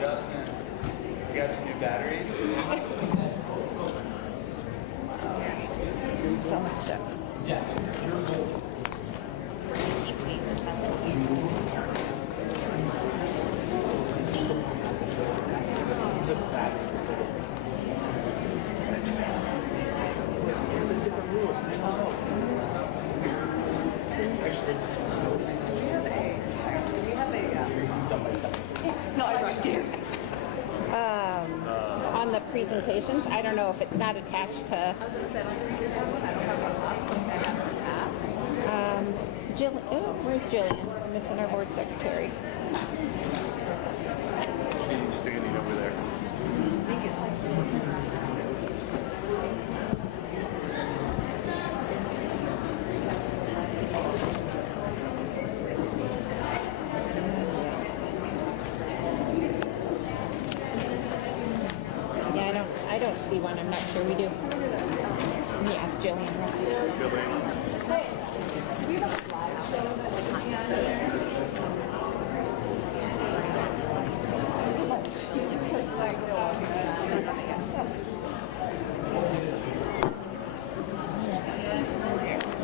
Justin, you got some new batteries? So much stuff. Yeah. No, I brought you. On the presentations, I don't know if it's not attached to. I was going to say, I don't think you have one. I don't have one up. I have in the past. Jill, oh, where's Jillian? We're missing our board secretary. She's standing over there. I think it's Yeah, I don't see one. I'm not sure we do. Let me ask Jillian. Hey, do we have a slideshow that we can be on there?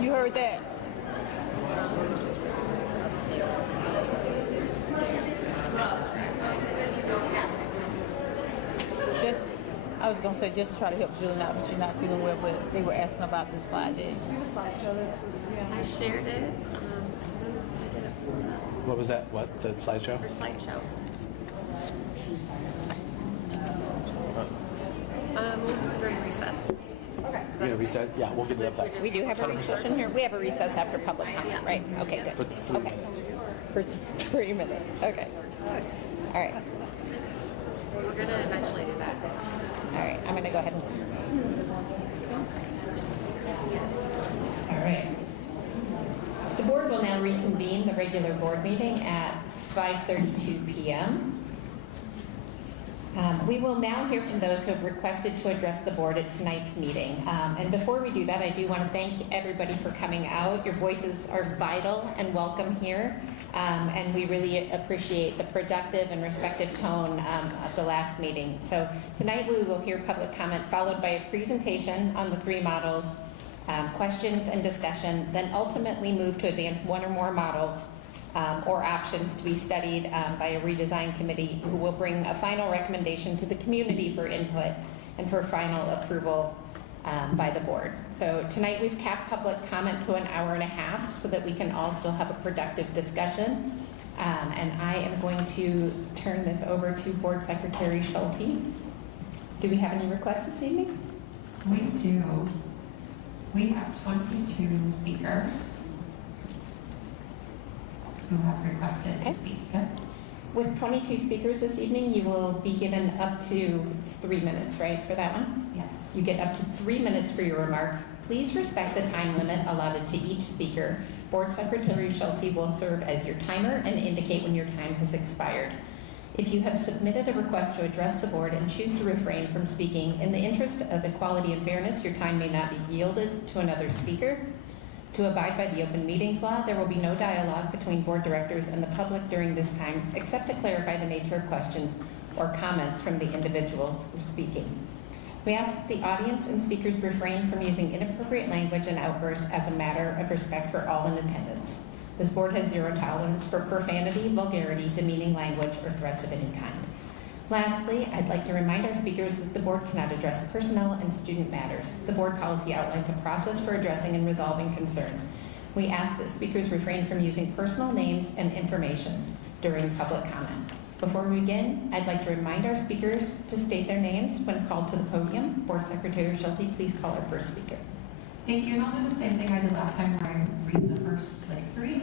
You heard that? I was going to say just to try to help Jillian out, but she's not feeling well, but they were asking about this slide deck. We have a slideshow that's supposed to be on. I shared it. I don't know if I did it pull up What was that? What? The slideshow? for slideshow. We'll do it during recess. Okay. We're gonna reset? Yeah, we'll get the upside. We do have a recess in here. We have a recess after public comment, right? Okay, good. For 3 Okay. minutes. For 3 minutes. Okay. All right. We're going to eventually do that. All right. I'm going to go ahead and. All right. The board will now reconvene the regular board meeting at 5:32 p.m. We will now hear from those who have requested to address the board at tonight's meeting. And before we do that, I do want to thank everybody for coming out. Your voices are vital and welcome here. And we really appreciate the productive and respectful tone of the last meeting. So tonight we will hear public comment followed by a presentation on the 3 models, questions and discussion, then ultimately move to advance 1 or more models or options to be studied by a redesign committee who will bring a final recommendation to the community for input and for final approval by the board. So tonight we've capped public comment to 1.5 hours so that we can all still have a productive discussion. And I am going to turn this over to Board Secretary Schulte. Do we have any requests this evening? We do. We have 22 speakers who have requested to speak. With 22 speakers this evening, you will be given up to 3 minutes, right, for that one? Yes. You get up to 3 minutes for your remarks. Please respect the time limit allotted to each speaker. Board Secretary Schulte will serve as your timer and indicate when your time has expired. If you have submitted a request to address the board and choose to refrain from speaking, in the interest of equality and fairness, your time may not be yielded to another speaker. To abide by the open meetings law, there will be no dialogue between board directors and the public during this time, except to clarify the nature of questions or comments from the individuals who are speaking. We ask that the audience and speakers refrain from using inappropriate language and outbursts as a matter of respect for all in attendance. This board has 0 tolerance for profanity, vulgarity, demeaning language, or threats of any kind. Lastly, I'd like to remind our speakers that the board cannot address personnel and student matters. The board policy outlines a process for addressing and resolving concerns. We ask that speakers refrain from using personal names and information during public comment. Before we begin, I'd like to remind our speakers to state their names when called to the podium. Board Secretary Schulte, please call our first speaker. Thank you, and I'll do the same thing I did last time where I read the first 3.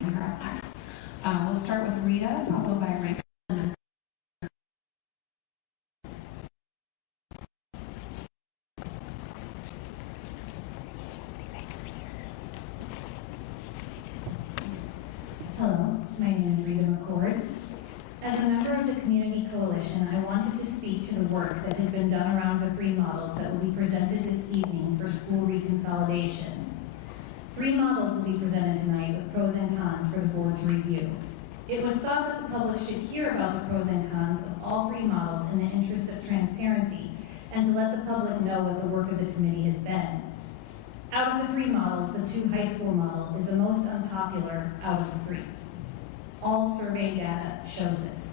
Next. We'll start with Rita, followed by Rachel. My name is Rita McCord. As a member of the Community Coalition, I wanted to speak to the work that has been done around the 3 models that will be presented this evening for school reconsolidation. 3 models will be presented tonight with pros and cons for the board to review. It was thought that the public should hear about the pros and cons of all 3 models in the interest of transparency and to let the public know what the work of the committee has been. Out of the 3 models, the 2 high school model is the most unpopular out of the 3. All survey data shows this.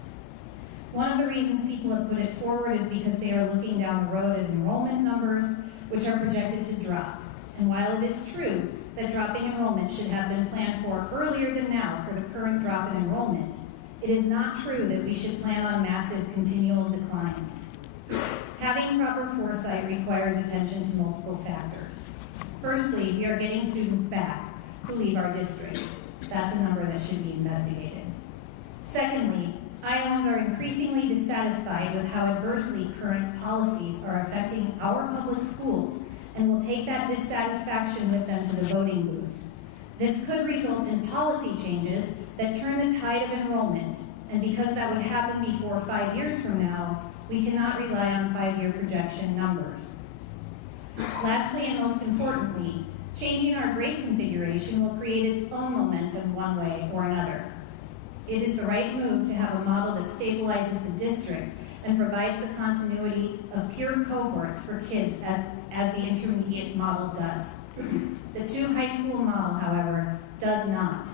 One of the reasons people have put it forward is because they are looking down the road at enrollment numbers, which are projected to drop. And while it is true that dropping enrollment should have been planned for earlier than now for the current drop in enrollment, it is not true that we should plan on massive continual declines. Having proper foresight requires attention to multiple factors. Firstly, we are getting students back who leave our district. That's a number that should be investigated. Secondly, Iowans are increasingly dissatisfied with how adversely current policies are affecting our public schools and will take that dissatisfaction with them to the voting booth. This could result in policy changes that turn the tide of enrollment, and because that would happen before 5 years from now, we cannot rely on 5-year projection numbers. Lastly, and most importantly, changing our grade configuration will create its own momentum one way or another. It is the right move to have a model that stabilizes the district and provides the continuity of pure cohorts for kids as the intermediate model does. The 2 high school model, however, does not.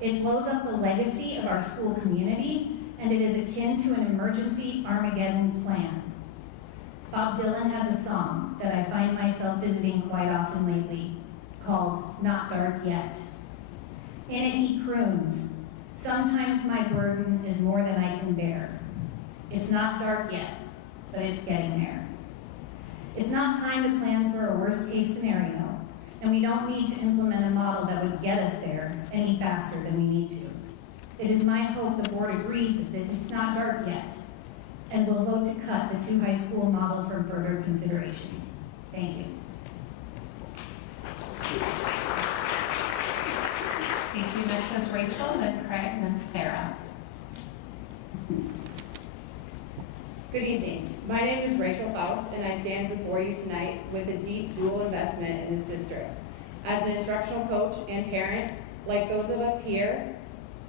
It blows up the legacy of our school community, and it is akin to an emergency Armageddon plan. Bob Dylan has a song that I find myself visiting quite often lately, called Not Dark Yet. In it he croons, "Sometimes my burden is more than I can bear. It's not dark yet, but it's getting there." It's not time to plan for a worst-case scenario, and we don't need to implement a model that would get us there any faster than we need to. It is my hope the board agrees that it's not dark yet, and will vote to cut the 2 high school model for further consideration. Thank you. Thank you. Next is Rachel, then Craig, then Sarah. Good evening. My name is Rachel Faust, and I stand before you tonight with a deep dual investment in this district. As an instructional coach and parent, like those of us here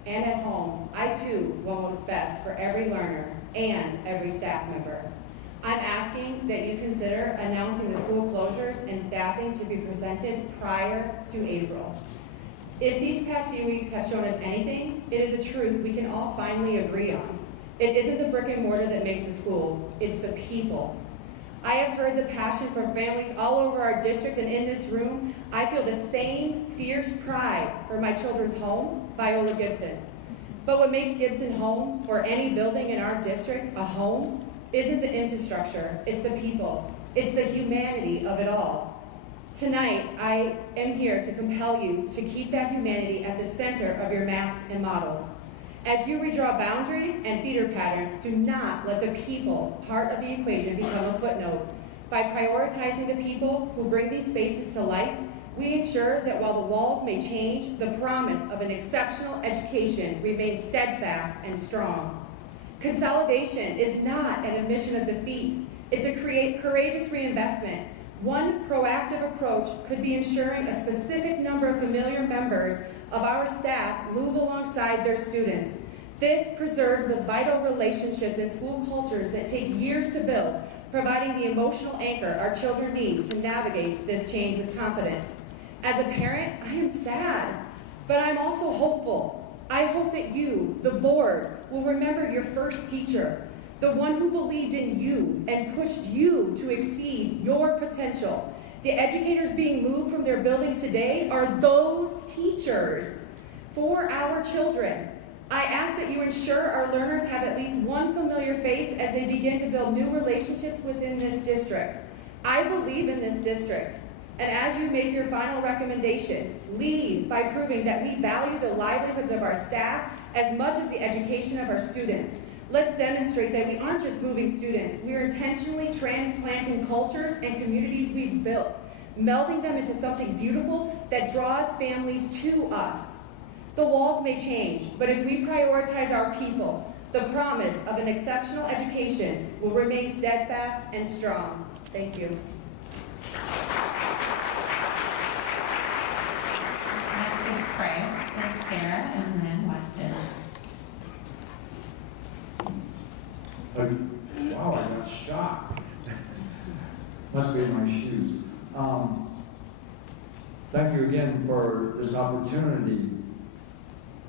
and at home, I too want what's best for every learner and every staff member. I'm asking that you consider announcing the school closures and staffing to be presented prior to April. If these past few weeks have shown us anything, it is a truth we can all finally agree on. It isn't the brick and mortar that makes a school, it's the people. I have heard the passion from families all over our district, and in this room, I feel the same fierce pride for my children's home, Viola Gibson. But what makes Gibson home, or any building in our district, a home, isn't the infrastructure, it's the people. It's the humanity of it all. Tonight, I am here to compel you to keep that humanity at the center of your maps and models. As you redraw boundaries and feeder patterns, do not let the people part of the equation become a footnote. By prioritizing the people who bring these spaces to life, we ensure that while the walls may change, the promise of an exceptional education remains steadfast and strong. Consolidation is not an admission of defeat. It's a courageous reinvestment. One proactive approach could be ensuring a specific number of familiar members of our staff move alongside their students. This preserves the vital relationships and school cultures that take years to build, providing the emotional anchor our children need to navigate this change with confidence. As a parent, I am sad, but I'm also hopeful. I hope that you, the board, will remember your first teacher, the one who believed in you and pushed you to exceed your potential. The educators being moved from their buildings today are those teachers for our children. I ask that you ensure our learners have at least one familiar face as they begin to build new relationships within this district. I believe in this district. And as you make your final recommendation, lead by proving that we value the livelihoods of our staff as much as the education of our students. Let's demonstrate that we aren't just moving students, we are intentionally transplanting cultures and communities we've built, melding them into something beautiful that draws families to us. The walls may change, but if we prioritize our people, the promise of an exceptional education will remain steadfast and strong. Thank you. Next is Craig, then Sarah, and then Weston. Wow, I got shocked. Must be in my shoes. Thank you again for this opportunity.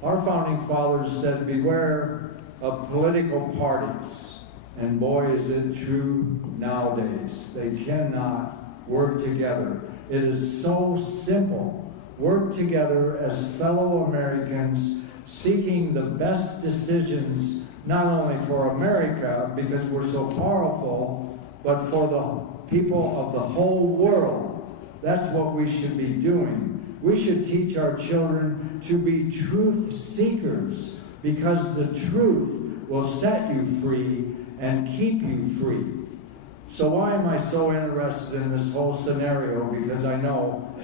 Our founding fathers said, beware of political parties. And boy, is it true nowadays. They cannot work together. It is so simple. Work together as fellow Americans, seeking the best decisions, not only for America, because we're so powerful, but for the people of the whole world. That's what we should be doing. We should teach our children to be truth seekers, because the truth will set you free and keep you free. So why am I so interested in this whole scenario? Because I know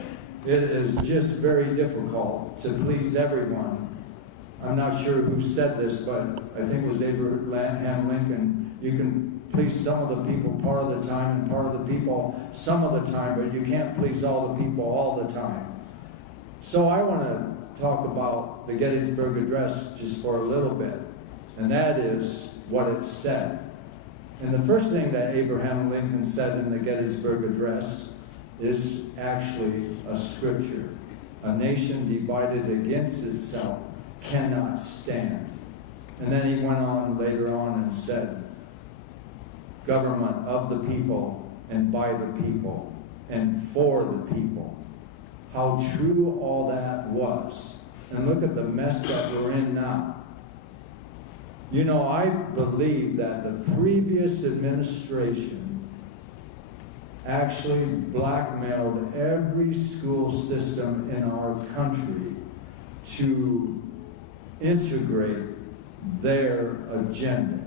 it is just very difficult to please everyone. I'm not sure who said this, but I think it was Abraham Lincoln. You can please some of the people part of the time and part of the people some of the time, but you can't please all the people all the time. So I want to talk about the Gettysburg Address just for a little bit, and that is what it said. And the first thing that Abraham Lincoln said in the Gettysburg Address is actually a scripture. A nation divided against itself cannot stand. And then he went on later on and said, government of the people and by the people and for the people. How true all that was. And look at the mess that we're in now. You know, I believe that the previous administration actually blackmailed every school system in our country to integrate their agenda.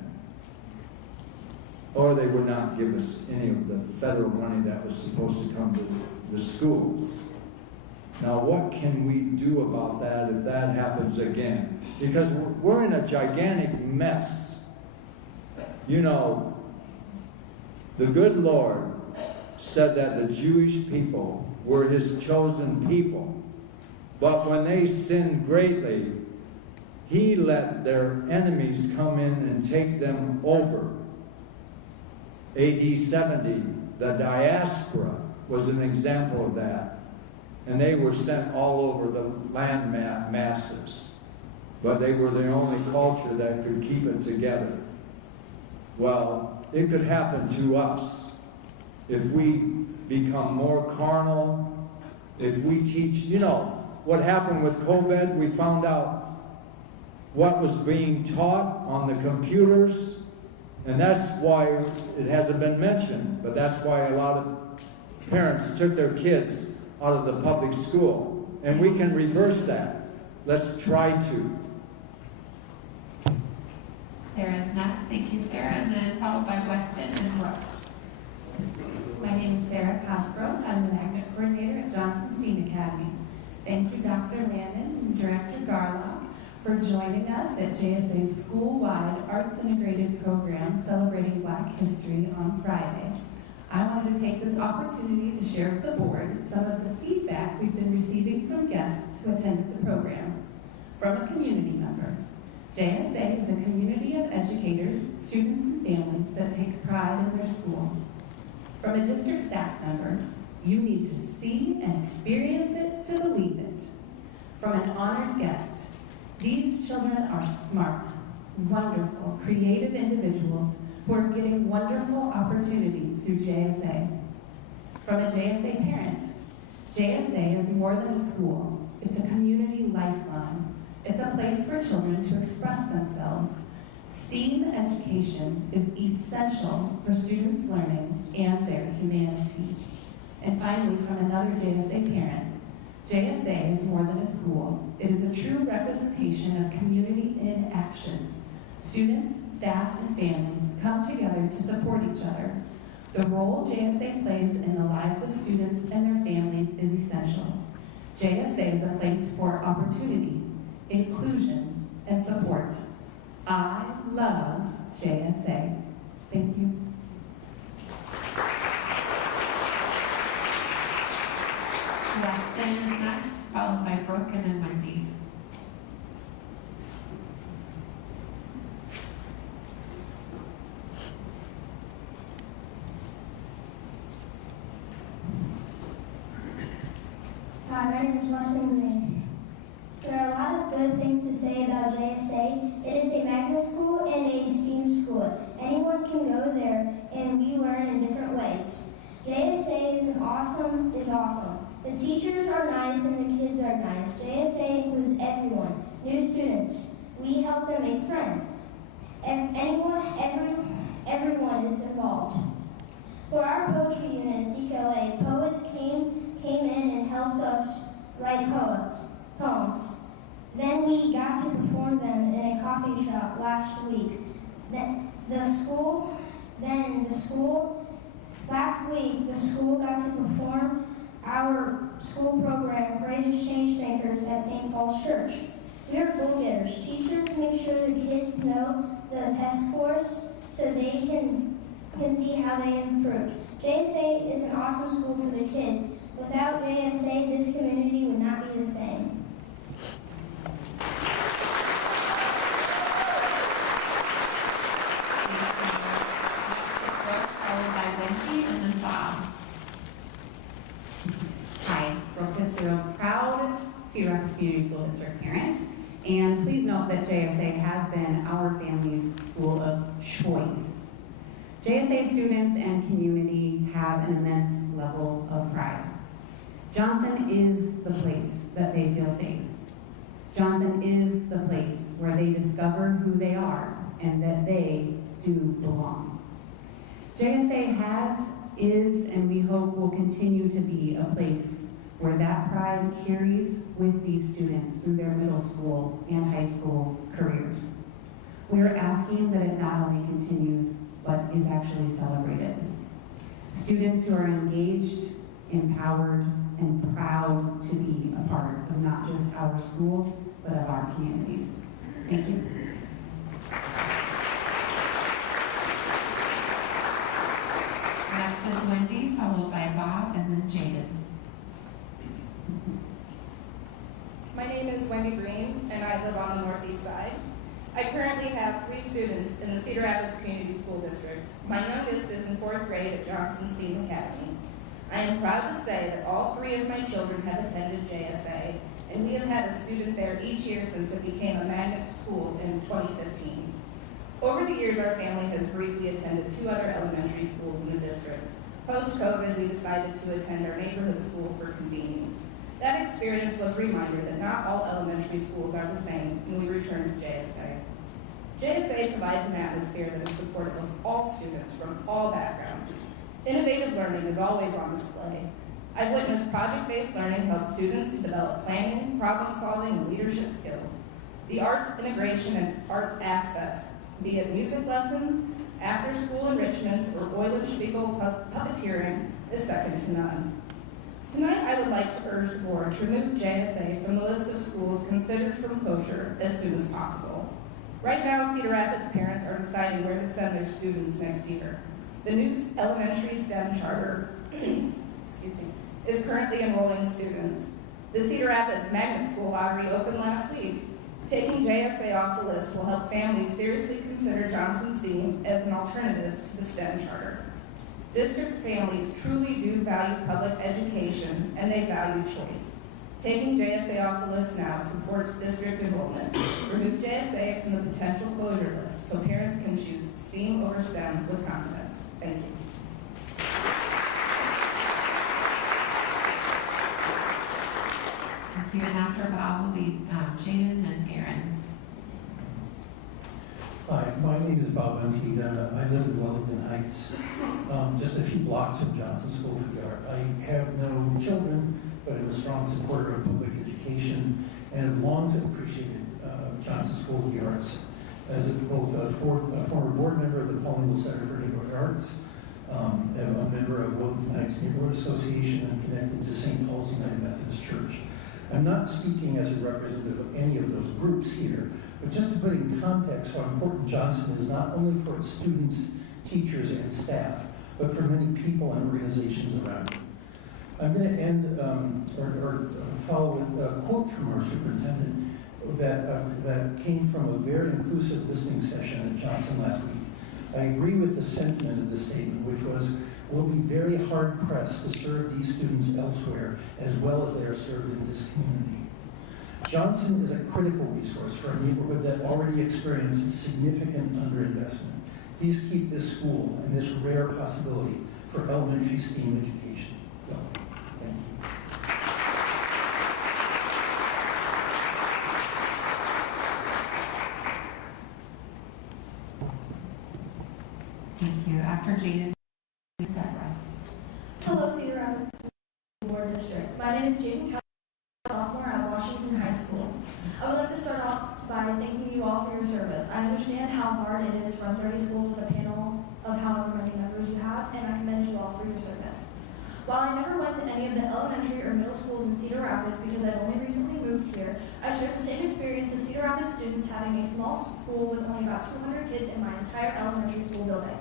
Or they would not give us any of the federal money that was supposed to come to the schools. Now, what can we do about that if that happens again? Because we're in a gigantic mess. You know, the good Lord said that the Jewish people were his chosen people. But when they sinned greatly, he let their enemies come in and take them over. AD 70, the diaspora was an example of that. And they were sent all over the land masses. But they were the only culture that could keep it together. Well, it could happen to us if we become more carnal, if we teach, you know, what happened with COVID, we found out what was being taught on the computers, and that's why it hasn't been mentioned, but that's why a lot of parents took their kids out of the public school. And we can reverse that. Let's try to. Sarah's next. Thank you, Sarah. And then followed by Weston and Brooke. My name is Sarah Cosgrove. I'm the magnet coordinator at Johnson STEAM Academy. Thank you, Dr. Landon and Director Garlock, for joining us at JSA's school-wide Arts Integrated program celebrating Black History on Friday. I wanted to take this opportunity to share with the board some of the feedback we've been receiving from guests who attended the program. From a community member, JSA is a community of educators, students, and families that take pride in their school. From a district staff member, you need to see and experience it to believe it. From an honored guest, these children are smart, wonderful, creative individuals who are getting wonderful opportunities through JSA. From a JSA parent, JSA is more than a school. It's a community lifeline. It's a place for children to express themselves. STEAM education is essential for students' learning and their humanity. And finally, from another JSA parent, JSA is more than a school. It is a true representation of community in action. Students, staff, and families come together to support each other. The role JSA plays in the lives of students and their families is essential. JSA is a place for opportunity. inclusion, and support. I love JSA. Thank you. Weston is next, followed by Brooke and then Wendy. Hi, my name is Weston Green. There are a lot of good things to say about JSA. It is a magnet school and a STEAM school. Anyone can go there, and we learn in different ways. JSA is awesome. The teachers are nice and the kids are nice. JSA includes everyone, new students. We help them make friends. Everyone is involved. For our poetry unit in CKLA, poets came in and helped us write poems. Then we got to perform them in a coffee shop last week. Last week, the school got to perform our school program, Courageous Changemakers, at St. Paul's Church. We are goal-getters. Teachers make sure the kids know the test scores so they can see how they improved. JSA is an awesome school for the kids. Without JSA, this community would not be the same. Followed by Wendy and then Bob. Hi, Brooke is a proud Cedar Rapids Community School District parent. And please note that JSA has been our family's school of choice. JSA students and community have an immense level of pride. Johnson is the place that they feel safe. Johnson is the place where they discover who they are and that they do belong. JSA has, is, and we hope will continue to be a place where that pride carries with these students through their middle school and high school careers. We are asking that it not only continues, but is actually celebrated. Students who are engaged, empowered, and proud to be a part of not just our school, but of our communities. Thank you. Next is Wendy, followed by Bob, and then Jaden. My name is Wendy Green, and I live on the northeast side. I currently have 3 students in the Cedar Rapids Community School District. My youngest is in 4th grade at Johnson STEAM Academy. I am proud to say that all 3 of my children have attended JSA, and we have had a student there each year since it became a magnet school in 2015. Over the years, our family has briefly attended 2 other elementary schools in the district. Post-COVID, we decided to attend our neighborhood school for convenience. That experience was a reminder that not all elementary schools are the same, and we returned to JSA. JSA provides an atmosphere that is supportive of all students from all backgrounds. Innovative learning is always on display. I've witnessed project-based learning help students to develop planning, problem-solving, and leadership skills. The arts integration and arts access, be it music lessons, after-school enrichments, or Eulenspiegel puppeteering, is second to none. Tonight, I would like to urge the board to remove JSA from the list of schools considered from closure as soon as possible. Right now, Cedar Rapids parents are deciding where to send their students next year. The new elementary STEM charter is currently enrolling students. The Cedar Rapids Magnet School lottery opened last week. Taking JSA off the list will help families seriously consider Johnson STEAM as an alternative to the STEM charter. District families truly do value public education, and they value choice. Taking JSA off the list now supports district enrollment. Remove JSA from the potential closure list so parents can choose STEAM over STEM with confidence. Thank you. Thank you. And after Bob will be Jaden and Aaron. Hi, my name is Bob Antida. I live in Wellington Heights, just a few blocks from Johnson School for the Art. I have no children, but I'm a strong supporter of public education and have long appreciated Johnson School of the Arts. As both a former board member of the Colonial Center for Neighborhood Arts, and a member of Wellington Heights Neighborhood Association, and connected to St. Paul's United Methodist Church. I'm not speaking as a representative of any of those groups here, but just to put in context how important Johnson is not only for its students, teachers, and staff, but for many people and organizations around it. I'm going to end or follow with a quote from our superintendent that came from a very inclusive listening session at Johnson last week. I agree with the sentiment of this statement, which was, we'll be very hard-pressed to serve these students elsewhere as well as they are served in this community. Johnson is a critical resource for a neighborhood that already experiences significant underinvestment. Please keep this school and this rare possibility for elementary STEAM education going. Thank you. Thank you. After Jaden, Deborah. Hello, Cedar Rapids School Board District. My name is Jaden Kelly, sophomore at Washington High School. I would like to start off by thanking you all for your service. I understand how hard it is to run 30 schools with a panel of however many members you have, and I commend you all for your service. While I never went to any of the elementary or middle schools in Cedar Rapids because I've only recently moved here, I shared the same experience of Cedar Rapids students having a small school with only about 200 kids in my entire elementary school building.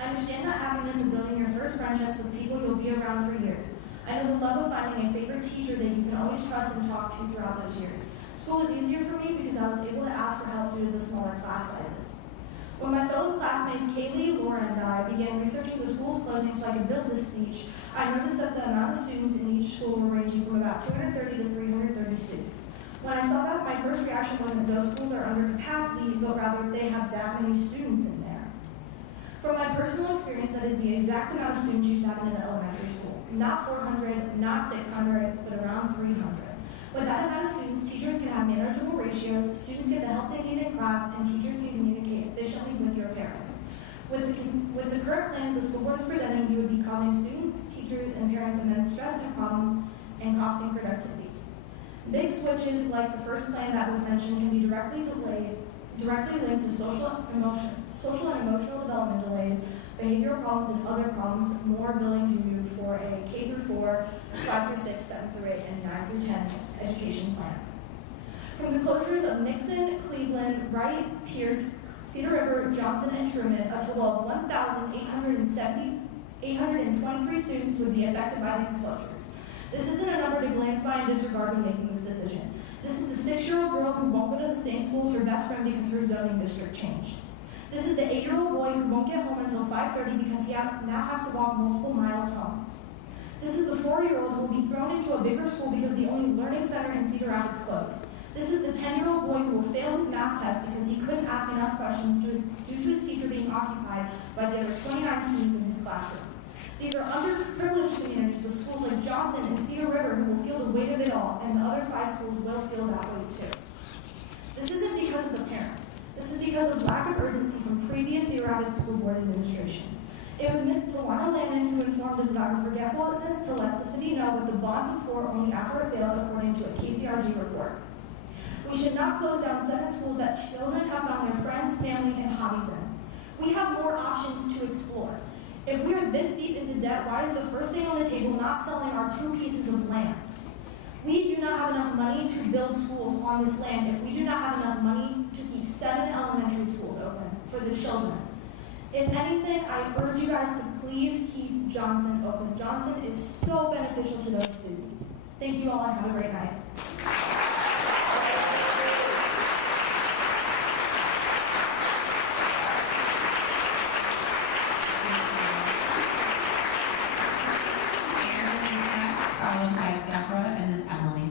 I understand the happiness of building your first friendships with people you'll be around for years. I know the love of finding a favorite teacher that you can always trust and talk to throughout those years. School is easier for me because I was able to ask for help due to the smaller class sizes. When my fellow classmates Kaylee, Laura, and I began researching the school's closing so I could build this speech, I noticed that the amount of students in each school were ranging from about 230 to 330 students. When I saw that, my first reaction wasn't those schools are under capacity, but rather they have that many students in there. From my personal experience, that is the exact amount of students used to have in an elementary school. Not 400, not 600, but around 300. With that amount of students, teachers can have manageable ratios, students get the help they need in class, and teachers can communicate efficiently with your parents. With the current plans the school board is presenting, you would be causing students, teachers, and parents immense stress and problems and costing productivity. Big switches like the first plan that was mentioned can be directly linked to social and emotional development delays, behavioral problems, and other problems that more buildings you do for a K-4, 5-6, 7-8, and 9-10 education plan. From the closures of Nixon, Cleveland, Wright, Pierce, Cedar River, Johnson, and Truman, a total of 1,823 students would be affected by these closures. This isn't a number to glance by and disregard when making this decision. This is the 6-year-old girl who won't go to the same school as her best friend because her zoning district changed. This is the 8-year-old boy who won't get home until 5:30 because he now has to walk multiple miles home. This is the 4-year-old who will be thrown into a bigger school because the only learning center in Cedar Rapids closed. This is the 10-year-old boy who will fail his math test because he couldn't ask enough questions due to his teacher being occupied by the other 29 students in his classroom. These are underprivileged communities with schools like Johnson and Cedar River who will feel the weight of it all, and the other 5 schools will feel that weight too. This isn't because of the parents. This is because of lack of urgency from previous Cedar Rapids School Board administration. It was Ms. Tawana Landon who informed us about her forgetfulness to let the city know what the bond was for only after it failed, according to a KCRG report. We should not close down 7 schools that children have found their friends, family, and hobbies in. We have more options to explore. If we are this deep into debt, why is the first thing on the table not selling our 2 pieces of land? We do not have enough money to build schools on this land if we do not have enough money to keep 7 elementary schools open for the children. If anything, I urge you guys to please keep Johnson open. Johnson is so beneficial to those students. Thank you all and have a great night. Followed by Deborah and then Emily.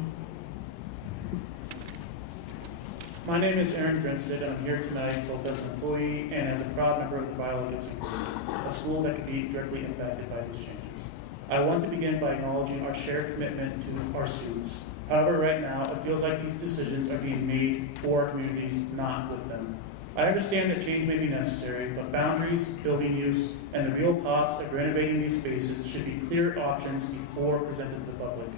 My name is Aaron Grinstead. I'm here tonight both as an employee and as a proud member of the Viola Gibson Group, a school that could be directly impacted by these changes. I want to begin by acknowledging our shared commitment to our students. However, right now, it feels like these decisions are being made for our communities, not with them. I understand that change may be necessary, but boundaries, building use, and the real cost of renovating these spaces should be clear options before presented to the public.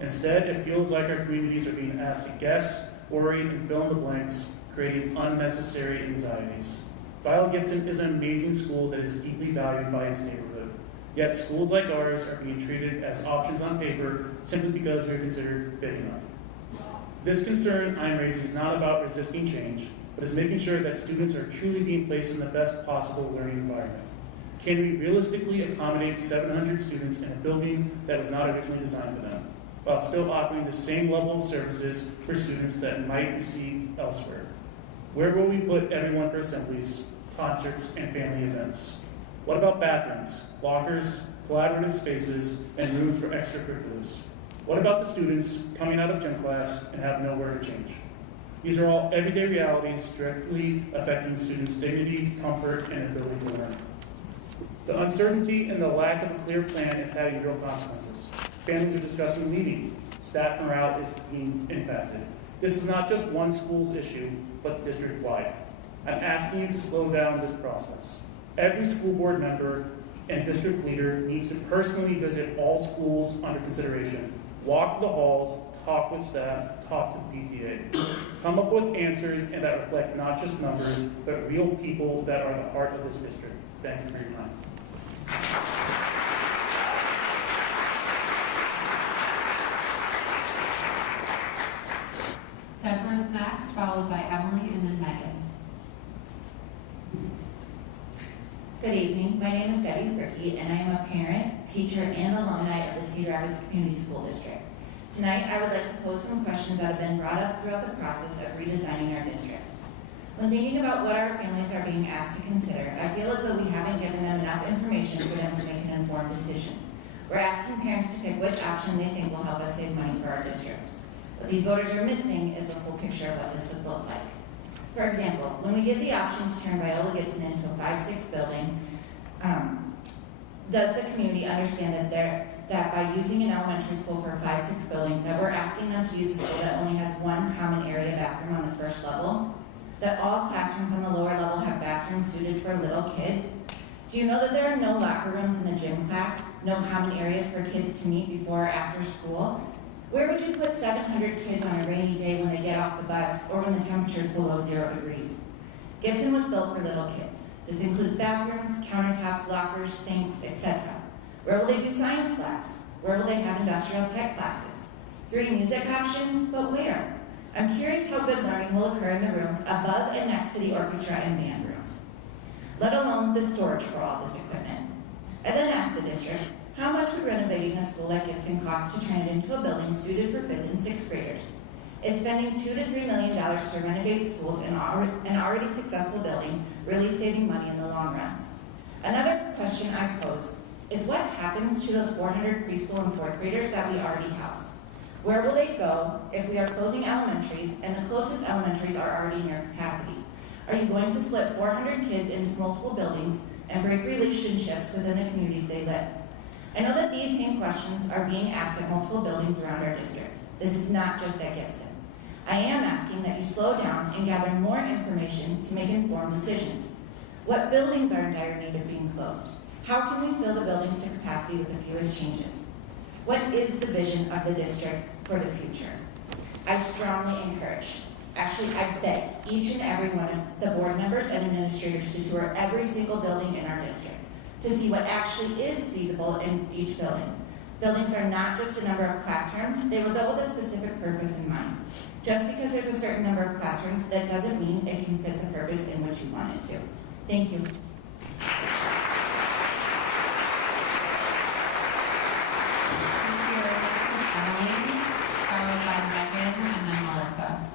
Instead, it feels like our communities are being asked to guess, worry, and fill in the blanks, creating unnecessary anxieties. Viola Gibson is an amazing school that is deeply valued by its neighborhood. Yet schools like ours are being treated as options on paper simply because we are considered big enough. This concern I am raising is not about resisting change, but is making sure that students are truly being placed in the best possible learning environment. Can we realistically accommodate 700 students in a building that was not originally designed for them, while still offering the same level of services for students that might receive elsewhere? Where will we put everyone for assemblies, concerts, and family events? What about bathrooms, lockers, collaborative spaces, and rooms for extracurriculars? What about the students coming out of gym class and have nowhere to change? These are all everyday realities directly affecting students' dignity, comfort, and ability to learn. The uncertainty and the lack of a clear plan is having real consequences. Families are discussing leaving. Staff morale is being impacted. This is not just one school's issue, but district-wide. I'm asking you to slow down this process. Every school board member and district leader needs to personally visit all schools under consideration, walk the halls, talk with staff, talk to the PTA. Come up with answers and that reflect not just numbers, but real people that are the heart of this district. Thank you for your time. Deborah's next, followed by Emily and then Megan. Good evening. My name is Debbie Fricky, and I am a parent, teacher, and alumni of the Cedar Rapids Community School District. Tonight, I would like to pose some questions that have been brought up throughout the process of redesigning our district. When thinking about what our families are being asked to consider, I feel as though we haven't given them enough information for them to make an informed decision. We're asking parents to pick which option they think will help us save money for our district. What these voters are missing is the full picture of what this would look like. For example, when we give the option to turn Viola Gibson into a 5-6 building, does the community understand that by using an elementary school for a 5-6 building, that we're asking them to use a school that only has one common area bathroom on the first level? That all classrooms on the lower level have bathrooms suited for little kids? Do you know that there are no locker rooms in the gym class, no common areas for kids to meet before or after school? Where would you put 700 kids on a rainy day when they get off the bus or when the temperature is below 0 degrees? Gibson was built for little kids. This includes bathrooms, countertops, lockers, sinks, etc. Where will they do science labs? Where will they have industrial tech classes? 3 music options, but where? I'm curious how good learning will occur in the rooms above and next to the orchestra and band rooms, let alone the storage for all this equipment. I then asked the district, how much would renovating a school like Gibson cost to turn it into a building suited for 5th and 6th graders? Is spending $2 to $3 million to renovate schools in an already successful building really saving money in the long run? Another question I pose is what happens to those 400 preschool and 4th graders that we already house? Where will they go if we are closing elementaries and the closest elementaries are already near capacity? Are you going to split 400 kids into multiple buildings and break relationships within the communities they live? I know that these same questions are being asked at multiple buildings around our district. This is not just at Gibson. I am asking that you slow down and gather more information to make informed decisions. What buildings are in dire need of being closed? How can we fill the buildings to capacity with the fewest changes? What is the vision of the district for the future? I strongly encourage, actually I beg each and every one of the board members and administrators to tour every single building in our district to see what actually is feasible in each building. Buildings are not just a number of classrooms, they were built with a specific purpose in mind. Just because there's a certain number of classrooms, that doesn't mean it can fit the purpose in which you want it to. Thank you. Emily, followed by Megan and then Melissa.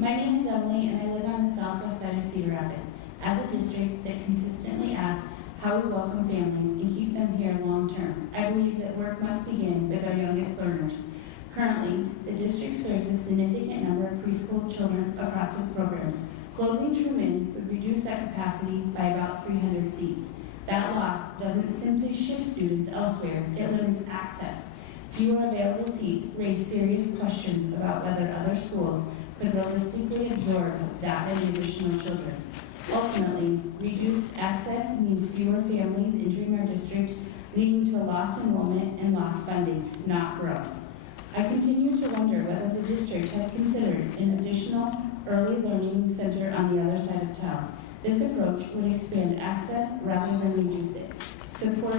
My name is Emily, and I live on the southwest side of Cedar Rapids. As a district that consistently asks how we welcome families and keep them here long-term, I believe that work must begin with our youngest learners. Currently, the district serves a significant number of preschool children across its programs. Closing Truman would reduce that capacity by about 300 seats. That loss doesn't simply shift students elsewhere, it limits access. Fewer available seats raise serious questions about whether other schools could realistically absorb that many additional children. Ultimately, reduced access means fewer families entering our district, leading to lost enrollment and lost funding, not growth. I continue to wonder whether the district has considered an additional early learning center on the other side of town. This approach would expand access rather than reduce it, support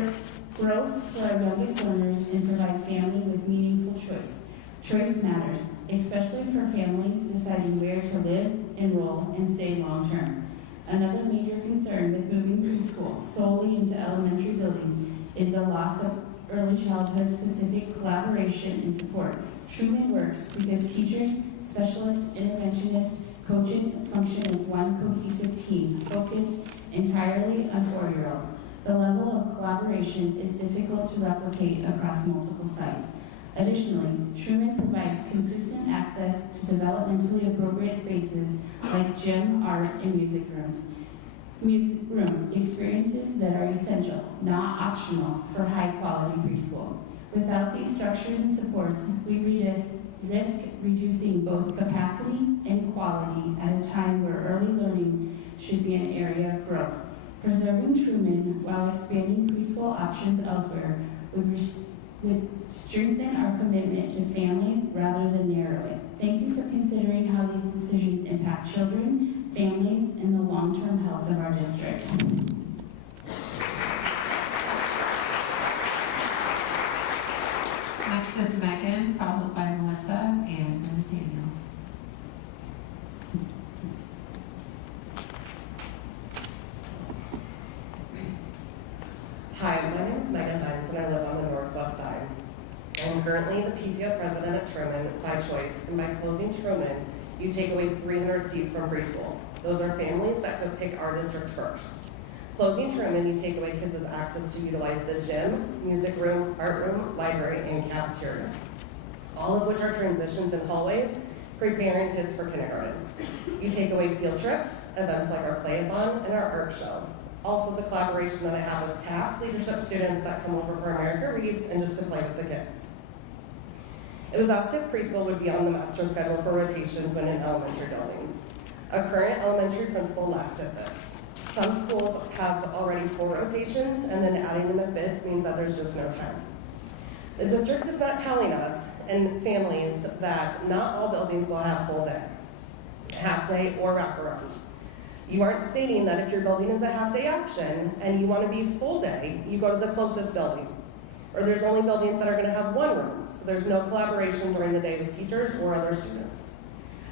growth for our youngest learners, and provide family with meaningful choice. Choice matters, especially for families deciding where to live, enroll, and stay long-term. Another major concern with moving preschool solely into elementary buildings is the loss of early childhood-specific collaboration and support. Truman works because teachers, specialists, interventionists, coaches function as one cohesive team, focused entirely on 4-year-olds. The level of collaboration is difficult to replicate across multiple sites. Additionally, Truman provides consistent access to developmentally appropriate spaces like gym, art, and music rooms. Experiences that are essential, not optional, for high-quality preschool. Without these structures and supports, we risk reducing both capacity and quality at a time where early learning should be an area of growth. Preserving Truman while expanding preschool options elsewhere would strengthen our commitment to families rather than narrow it. Thank you for considering how these decisions impact children, families, and the long-term health of our district. Next is Megan, followed by Melissa, and then Daniel. Hi, my name is Megan Hines, and I live on the northwest side. I'm currently the PTO president at Truman by choice, and by closing Truman, you take away 300 seats from preschool. Those are families that could pick our district first. Closing Truman, you take away kids' access to utilize the gym, music room, art room, library, and cafeteria, all of which are transitions in hallways, preparing kids for kindergarten. You take away field trips, events like our play-a-thon and our art show. Also the collaboration that I have with TAF leadership students that come over for America Reads and just to play with the kids. It was asked if preschool would be on the master schedule for rotations when in elementary buildings. A current elementary principal laughed at this. Some schools have already 4 rotations, and then adding in a 5th means that there's just no time. The district is not telling us and families that not all buildings will have full day, half day, or wraparound. You aren't stating that if your building is a half-day option and you want to be full day, you go to the closest building. Or there's only buildings that are going to have 1 room, so there's no collaboration during the day with teachers or other students.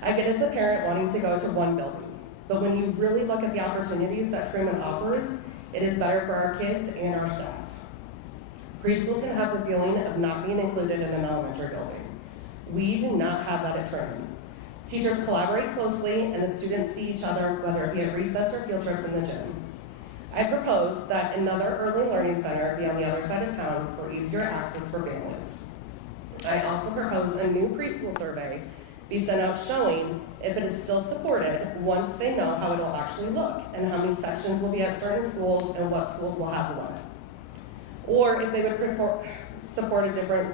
I get as a parent wanting to go to 1 building, but when you really look at the opportunities that Truman offers, it is better for our kids and our staff. Preschool can have the feeling of not being included in an elementary building. We do not have that at Truman. Teachers collaborate closely and the students see each other, whether it be at recess or field trips in the gym. I propose that another early learning center be on the other side of town for easier access for families. I also propose a new preschool survey be sent out showing if it is still supported once they know how it will actually look and how many sections will be at certain schools and what schools will have what. Or if they would support a different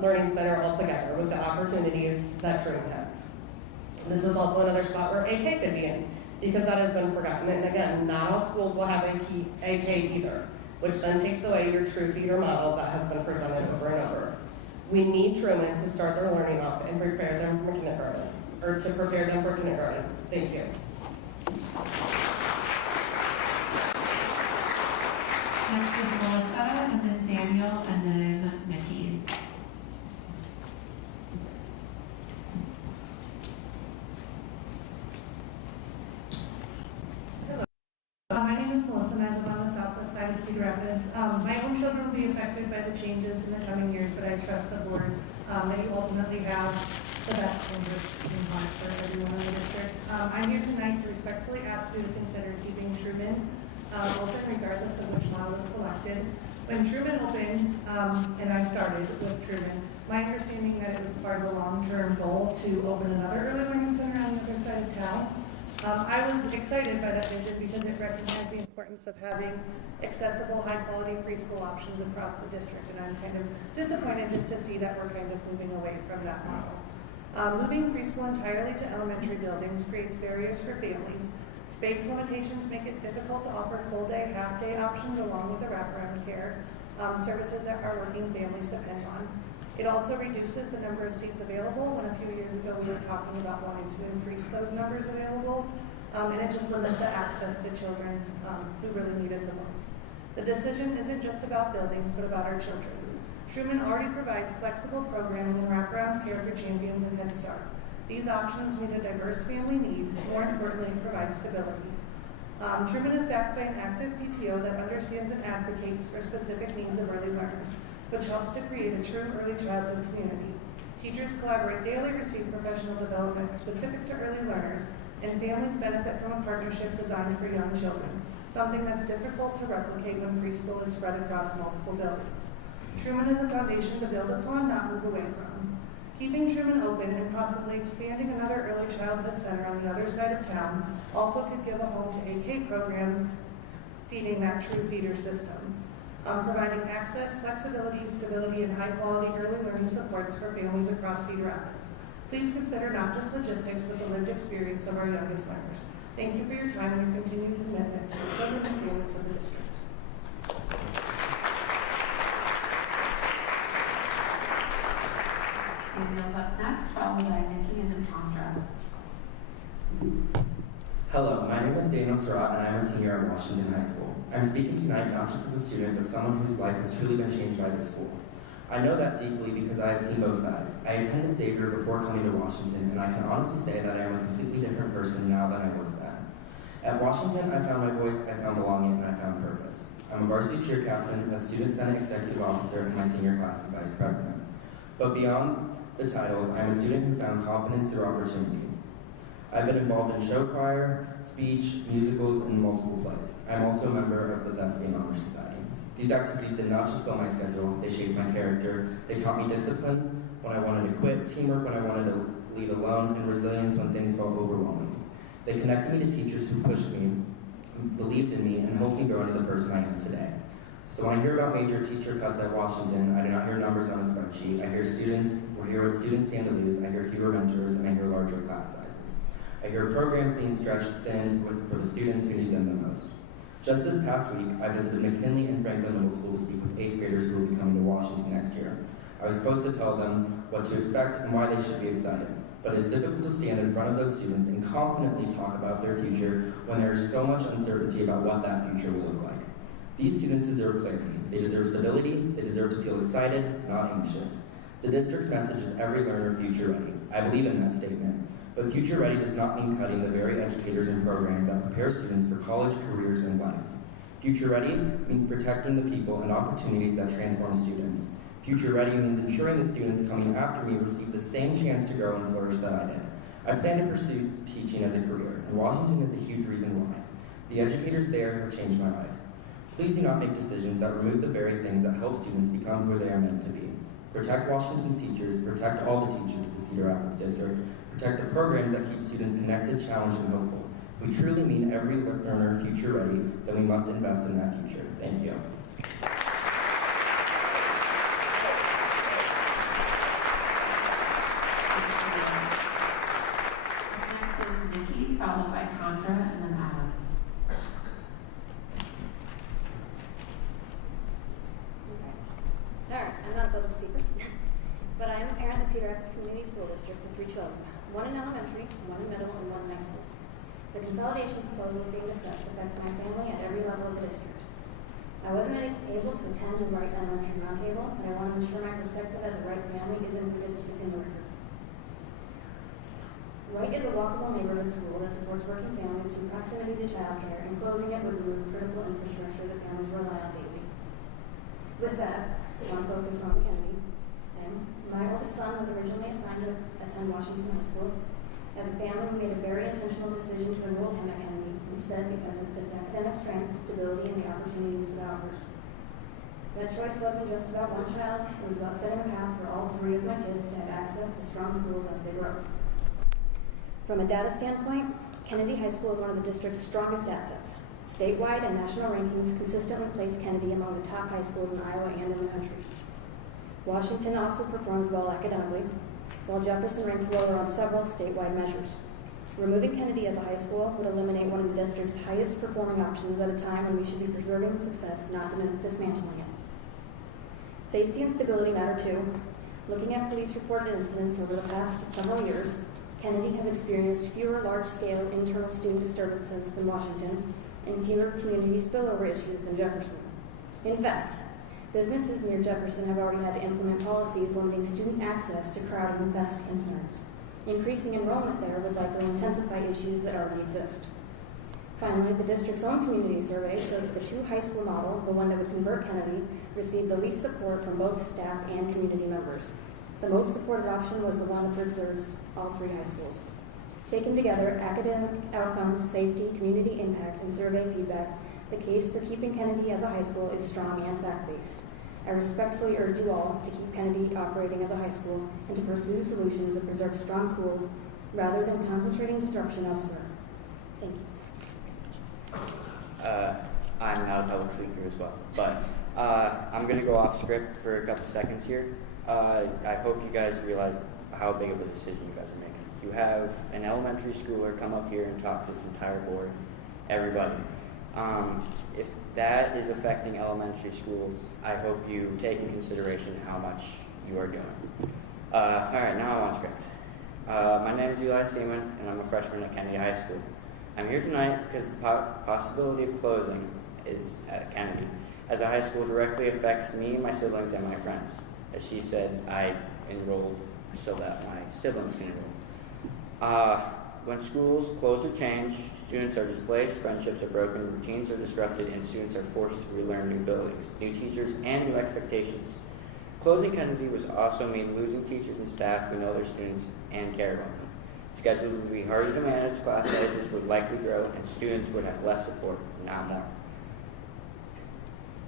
learning center altogether with the opportunities that Truman has. This is also another spot where AK could be in, because that has been forgotten. And again, not all schools will have AK either, which then takes away your true feeder model that has been presented over and over. We need Truman to start their learning off and prepare them for kindergarten, or to prepare them for kindergarten. Thank you. Next is Melissa, and then Daniel, and then Mickey. My name is Melissa, and I live on the southwest side of Cedar Rapids. My own children will be affected by the changes in the coming years, but I trust the board that you ultimately have the best interest in mind for everyone in the district. I'm here tonight to respectfully ask you to consider keeping Truman open regardless of which model is selected. When Truman opened, and I started with Truman, my understanding that it was part of a long-term goal to open another early learning center on the other side of town. I was excited by that vision because it recognized the importance of having accessible, high-quality preschool options across the district, and I'm kind of disappointed just to see that we're kind of moving away from that model. Moving preschool entirely to elementary buildings creates barriers for families. Space limitations make it difficult to offer full-day, half-day options along with the wraparound care, services that our working families depend on. It also reduces the number of seats available when a few years ago we were talking about wanting to increase those numbers available. and it just limits the access to children who really need it the most. The decision isn't just about buildings, but about our children. Truman already provides flexible programming and wraparound care for champions and Head Start. These options meet a diverse family need, and more importantly, provide stability. Truman is backed by an active PTO that understands and advocates for specific needs of early learners, which helps to create a true early childhood community. Teachers collaborate daily, receive professional development specific to early learners, and families benefit from a partnership designed for young children, something that's difficult to replicate when preschool is spread across multiple buildings. Truman is a foundation to build upon, not move away from. Keeping Truman open and possibly expanding another early childhood center on the other side of town also could give a home to AK programs, feeding that true feeder system. Providing access, flexibility, stability, and high-quality early learning supports for families across Cedar Rapids. Please consider not just logistics, but the lived experience of our youngest learners. Thank you for your time and your continued commitment to the children and families of the district. Daniel's up next, followed by Nikki and then Chandra. Hello, my name is Daniel Surratt and I'm a senior at Washington High School. I'm speaking tonight not just as a student, but someone whose life has truly been changed by this school. I know that deeply because I have seen both sides. I attended Xavier before coming to Washington, and I can honestly say that I am a completely different person now than I was then. At Washington, I found my voice, I found belonging, and I found purpose. I'm a varsity cheer captain, a student senate executive officer, and my senior class is vice president. But beyond the titles, I'm a student who found confidence through opportunity. I've been involved in show choir, speech, musicals, and multiple plays. I'm also a member of the Thespian Honor Society. These activities did not just fill my schedule, they shaped my character. They taught me discipline when I wanted to quit, teamwork when I wanted to lead alone, and resilience when things felt overwhelming. They connected me to teachers who pushed me, who believed in me, and helped me grow into the person I am today. So when I hear about major teacher cuts at Washington, I do not hear numbers on a spreadsheet. I hear what students stand to lose, I hear fewer mentors, and I hear larger class sizes. I hear programs being stretched thin for the students who need them the most. Just this past week, I visited McKinley and Franklin Middle School to speak with 8th graders who will be coming to Washington next year. I was supposed to tell them what to expect and why they should be excited. But it is difficult to stand in front of those students and confidently talk about their future when there is so much uncertainty about what that future will look like. These students deserve clarity. They deserve stability. They deserve to feel excited, not anxious. The district's message is every learner future ready. I believe in that statement. But future ready does not mean cutting the very educators and programs that prepare students for college, careers, and life. Future ready means protecting the people and opportunities that transform students. Future ready means ensuring the students coming after me receive the same chance to grow and flourish that I did. I plan to pursue teaching as a career, and Washington is a huge reason why. The educators there have changed my life. Please do not make decisions that remove the very things that help students become who they are meant to be. Protect Washington's teachers, protect all the teachers of the Cedar Rapids District, protect the programs that keep students connected, challenged, and hopeful. If we truly mean every learner future ready, then we must invest in that future. Thank you. Next is Nikki, followed by Chandra, and then Adam. Alright, I'm not a public speaker, but I am a parent of the Cedar Rapids Community School District with 3 children, one in elementary, one in middle, and one in high school. The consolidation proposals being discussed affect my family at every level of the district. I wasn't able to attend the Wright Elementary Roundtable, but I want to ensure my perspective as a Wright family is included in the record. Wright is a walkable neighborhood school that supports working families through proximity to childcare, and closing it would remove critical infrastructure that families rely on daily. With that, I want to focus on the Kennedy. My oldest son was originally assigned to attend Washington High School. As a family, we made a very intentional decision to enroll him at Kennedy instead because of its academic strength, stability, and the opportunities it offers. That choice wasn't just about one child, it was about setting a path for all 3 of my kids to have access to strong schools as they grow. From a data standpoint, Kennedy High School is one of the district's strongest assets. Statewide and national rankings consistently place Kennedy among the top high schools in Iowa and in the country. Washington also performs well academically, while Jefferson ranks lower on several statewide measures. Removing Kennedy as a high school would eliminate one of the district's highest performing options at a time when we should be preserving the success, not dismantling it. Safety and stability matter too. Looking at police reported incidents over the past several years, Kennedy has experienced fewer large-scale internal student disturbances than Washington and fewer community spillover issues than Jefferson. In fact, businesses near Jefferson have already had to implement policies limiting student access to crowding and theft concerns. Increasing enrollment there would likely intensify issues that already exist. Finally, the district's own community survey showed that the two high school model, the one that would convert Kennedy, received the least support from both staff and community members. The most supported option was the one that preserves all three high schools. Taken together, academic outcomes, safety, community impact, and survey feedback, the case for keeping Kennedy as a high school is strong and fact-based. I respectfully urge you all to keep Kennedy operating as a high school and to pursue solutions that preserve strong schools rather than concentrating disruption elsewhere. Thank you. I'm not a public speaker as well, but I'm going to go off script for a couple seconds here. I hope you guys realize how big of a decision you guys are making. You have an elementary schooler come up here and talk to this entire board, everybody. If that is affecting elementary schools, I hope you take in consideration how much you are doing. All right, now I'm on script. My name is Eli Seaman, and I'm a freshman at Kennedy High School. I'm here tonight because the possibility of closing is at Kennedy, as a high school directly affects me, my siblings, and my friends. As she said, I enrolled so that my siblings can enroll. When schools close or change, students are displaced, friendships are broken, routines are disrupted, and students are forced to relearn new buildings, new teachers, and new expectations. Closing Kennedy was also mean losing teachers and staff who know their students and care about them. Schedule would be harder to manage, class sizes would likely grow, and students would have less support, not more.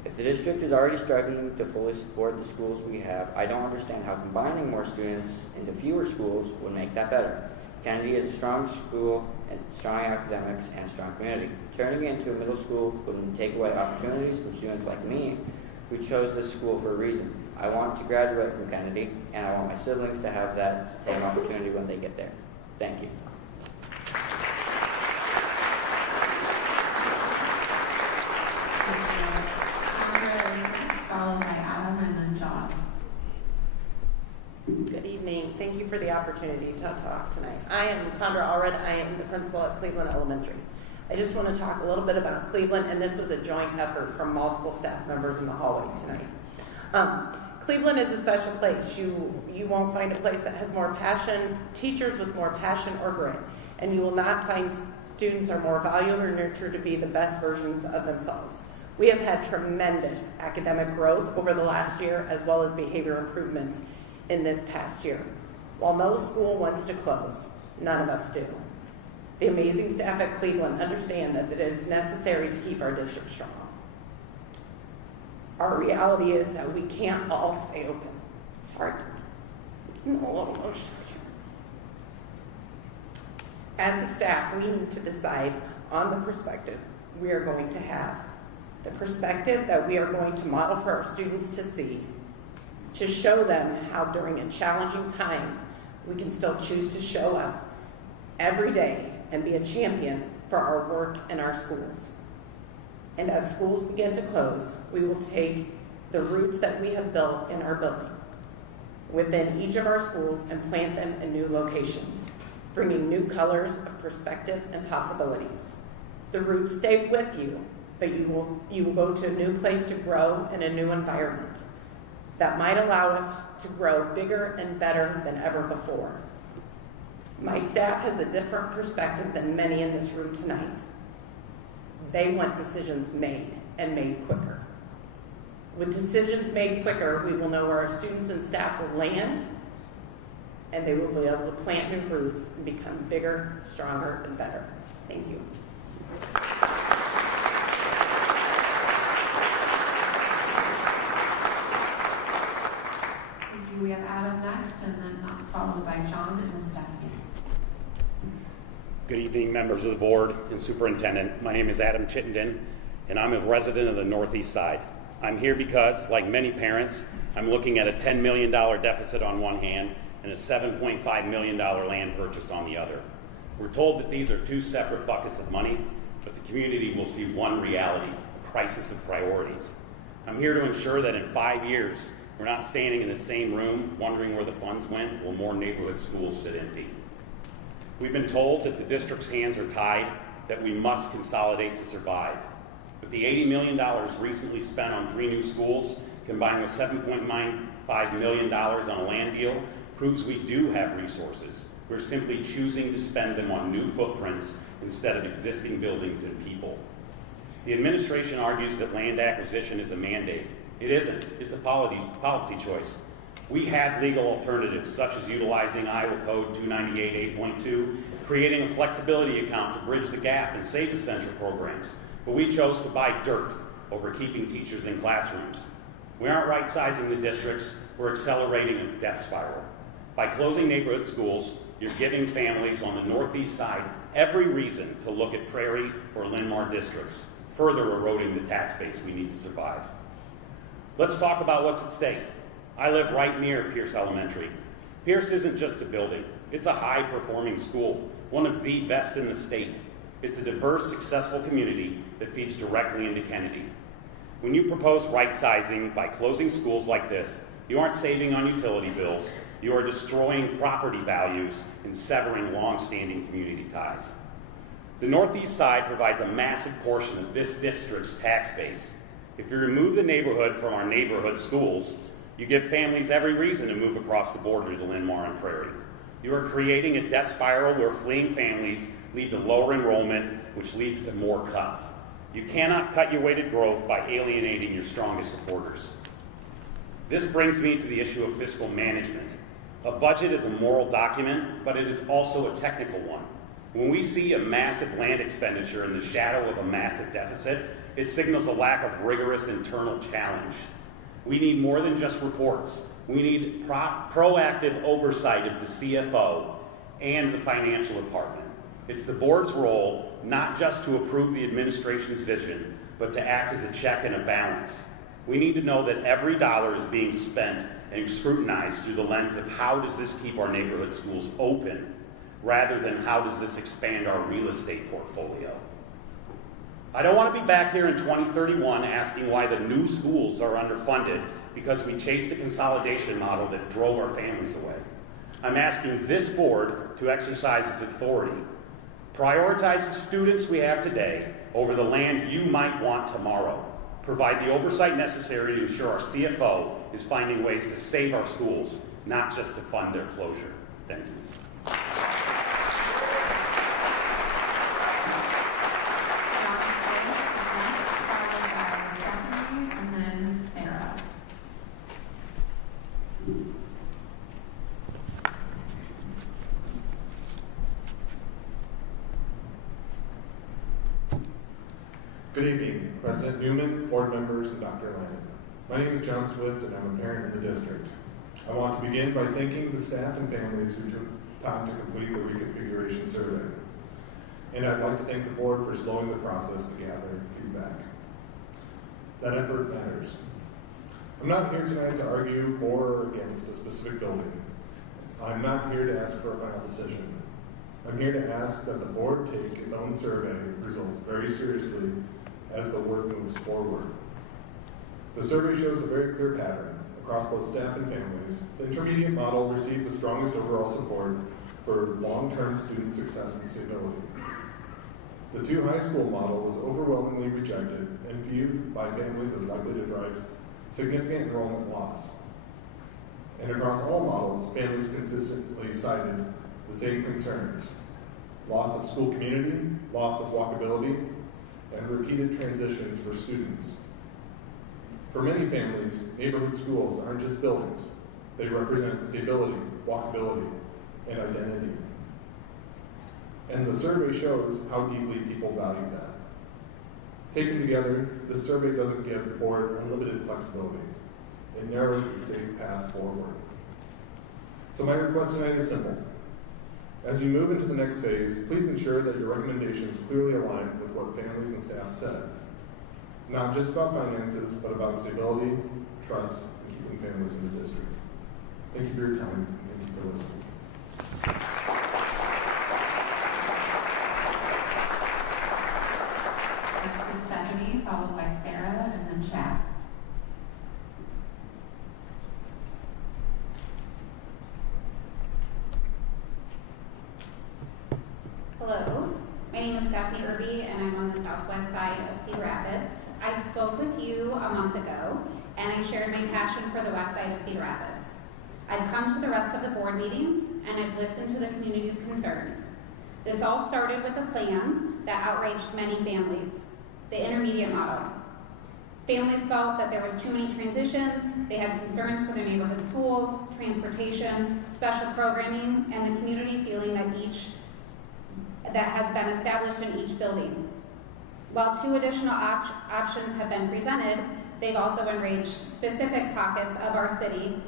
If the district is already struggling to fully support the schools we have, I don't understand how combining more students into fewer schools would make that better. Kennedy is a strong school and strong academics and a strong community. Turning it into a middle school would take away opportunities for students like me who chose this school for a reason. I want to graduate from Kennedy, and I want my siblings to have that same opportunity when they get there. Thank you. Followed by Adam and then John. Good evening. Thank you for the opportunity to talk tonight. I am Condra Allred. I am the principal at Cleveland Elementary. I just want to talk a little bit about Cleveland, and this was a joint effort from multiple staff members in the hallway tonight. Cleveland is a special place. You won't find a place that has more passion, teachers with more passion or grit, and you will not find students are more valued or nurtured to be the best versions of themselves. We have had tremendous academic growth over the last year, as well as behavior improvements in this past year. While no school wants to close, none of us do. The amazing staff at Cleveland understand that it is necessary to keep our district strong. Our reality is that we can't all stay open. Sorry, I'm a little emotional here. As a staff, we need to decide on the perspective we are going to have. The perspective that we are going to model for our students to see, to show them how during a challenging time, we can still choose to show up every day and be a champion for our work in our schools. And as schools begin to close, we will take the roots that we have built in our building within each of our schools and plant them in new locations, bringing new colors of perspective and possibilities. The roots stay with you, but you will go to a new place to grow in a new environment that might allow us to grow bigger and better than ever before. My staff has a different perspective than many in this room tonight. They want decisions made and made quicker. With decisions made quicker, we will know where our students and staff will land, and they will be able to plant new roots and become bigger, stronger, and better. Thank you. We have Adam next, and then that's followed by John and then Stephanie. Good evening, members of the board and superintendent. My name is Adam Chittenden, and I'm a resident of the Northeast Side. I'm here because, like many parents, I'm looking at a $10 million deficit on one hand and a $7.5 million land purchase on the other. We're told that these are two separate buckets of money, but the community will see one reality, a crisis of priorities. I'm here to ensure that in 5 years, we're not standing in the same room wondering where the funds went while more neighborhood schools sit empty. We've been told that the district's hands are tied, that we must consolidate to survive. But the $80 million recently spent on 3 new schools, combined with $7.95 million on a land deal, proves we do have resources. We're simply choosing to spend them on new footprints instead of existing buildings and people. The administration argues that land acquisition is a mandate. It isn't. It's a policy choice. We had legal alternatives, such as utilizing Iowa Code 298.8.2, creating a flexibility account to bridge the gap and save essential programs. But we chose to buy dirt over keeping teachers in classrooms. We aren't right-sizing the districts, we're accelerating a death spiral. By closing neighborhood schools, you're giving families on the northeast side every reason to look at Prairie or Linn-Mar districts, further eroding the tax base we need to survive. Let's talk about what's at stake. I live right near Pierce Elementary. Pierce isn't just a building, it's a high-performing school, one of the best in the state. It's a diverse, successful community that feeds directly into Kennedy. When you propose right-sizing by closing schools like this, you aren't saving on utility bills, you are destroying property values and severing long-standing community ties. The northeast side provides a massive portion of this district's tax base. If you remove the neighborhood from our neighborhood schools, you give families every reason to move across the border to Linn-Mar and Prairie. You are creating a death spiral where fleeing families lead to lower enrollment, which leads to more cuts. You cannot cut your weighted growth by alienating your strongest supporters. This brings me to the issue of fiscal management. A budget is a moral document, but it is also a technical one. When we see a massive land expenditure in the shadow of a massive deficit, it signals a lack of rigorous internal challenge. We need more than just reports. We need proactive oversight of the CFO and the financial department. It's the board's role not just to approve the administration's vision, but to act as a check and a balance. We need to know that every dollar is being spent and scrutinized through the lens of how does this keep our neighborhood schools open, rather than how does this expand our real estate portfolio. I don't want to be back here in 2031 asking why the new schools are underfunded because we chased a consolidation model that drove our families away. I'm asking this board to exercise its authority. Prioritize the students we have today over the land you might want tomorrow. Provide the oversight necessary to ensure our CFO is finding ways to save our schools, not just to fund their closure. Thank you. Good evening, President Newman, board members, and Dr. Lannon. My name is John Swift, and I'm a parent in the district. I want to begin by thanking the staff and families who took time to complete the reconfiguration survey. And I'd like to thank the board for slowing the process to gather feedback. That effort matters. I'm not here tonight to argue for or against a specific building. I'm not here to ask for a final decision. I'm here to ask that the board take its own survey results very seriously as the work moves forward. The survey shows a very clear pattern across both staff and families. The intermediate model received the strongest overall support for long-term student success and stability. The 2 high school model was overwhelmingly rejected and viewed by families as likely to drive significant enrollment loss. And across all models, families consistently cited the same concerns: loss of school community, loss of walkability, and repeated transitions for students. For many families, neighborhood schools aren't just buildings. They represent stability, walkability, and identity. And the survey shows how deeply people value that. Taken together, this survey doesn't give the board unlimited flexibility. It narrows the safe path forward. So my request tonight is simple. As you move into the next phase, please ensure that your recommendations clearly align with what families and staff said. Not just about finances, but about stability, trust, and keeping families in the district. Thank you for your time, and thank you for listening. Next is Stephanie, followed by Sarah, and then Chad. Stephanie Irby, and I'm on the southwest side of Cedar Rapids. I spoke with you a month ago, and I shared my passion for the west side of Cedar Rapids. I've come to the rest of the board meetings, and I've listened to the community's concerns. This all started with a plan that outraged many families, the intermediate model. Families felt that there was too many transitions, they had concerns for their neighborhood schools, transportation, special programming, and the community feeling that has been established in each building. While 2 additional options have been presented, they've also enraged specific pockets of our city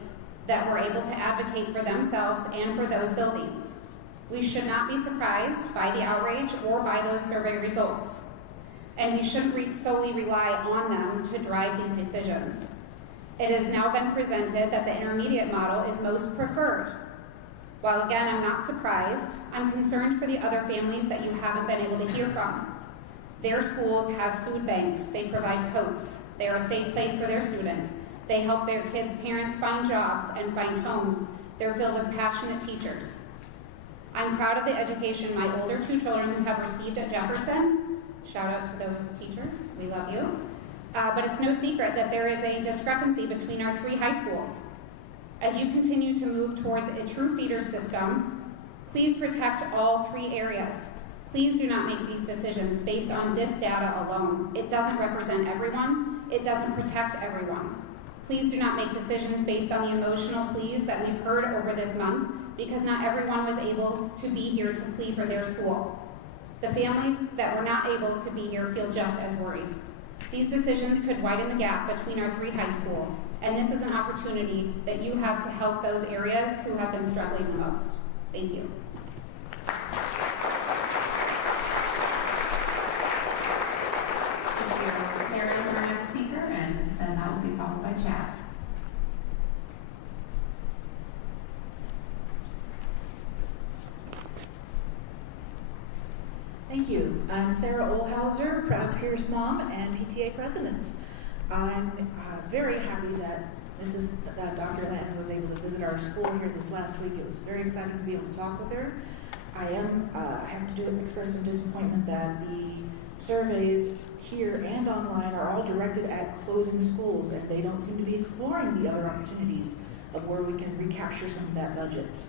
that were able to advocate for themselves and for those buildings. We should not be surprised by the outrage or by those survey results. And we shouldn't solely rely on them to drive these decisions. It has now been presented that the intermediate model is most preferred. While again, I'm not surprised, I'm concerned for the other families that you haven't been able to hear from. Their schools have food banks, they provide coats, they are a safe place for their students, they help their kids' parents find jobs and find homes, they're filled with passionate teachers. I'm proud of the education my older 2 children have received at Jefferson. Shout out to those teachers, we love you. But it's no secret that there is a discrepancy between our 3 high schools. As you continue to move towards a true feeder system, please protect all 3 areas. Please do not make these decisions based on this data alone. It doesn't represent everyone. It doesn't protect everyone. Please do not make decisions based on the emotional pleas that we've heard over this month, because not everyone was able to be here to plead for their school. The families that were not able to be here feel just as worried. These decisions could widen the gap between our 3 high schools, and this is an opportunity that you have to help those areas who have been struggling the most. Thank you. Thank you. Mary is our next speaker, and then that will be followed by Chad. Thank you. I'm Sarah Olhauser, proud Pierce mom and PTA president. I'm very happy that Dr. Lanton was able to visit our school here this last week. It was very exciting to be able to talk with her. I have to express some disappointment that the surveys here and online are all directed at closing schools, and they don't seem to be exploring the other opportunities of where we can recapture some of that budget.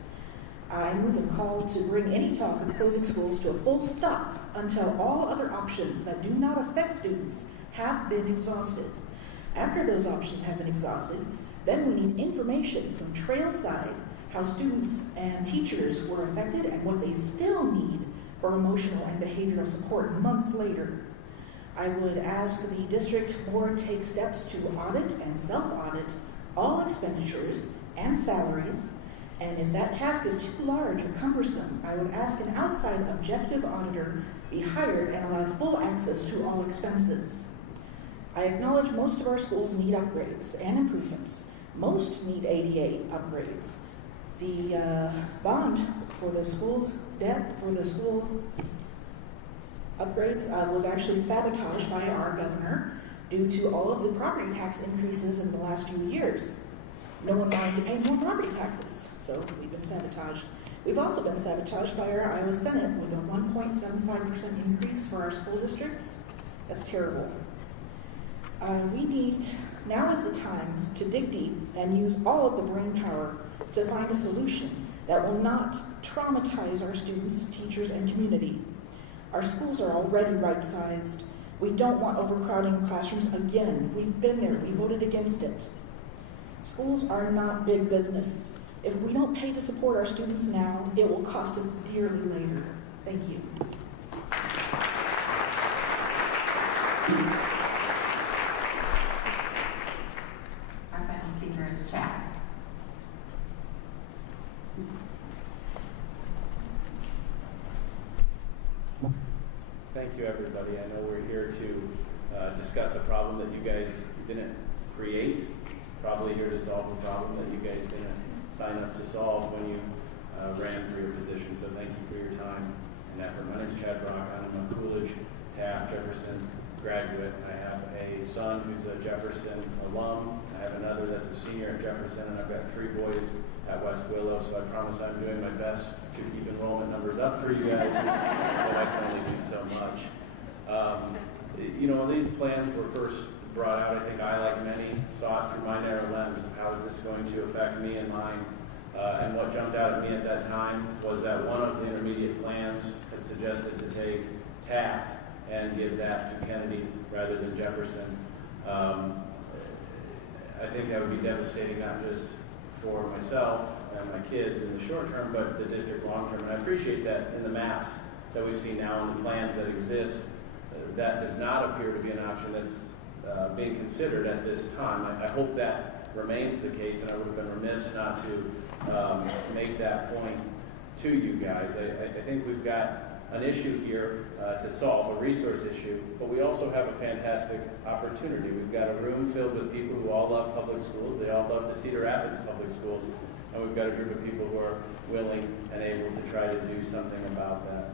I move and call to bring any talk of closing schools to a full stop until all other options that do not affect students have been exhausted. After those options have been exhausted, then we need information from Trailside, how students and teachers were affected and what they still need for emotional and behavioral support months later. I would ask the district board take steps to audit and self-audit all expenditures and salaries. And if that task is too large or cumbersome, I would ask an outside objective auditor be hired and allowed full access to all expenses. I acknowledge most of our schools need upgrades and improvements. Most need ADA upgrades. The bond for the school debt, for the school upgrades was actually sabotaged by our governor due to all of the property tax increases in the last few years. No one wanted to pay more property taxes, so we've been sabotaged. We've also been sabotaged by our Iowa Senate with a 1.75% increase for our school districts. That's terrible. Now is the time to dig deep and use all of the brain power to find a solution that will not traumatize our students, teachers, and community. Our schools are already right-sized. We don't want overcrowding of classrooms again. We've been there. We voted against it. Schools are not big business. If we don't pay to support our students now, it will cost us dearly later. Thank you. Our final speaker is Chad. Thank you, everybody. I know we're here to discuss a problem that you guys didn't create. Probably here to solve a problem that you guys didn't sign up to solve when you ran for your position. So thank you for your time and effort. My name is Chad Brock. I'm a Coolidge, Taft, Jefferson graduate. I have a son who's a Jefferson alum. I have another that's a senior at Jefferson, and I've got 3 boys at West Willow. So I promise I'm doing my best to keep enrollment numbers up for you guys, but I can only do so much. You know, when these plans were first brought out, I think I, like many, saw it through my narrow lens of how is this going to affect me and mine. And what jumped out at me at that time was that one of the intermediate plans had suggested to take Taft and give that to Kennedy rather than Jefferson. I think that would be devastating, not just for myself and my kids in the short term, but the district long term. And I appreciate that in the maps that we see now and the plans that exist, that does not appear to be an option that's being considered at this time. I hope that remains the case, and I would have been remiss not to make that point to you guys. I think we've got an issue here to solve, a resource issue, but we also have a fantastic opportunity. We've got a room filled with people who all love public schools. They all love the Cedar Rapids public schools, and we've got a group of people who are willing and able to try to do something about that.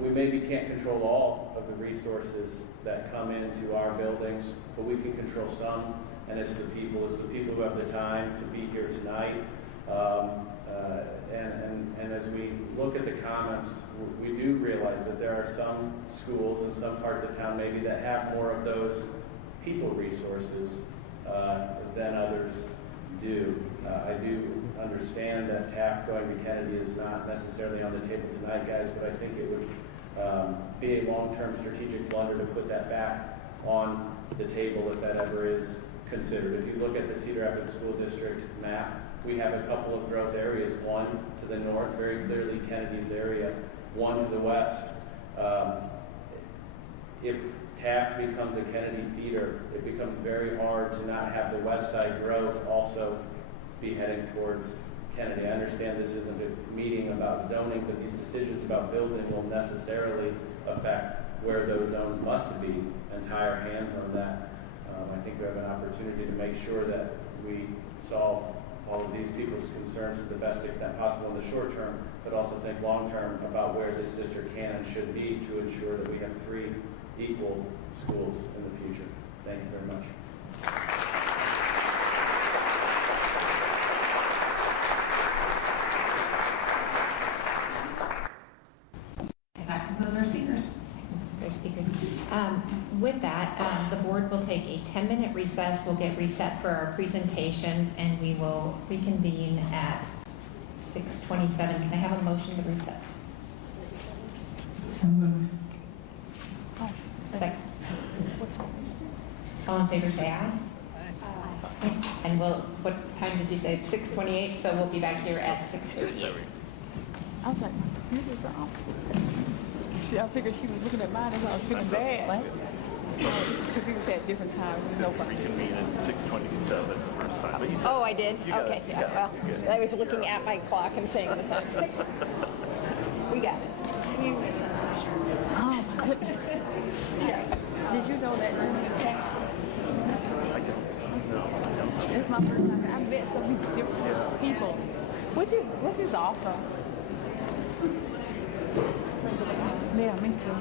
We maybe can't control all of the resources that come into our buildings, but we can control some, and it's the people who have the time to be here tonight. And as we look at the comments, we do realize that there are some schools in some parts of town maybe that have more of those people resources than others do. I do understand that Taft going to Kennedy is not necessarily on the table tonight, guys, but I think it would be a long-term strategic blunder to put that back on the table if that ever is considered. If you look at the Cedar Rapids School District map, we have a couple of growth areas, one to the north, very clearly Kennedy's area, one to the west. If Taft becomes a Kennedy feeder, it becomes very hard to not have the west side growth also be heading towards Kennedy. I understand this isn't a meeting about zoning, but these decisions about building will necessarily affect where those zones must be and tie our hands on that. I think we have an opportunity to make sure that we solve all of these people's concerns to the best extent possible in the short term, but also think long term about where this district can and should be to ensure that we have 3 equal schools in the future. Thank you very much. That concludes our speakers. With that, the board will take a 10-minute recess. We'll get reset for our presentations, and we will reconvene at 6:27. Can I have a motion to recess? So moved. Second. All in favor, say aye. Aye. And what time did you say? 6:28, so we'll be back here at 6:38. I was like, see, I figured she was looking at mine and I was feeling bad. Because we was at different times. No problem. Reconvene at 6:27 the first time. Oh, I did? Okay. Yeah, well, I was looking at my clock and saying the time. We got it. Oh, my goodness. Did you know that? I don't. It's my first time. I met so many different people, which is awesome. Yeah, me too.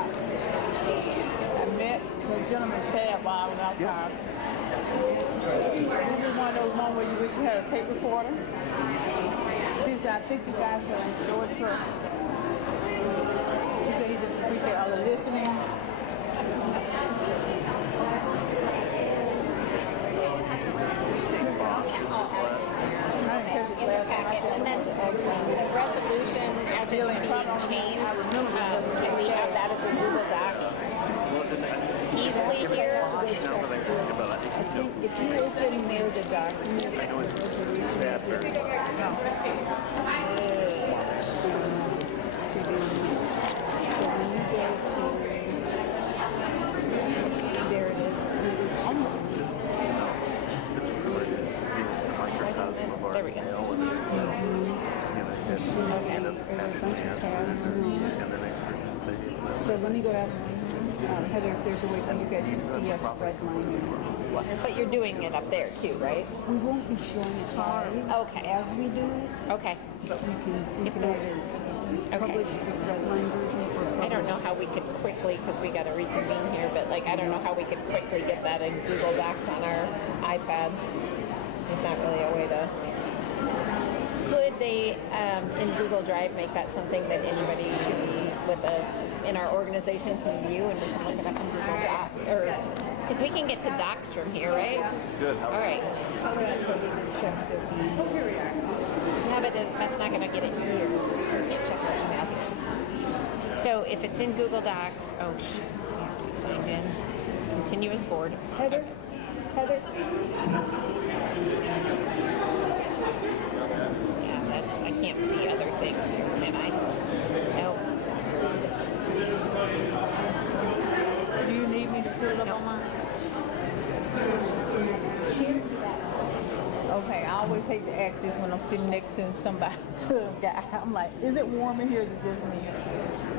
I met the gentleman Chad while I was outside. This is one of those moments where you wish you had a tape recorder. I think you guys have restored trust. He said he just appreciates all the listening. And then the resolution as it's being changed, can we have that as a Google Doc easily here? I think if you open near the document, the resolution is there it is. There we go. There's a bunch of tabs. So let me go ask Heather if there's a way for you guys to see us redlining. But you're doing it up there too, right? We won't be showing it live as we do it. Okay. But we can either publish the redline version or publish. I don't know how we could quickly, because we got to reconvene here, but like I don't know how we could quickly get that in Google Docs on our iPads. There's not really a way to. Could they, in Google Drive, make that something that anybody should be in our organization can view, and we can look it up in Google Docs? Or because we can get to docs from here, right? Good. All right. Oh, here we are. Yeah, but that's not going to get it here. Can't check our email. So if it's in Google Docs, oh shit, we have to be signed in. Continue as board. Heather. Yeah, that's. I can't see other things here, can I? Nope. Do you need me to put it up on mine? Okay, I always hate to ask this when I'm sitting next to somebody, to a guy. I'm like, is it warm in here or is it just me?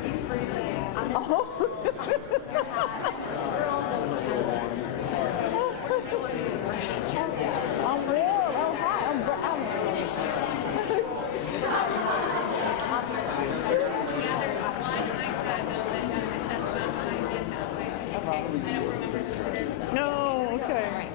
He's freezing. I'm Oh. You're hot. We're all going I'm real. I'm hot. I'm No, okay. All right.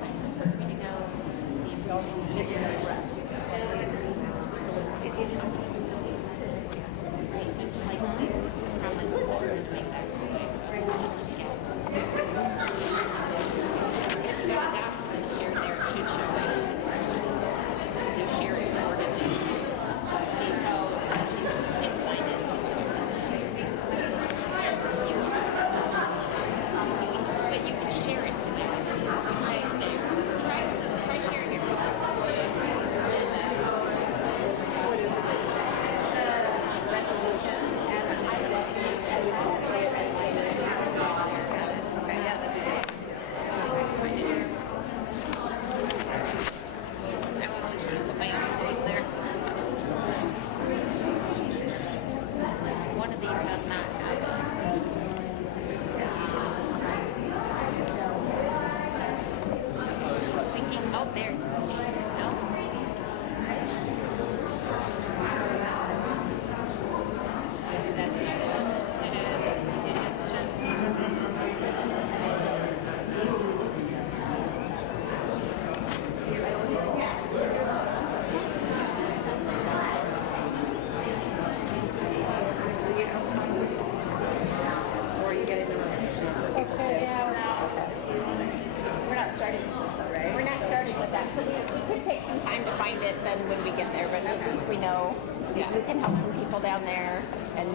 Down there, and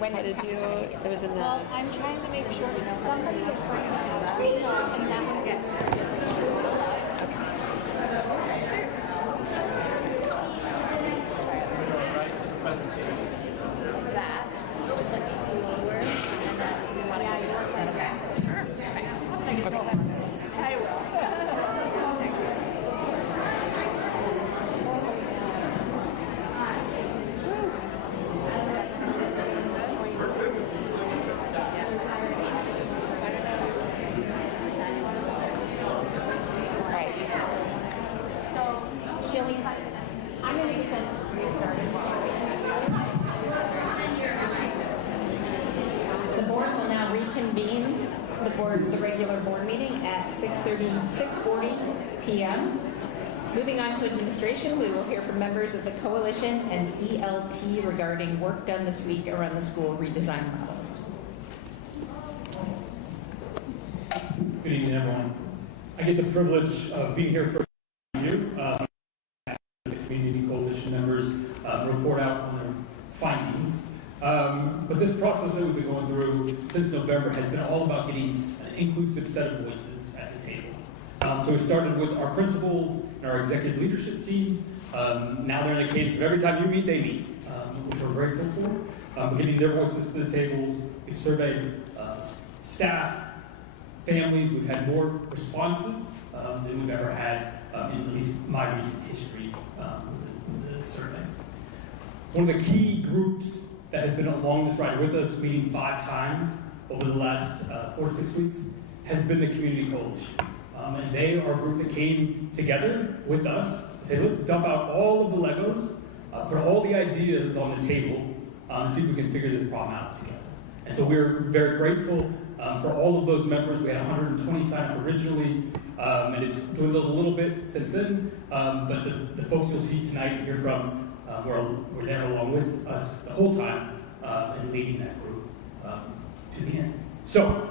when did you? It was in the. Well, I'm trying to make sure somebody gets signed up, and that one's at a different school. That just like slower, and then we want to get that. Okay. Sure. Okay. I will. I'm going to get this restarted. The board will now the regular board meeting at 6:40 p.m. Moving on to administration, we will hear from members of the coalition and ELT regarding work done this week around the school redesign models. Good evening, everyone. I get the privilege of being here for you. The community coalition members report out on their findings. But this process that we've been going through since November has been all about getting an inclusive set of voices at the table. So we started with our principals and our executive leadership team. Now they're in a cadence of every time you meet, they meet, which we're grateful for. We're getting their voices to the tables. We've surveyed staff, families. We've had more responses than we've ever had in at least my recent history with the survey. One of the key groups that has been along this ride with us, meeting 5 times over the last 4 to 6 weeks, has been the Community Coalition. And they are a group that came together with us to say, let's dump out all of the Legos, put all the ideas on the table, and see if we can figure this problem out together. And so we're very grateful for all of those members. We had 120 sign up originally, and it's dwindled a little bit since then. But the folks you'll see tonight and hear from were there along with us the whole time and leading that group to the end. So,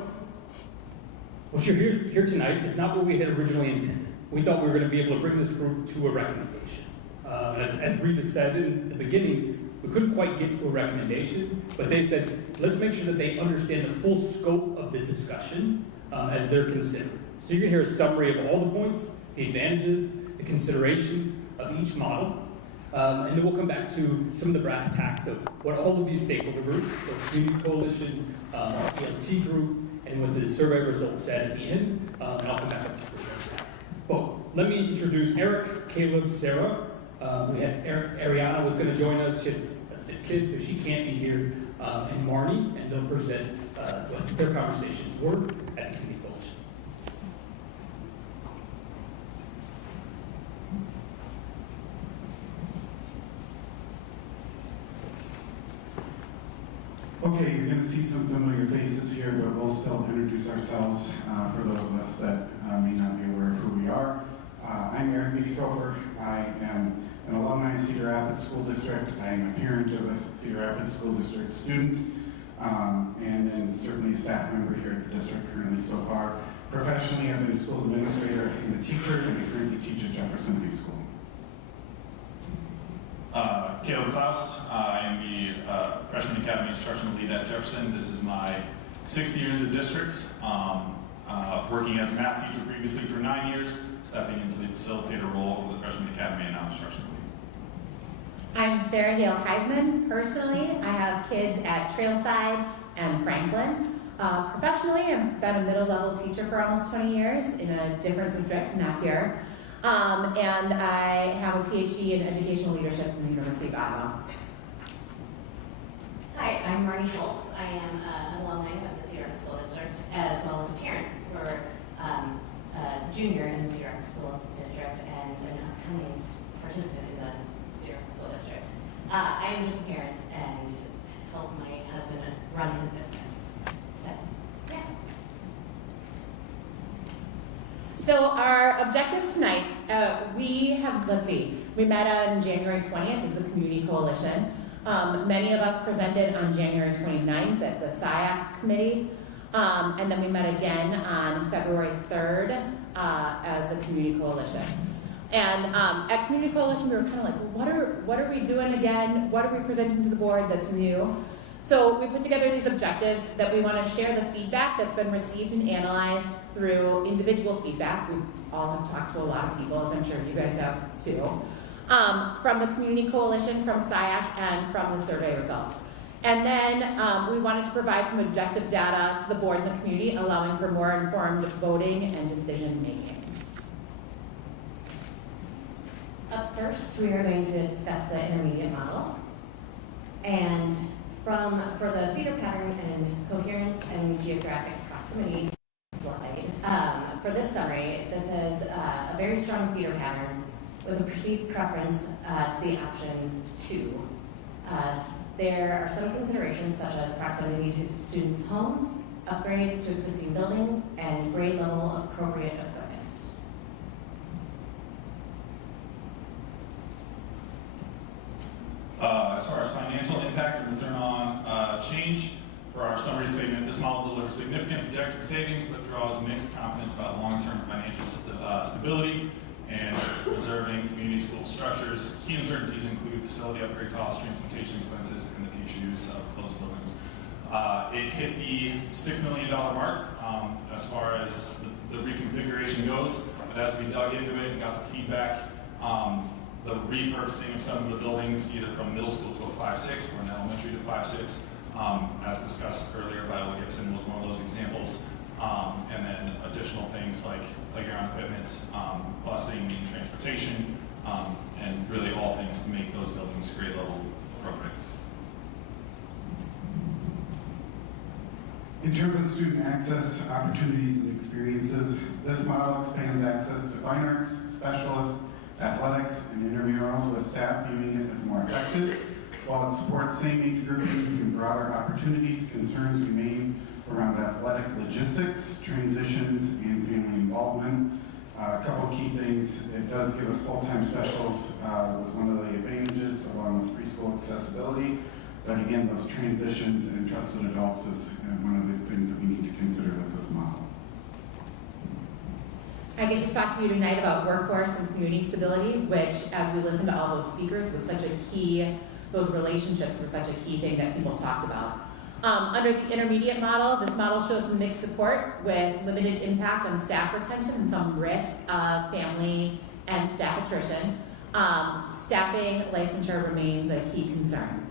what you're here tonight is not what we had originally intended. We thought we were going to be able to bring this group to a recommendation. As Rita said in the beginning, we couldn't quite get to a recommendation, but they said, let's make sure that they understand the full scope of the discussion as they're considered. So you're going to hear a summary of all the points, the advantages, the considerations of each model. And then we'll come back to some of the brass tacks of what all of these stakeholder groups, the Community Coalition, our ELT group, and what the survey results said at the end, and I'll come back up to the But let me introduce Eric, Caleb, Sarah. We had Ariana was going to join us. She has a sick kid, so she can't be here. And Marnie, and they'll present what their conversations were at the Community Coalition. Okay, you're going to see some familiar faces here, but we'll still introduce ourselves for those of us that may not be aware of who we are. I'm Eric Medicofer. I am an alumni of Cedar Rapids School District. I am a parent of a Cedar Rapids School District student, and then certainly a staff member here at the district currently so far. Professionally, I've been a school administrator and a teacher, and I currently teach at Jefferson High School. Caleb Klaus. I am the Freshman Academy Instructional Lead at Jefferson. This is my 6th year in the district. Working as a math teacher previously for 9 years, stepping into the facilitator role of the Freshman Academy and now Instructional Lead. I'm Sarah Hale-Heisman. Personally, I have kids at Trailside and Franklin. Professionally, I've been a middle-level teacher for almost 20 years in a different district, not here. And I have a PhD in educational leadership from the University of Iowa. Hi, I'm Marnie Schultz. I am an alumni of the Cedar Rapids School District, as well as a parent for a junior in the Cedar Rapids School District and an upcoming participant in the Cedar Rapids School District. I am just a parent and help my husband run his business. So, yeah. So our objectives tonight, we met on January 20th as the Community Coalition. Many of us presented on January 29th at the SIAC committee, and then we met again on February 3rd as the Community Coalition. And at Community Coalition, we were kind of like, well, what are we doing again? What are we presenting to the board that's new? So we put together these objectives that we want to share the feedback that's been received and analyzed through individual feedback. We all have talked to a lot of people, as I'm sure you guys have too, from the Community Coalition, from SIAC, and from the survey results. And then we wanted to provide some objective data to the board and the community, allowing for more informed voting and decision making. Up first, we are going to discuss the intermediate model. And for the feeder pattern and coherence and geographic proximity slide, for this summary, this is a very strong feeder pattern with a perceived preference to the option 2. There are some considerations such as proximity to students' homes, upgrades to existing buildings, and grade level appropriate equipment. As far as financial impact and return on change, for our summary statement, this model delivers significant projected savings, but draws mixed confidence about long-term financial stability and preserving community school structures. Key uncertainties include facility upgrade costs, transportation expenses, and the future use of closed buildings. It hit the $6 million mark as far as the reconfiguration goes, but as we dug into it and got the feedback, the repurposing of some of the buildings, either from middle school to a 5-6 or an elementary to 5-6, as discussed earlier by Ella Gibson, was one of those examples. And then additional things like playground equipment, busing, transportation, and really all things to make those buildings grade level appropriate. In terms of student access, opportunities, and experiences, this model expands access to fine arts, specialists, athletics, and intramurals, with staff viewing it as more effective. While it supports same age grouping and broader opportunities, concerns remain around athletic logistics, transitions, and family involvement. A couple key things: it does give us full-time specials, was one of the advantages, along with preschool accessibility. But again, those transitions and trusted adults is one of the things that we need to consider with this model. I get to talk to you tonight about workforce and community stability, which, as we listen to all those speakers, was such a key, those relationships were such a key thing that people talked about. Under the intermediate model, this model shows some mixed support with limited impact on staff retention and some risk of family and staff attrition. Staffing licensure remains a key concern.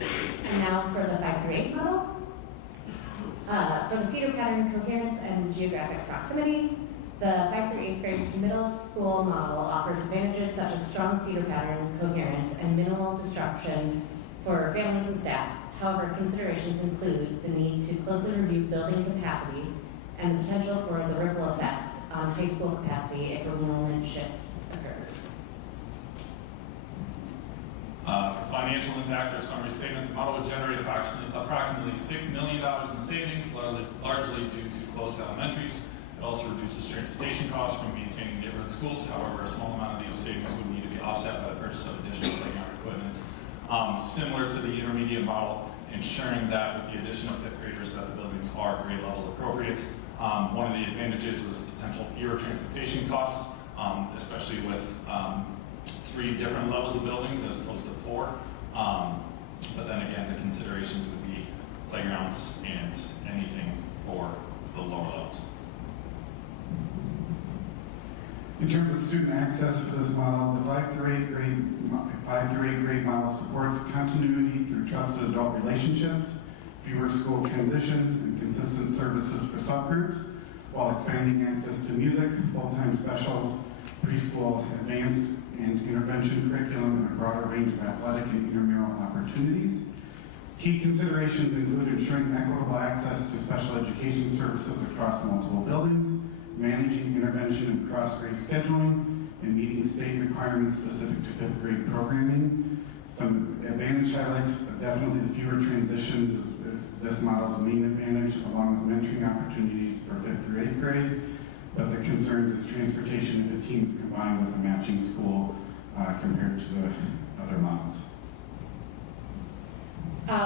And now for the 5-8 model. For the feeder pattern coherence and geographic proximity, the 5th through 8th grade middle school model offers advantages such as strong feeder pattern coherence and minimal disruption for families and staff. However, considerations include the need to closely review building capacity and the potential for the ripple effects on high school capacity if enrollment shift occurs. For financial impact, our summary statement, the model would generate approximately $6 million in savings, largely due to closed elementaries. It also reduces transportation costs from maintaining neighborhood schools. However, a small amount of these savings would need to be offset by the purchase of additional playground equipment. Similar to the intermediate model, ensuring that with the addition of 5th graders that the buildings are grade level appropriate. One of the advantages was potential fewer transportation costs, especially with 3 different levels of buildings as opposed to 4. But then again, the considerations would be playgrounds and anything for the lower levels. In terms of student access for this model, the 5 through 8 grade model supports continuity through trusted adult relationships, fewer school transitions, and consistent services for subgroups, while expanding access to music, full-time specials, preschool, advanced, and intervention curriculum, and a broader range of athletic and intramural opportunities. Key considerations include ensuring equitable access to special education services across multiple buildings, managing intervention and cross-grade scheduling, and meeting state requirements specific to 5th grade programming. Some advantage highlights, but definitely the fewer transitions is this model's main advantage, along with mentoring opportunities for 5th through 8th grade. But the concerns is transportation if the teams combined with a matching school compared to the other models.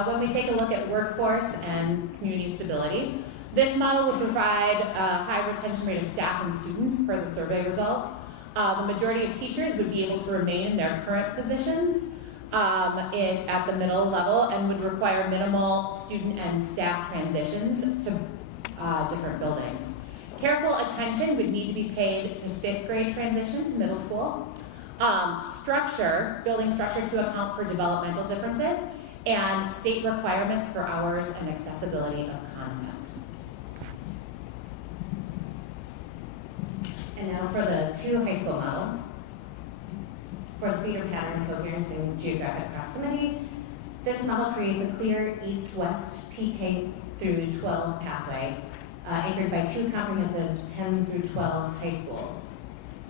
When we take a look at workforce and community stability, this model would provide a high retention rate of staff and students per the survey result. The majority of teachers would be able to remain in their current positions at the middle level and would require minimal student and staff transitions to different buildings. Careful attention would need to be paid to 5th grade transition to middle school. Building structure to account for developmental differences, and state requirements for hours and accessibility of content. And now for the 2 high school model. For the feeder pattern coherence and geographic proximity, this model creates a clear east-west PK through 12 pathway, anchored by 2 comprehensive 10 through 12 high schools.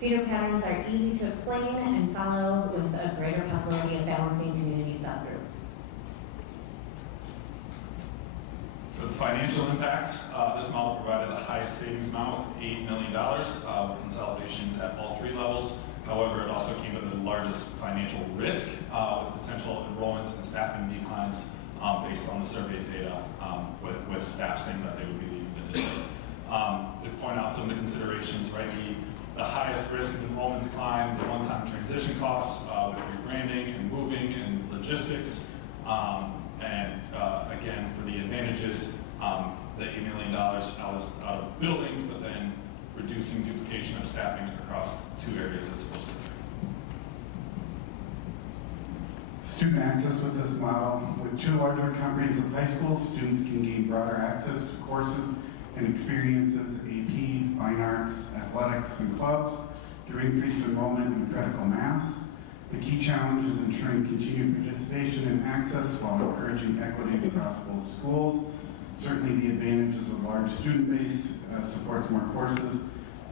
Feeder patterns are easy to explain and follow with a greater possibility of balancing community subgroups. For the financial impact, this model provided the highest savings amount of $8 million with consolidations at all 3 levels. However, it also came with the largest financial risk with potential enrollments and staffing declines based on the survey data with staff saying that they would be leaving the district. To point out some of the considerations, right? The highest risk of enrollment decline, the one-time transition costs with rebranding and moving and logistics. Again, for the advantages, the $8 million out of buildings, but then reducing duplication of staffing across 2 areas as opposed to 3. Student access with this model. With 2 larger comprehensive high schools, students can gain broader access to courses and experiences, AP, fine arts, athletics, and clubs through increased enrollment and critical mass. The key challenge is ensuring continued participation and access while encouraging equity across both schools. Certainly the advantages of a large student base supports more courses,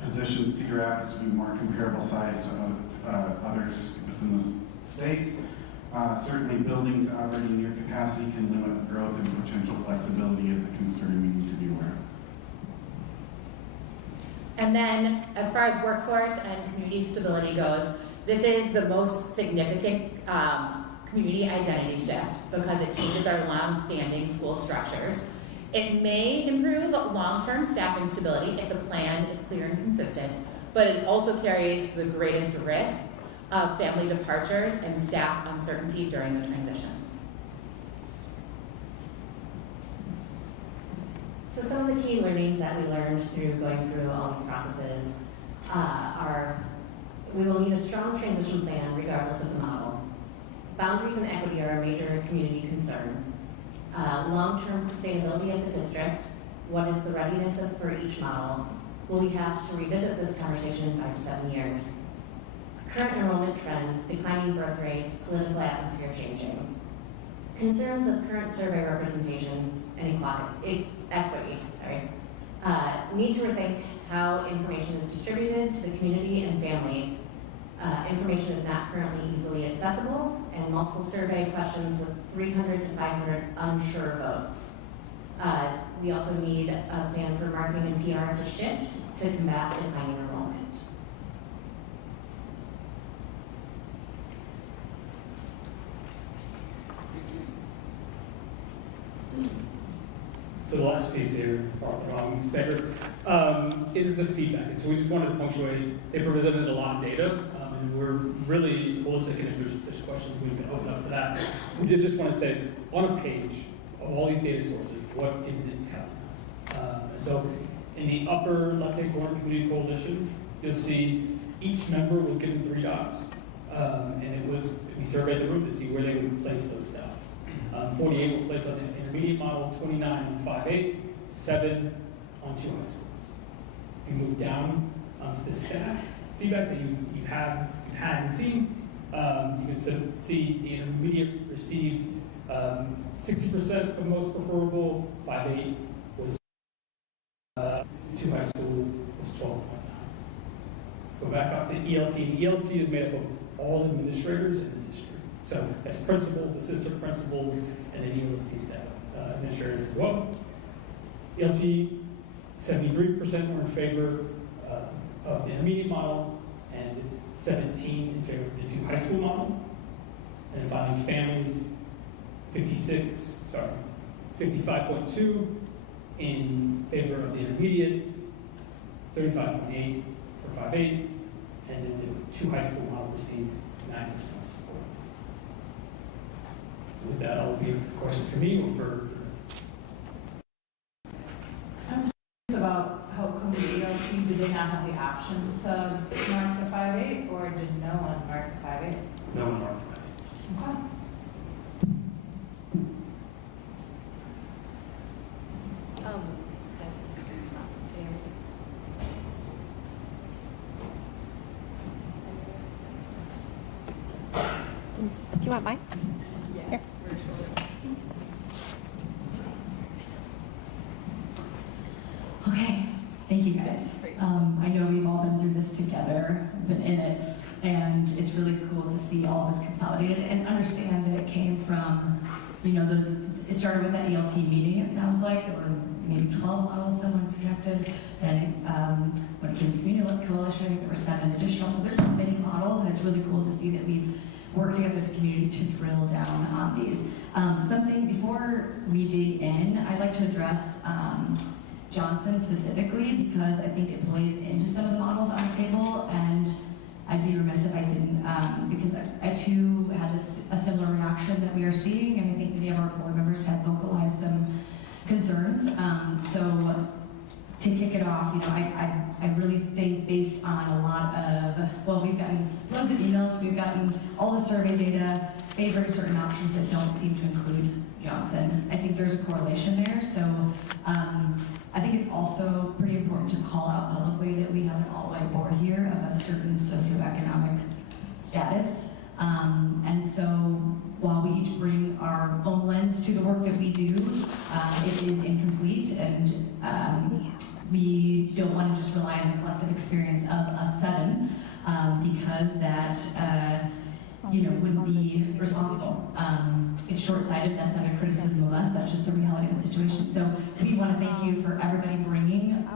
positions Cedar Rapids to be more comparable size to others within the state. Certainly buildings operating near capacity can limit growth and potential flexibility as a concern we need to be aware of. And then, as far as workforce and community stability goes, this is the most significant community identity shift because it changes our long-standing school structures. It may improve long-term staffing stability if the plan is clear and consistent, but it also carries the greatest risk of family departures and staff uncertainty during the transitions. So some of the key learnings that we learned through going through all these processes are we will need a strong transition plan regardless of the model. Boundaries and equity are a major community concern. Long-term sustainability of the district. What is the readiness for each model? Will we have to revisit this conversation in 5 to 7 years? Current enrollment trends, declining birth rates, political atmosphere changing. Concerns of current survey representation and equity. Need to rethink how information is distributed to the community and families. Information is not currently easily accessible, and multiple survey questions with 300 to 500 unsure votes. We also need a plan for marketing and PR to shift to combat declining enrollment. So the last piece here, is the feedback. And so we just wanted to punctuate, they presented a lot of data, and we're really holistic, and if there's questions, we can open up for that. We did just want to say, on a page of all these data sources, what is it telling us? And so in the upper left-hand corner, Community Coalition, you'll see each member was given 3 dots, and we surveyed the room to see where they would place those dots. 48 were placed on the intermediate model, 29 on 5-8, 7 on 2 high schools. If you move down to the staff feedback that you've had and seen, you can see the intermediate received 60% of most preferable, 5-8 was 2 high school was 12.9. Go back up to ELT. ELT is made up of all administrators in the district. So that's principals, assistant principals, and then ELT staff, administrators as well. ELT, 73% were in favor of the intermediate model, and 17 in favor of the 2 high school model. And then finally, families, 55.2 in favor of the intermediate, 35.8 for 5-8, and then the 2 high school model received 9% support. So with that, I'll be questions for me or for about how come the ELT, did they not have the option to mark the 5-8, or did no one mark the 5-8? no one marked the 5-8. Okay. Do you want mine? Here. Okay, thank you guys. I know we've all been through this together, been in it, and it's really cool to see all this consolidated and understand that it came from, you know, it started with that ELT meeting, it sounds like, or maybe 12 models someone projected, and when it came to Community Coalition, I think there were 7 additional, so there's many models, and it's really cool to see that we've worked together as a community to drill down on these. Something, before we dig in, I'd like to address Johnson specifically, because I think it plays into some of the models on the table, and I'd be remiss if I didn't, because I too had a similar reaction that we are seeing, and I think many of our board members have vocalized some concerns. So to kick it off, you know, I really think based on a lot of, well, we've gotten loads of emails, we've gotten all the survey data favoring certain options that don't seem to include Johnson. I think there's a correlation there, so I think it's also pretty important to call out publicly that we have an all-white board here of a certain socioeconomic status. And so while we each bring our own lens to the work that we do, it is incomplete, and we don't want to just rely on the collective experience of us 7, because that you know, wouldn't be responsible. It's short-sighted, that's not a criticism of us, that's just the reality of the situation. So we want to thank you for everybody bringing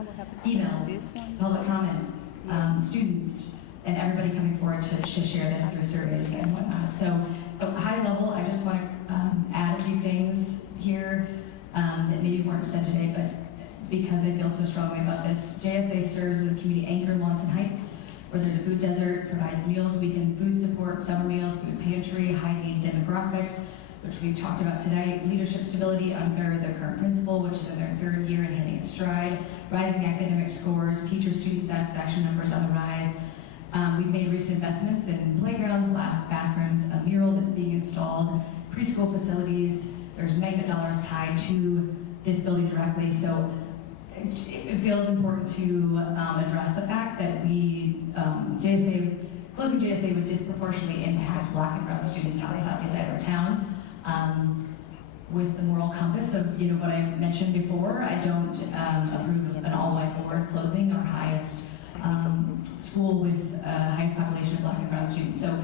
emails, public comment, students, and everybody coming forward to share this through surveys and whatnot. So at a high level, I just want to add a few things here that maybe weren't said today, but because I feel so strongly about this. JSA serves as a community anchor in Wellington Heights, where there's a food desert, provides meals, weekend food support, summer meals, food pantry, high-need demographics, which we've talked about today, leadership stability under the current principal, which is in their 3rd year and hitting its stride, rising academic scores, teacher-student satisfaction numbers on the rise. We've made recent investments in playgrounds, bathrooms, a mural that's being installed, preschool facilities. There's mega dollars tied to this building directly. So it feels important to address the fact that closing JSA would disproportionately impact Black and brown students on the southeast side of our town. With the moral compass of, you know, what I mentioned before, I don't approve of an all-white board closing our highest school with highest population of Black and brown students. So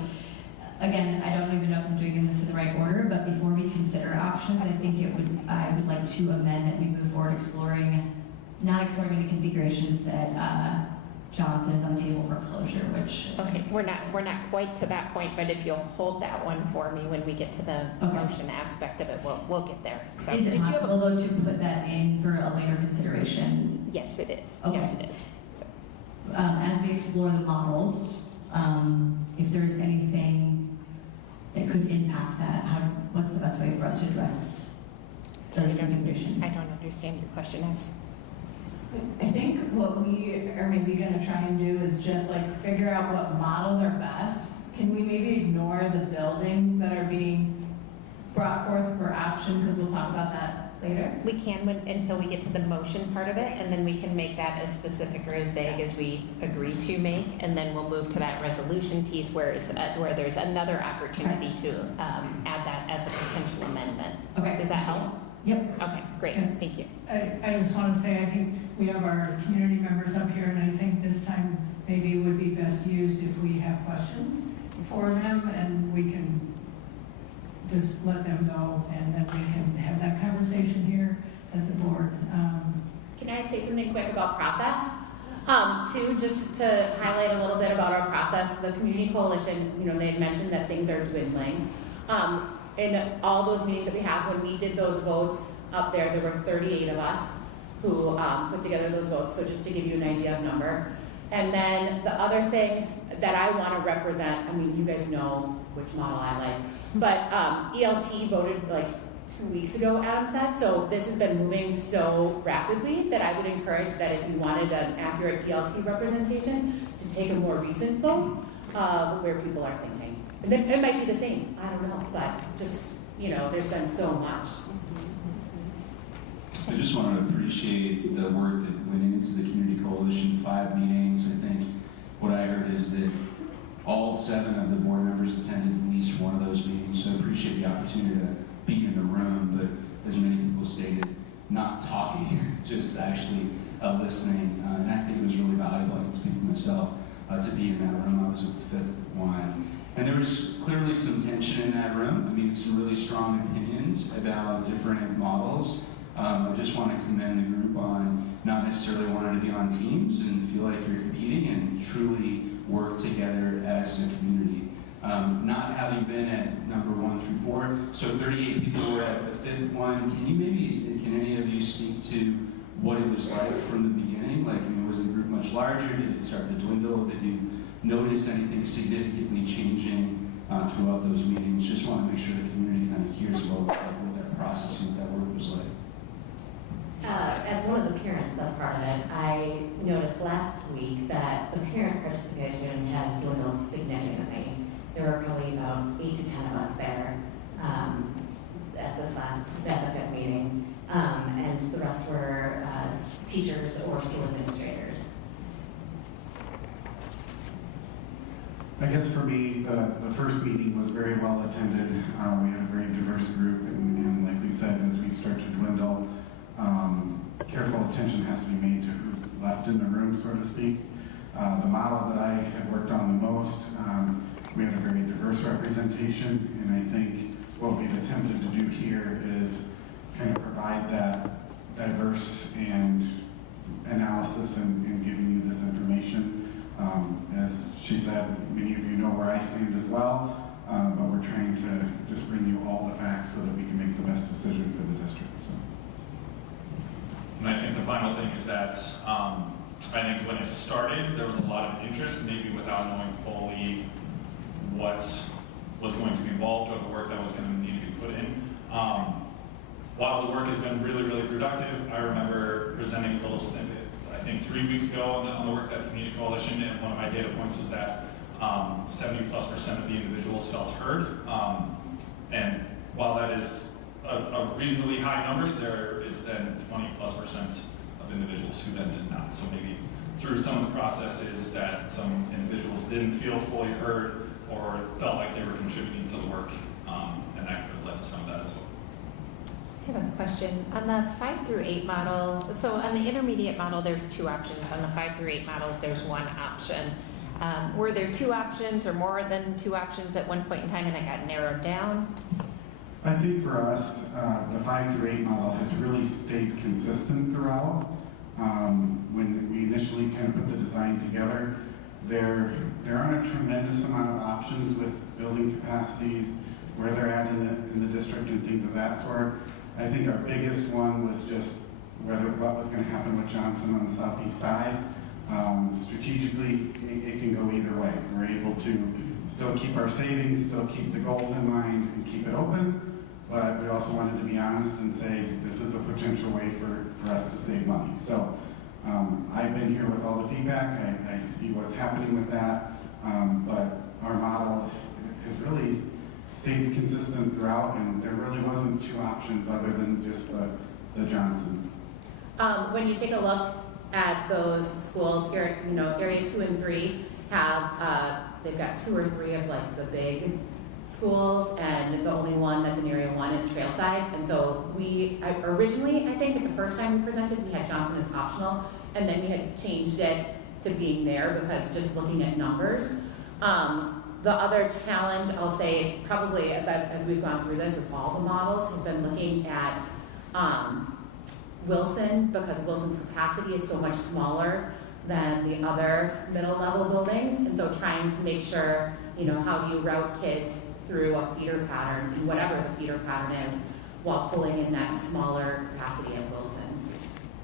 again, I don't even know if I'm doing this in the right order, but before we consider options, I think I would like to amend that we move forward not exploring any configurations that Johnson is on the table for closure, which... Okay, we're not quite to that point, but if you'll hold that one for me when we get to the motion aspect of it, we'll get there. So is it possible, though, to put that in for a later consideration? Yes, it is. Okay. Yes, it is. So. As we explore the models, if there's anything that could impact that, what's the best way for us to address those configurations? I don't understand your question as... I think what we are maybe going to try and do is just like figure out what models are best. Can we maybe ignore the buildings that are being brought forth for option, because we'll talk about that later? We can until we get to the motion part of it, and then we can make that as specific or as vague as we agree to make, and then we'll move to that resolution piece where there's another opportunity to add that as a potential amendment. Okay. Does that help? Yep. Okay, great. Thank you. I just want to say, I think we have our community members up here, and I think this time maybe it would be best used if we have questions for them, and we can just let them know, and then we can have that conversation here at the board. Can I say something quick about process? Too, just to highlight a little bit about our process, the Community Coalition, you know, they had mentioned that things are dwindling. In all those meetings that we have, when we did those votes up there were 38 of us who put together those votes, so just to give you an idea of number. And then the other thing that I want to represent, I mean, you guys know which model I like, but ELT voted like 2 weeks ago, Adam said, so this has been moving so rapidly that I would encourage that if you wanted an accurate ELT representation, to take a more recent vote of where people are thinking. And it might be the same, I don't know, but just, you know, there's been so much. I just want to appreciate the work that went into the Community Coalition 5 meetings. I think what I heard is that all 7 of the board members attended at least one of those meetings, so I appreciate the opportunity to be in the room, but as many people stated, not talking, just actually listening, and I think it was really valuable. I can speak for myself. to be in that room. I was with the fifth one. And there was clearly some tension in that room. I mean, some really strong opinions about different models. I just want to commend the group on not necessarily wanting to be on teams and feel like you're competing and truly work together as a community. Not having been at number 1 through 4, so 38 people were at the fifth one. Can any of you speak to what it was like from the beginning? Like, I mean, was the group much larger? Did it start to dwindle? Did you notice anything significantly changing throughout those meetings? Just want to make sure the community kind of hears about what that process and what that work was like. As one of the parents that's part of it, I noticed last week that the parent participation has dwindled significantly. There were probably about 8 to 10 of us there at the fifth meeting, and the rest were teachers or school administrators. I guess for me, the first meeting was very well attended. We had a very diverse group, and like we said, as we start to dwindle, careful attention has to be made to who's left in the room, so to speak. The model that I had worked on the most, we had a very diverse representation, and I think what we've attempted to do here is kind of provide that diverse and analysis and giving you this information. As she said, many of you know where I stand as well, but we're trying to just bring you all the facts so that we can make the best decision for the district. So. And I think the final thing is that I think when it started, there was a lot of interest, maybe without knowing fully what was going to be involved or the work that was going to need to be put in. While the work has been really, really productive, I remember presenting a little snippet, I think 3 weeks ago on the work that the Community Coalition, and one of my data points was that 70+% of the individuals felt heard. And while that is a reasonably high number, there is then 20+% of individuals who then did not. So maybe through some of the processes that some individuals didn't feel fully heard or felt like they were contributing to the work, and that could have led to some of that as well. I have a question. On the 5 through 8 model, so on the intermediate model, there's 2 options. On the 5 through 8 models, there's 1 option. Were there 2 options or more than 2 options at one point in time and it got narrowed down? I think for us, the 5 through 8 model has really stayed consistent throughout. When we initially kind of put the design together, there aren't a tremendous amount of options with building capacities, where they're at in the district and things of that sort. I think our biggest one was just what was going to happen with Johnson on the southeast side. Strategically, it can go either way. We're able to still keep our savings, still keep the goals in mind, and keep it open. But we also wanted to be honest and say this is a potential way for us to save money. So I've been here with all the feedback. I see what's happening with that. But our model has really stayed consistent throughout, and there really wasn't 2 options other than just the Johnson. When you take a look at those schools, area 2 and 3 have, they've got 2 or 3 of like the big schools, and the only one that's in area 1 is Trailside. And so originally, I think at the first time we presented, we had Johnson as optional, and then we had changed it to being there because just looking at numbers. The other challenge, I'll say, probably as we've gone through this with all the models, has been looking at Wilson, because Wilson's capacity is so much smaller than the other middle level buildings. And so trying to make sure, how do you route kids through a feeder pattern, and whatever the feeder pattern is, while pulling in that smaller capacity of Wilson.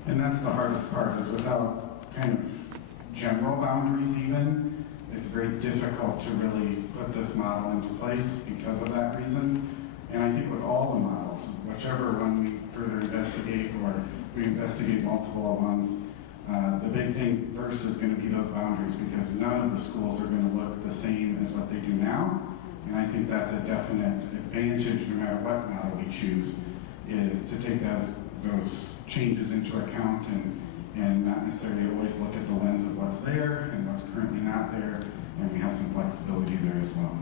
And that's the hardest part, is without kind of general boundaries even, it's very difficult to really put this model into place because of that reason. And I think with all the models, whichever one we further investigate or we investigate multiple ones, the big thing first is going to be those boundaries, because none of the schools are going to look the same as what they do now. And I think that's a definite advantage no matter what model we choose, is to take those changes into account and not necessarily always look at the lens of what's there and what's currently not there, and we have some flexibility there as well.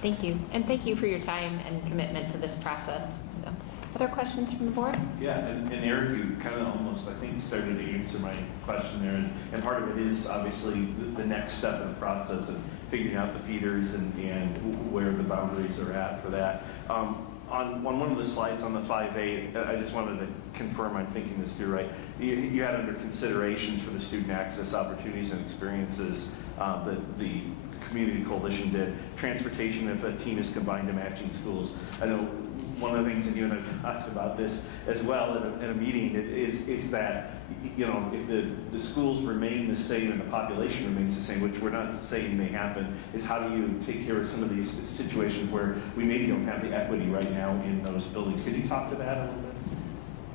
Thank you. And thank you for your time and commitment to this process. So, Other questions from the board? Yeah, and Eric, you kind of almost, I think, started to answer my question there. And part of it is obviously the next step in the process of figuring out the feeders and where the boundaries are at for that. On one of the slides on the 5A, I just wanted to confirm I'm thinking this through right. You had under considerations for the student access opportunities and experiences that the Community Coalition did. Transportation if a team is combined to matching schools. I know one of the things that you and I have talked about this as well in a meeting is that, you know, if the schools remain the same and the population remains the same, which we're not saying may happen, is how do you take care of some of these situations where we maybe don't have the equity right now in those buildings? Could you talk to that a little bit?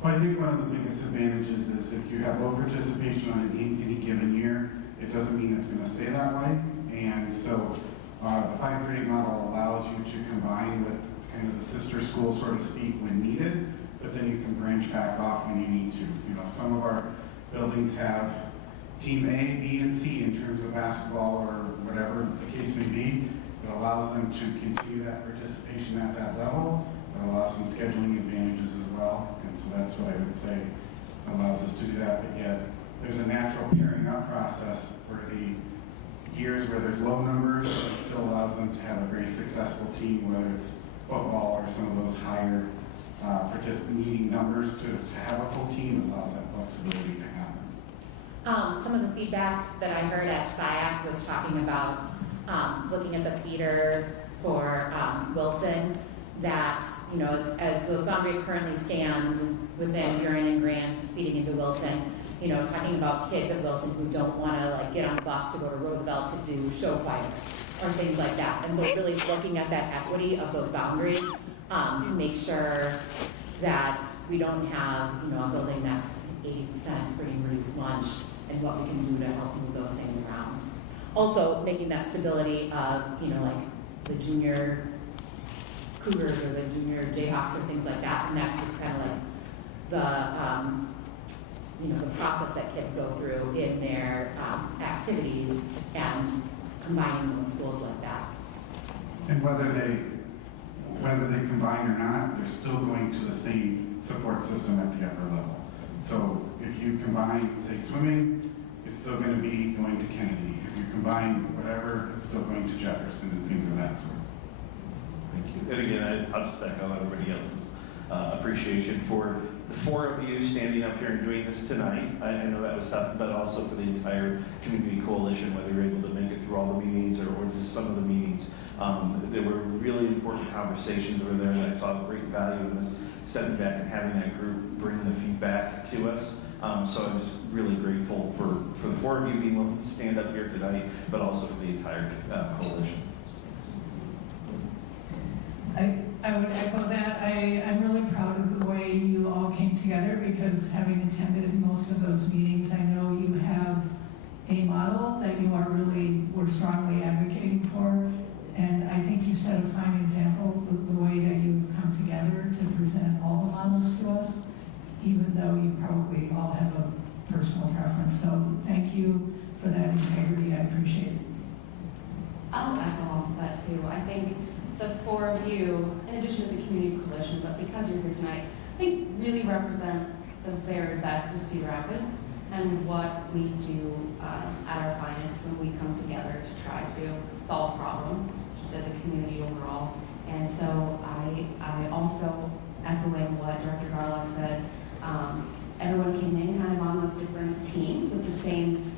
Well, I think one of the biggest advantages is if you have low participation on any given year, it doesn't mean it's going to stay that way. And so the 538 model allows you to combine with kind of the sister school, so to speak, when needed, but then you can branch back off when you need to. You know, some of our buildings have team A, B, and C in terms of basketball or whatever the case may be. It allows them to continue that participation at that level. It allows some scheduling advantages as well. And so that's what I would say allows us to do that. But yet, there's a natural pairing up process for the years where there's low numbers, but it still allows them to have a very successful team, whether it's football or some of those higher needing numbers to have a full team allows that flexibility to happen. Some of the feedback that I heard at SIAC was talking about looking at the feeder for Wilson, that, you know, as those boundaries currently stand within Buren and Grant feeding into Wilson, you know, talking about kids at Wilson who don't want to like get on a bus to go to Roosevelt to do show choir or things like that. And so really looking at that equity of those boundaries to make sure that we don't have, you know, a building that's 80% free and reduced lunch, and what we can do to help move those things around. Also making that stability of, you know, like the junior Cougars or the junior Jayhawks or things like that. And that's just kind of like the, you know, the process that kids go through in their activities and combining those schools like that. And whether they combine or not, they're still going to the same support system at the upper level. So if you combine, say, swimming, it's still going to be going to Kennedy. If you combine whatever, it's still going to Jefferson and things of that sort. Thank you. And again, I'll just echo everybody else's appreciation for the four of you standing up here and doing this tonight. I know that was tough, but also for the entire community coalition, whether you're able to make it through all the meetings or just some of the meetings. There were really important conversations over there, and I saw great value in this stepping back and having that group bring the feedback to us. So I'm just really grateful for the four of you being willing to stand up here tonight, but also for the entire coalition. I would echo that. I'm really proud of the way you all came together, because having attended most of those meetings, I know you have a model that you were strongly advocating for. And I think you set a fine example of the way that you've come together to present all the models to us, even though you probably all have a personal preference. So thank you for that integrity. I appreciate it. I'll echo all of that too. I think the four of you, in addition to the community coalition, but because you're here tonight, I think really represent the very best of Cedar Rapids and what we do at our finest when we come together to try to solve a problem, just as a community overall. And so I also, echoing what Dr. Garlock said, everyone came in kind of on those different teams with the same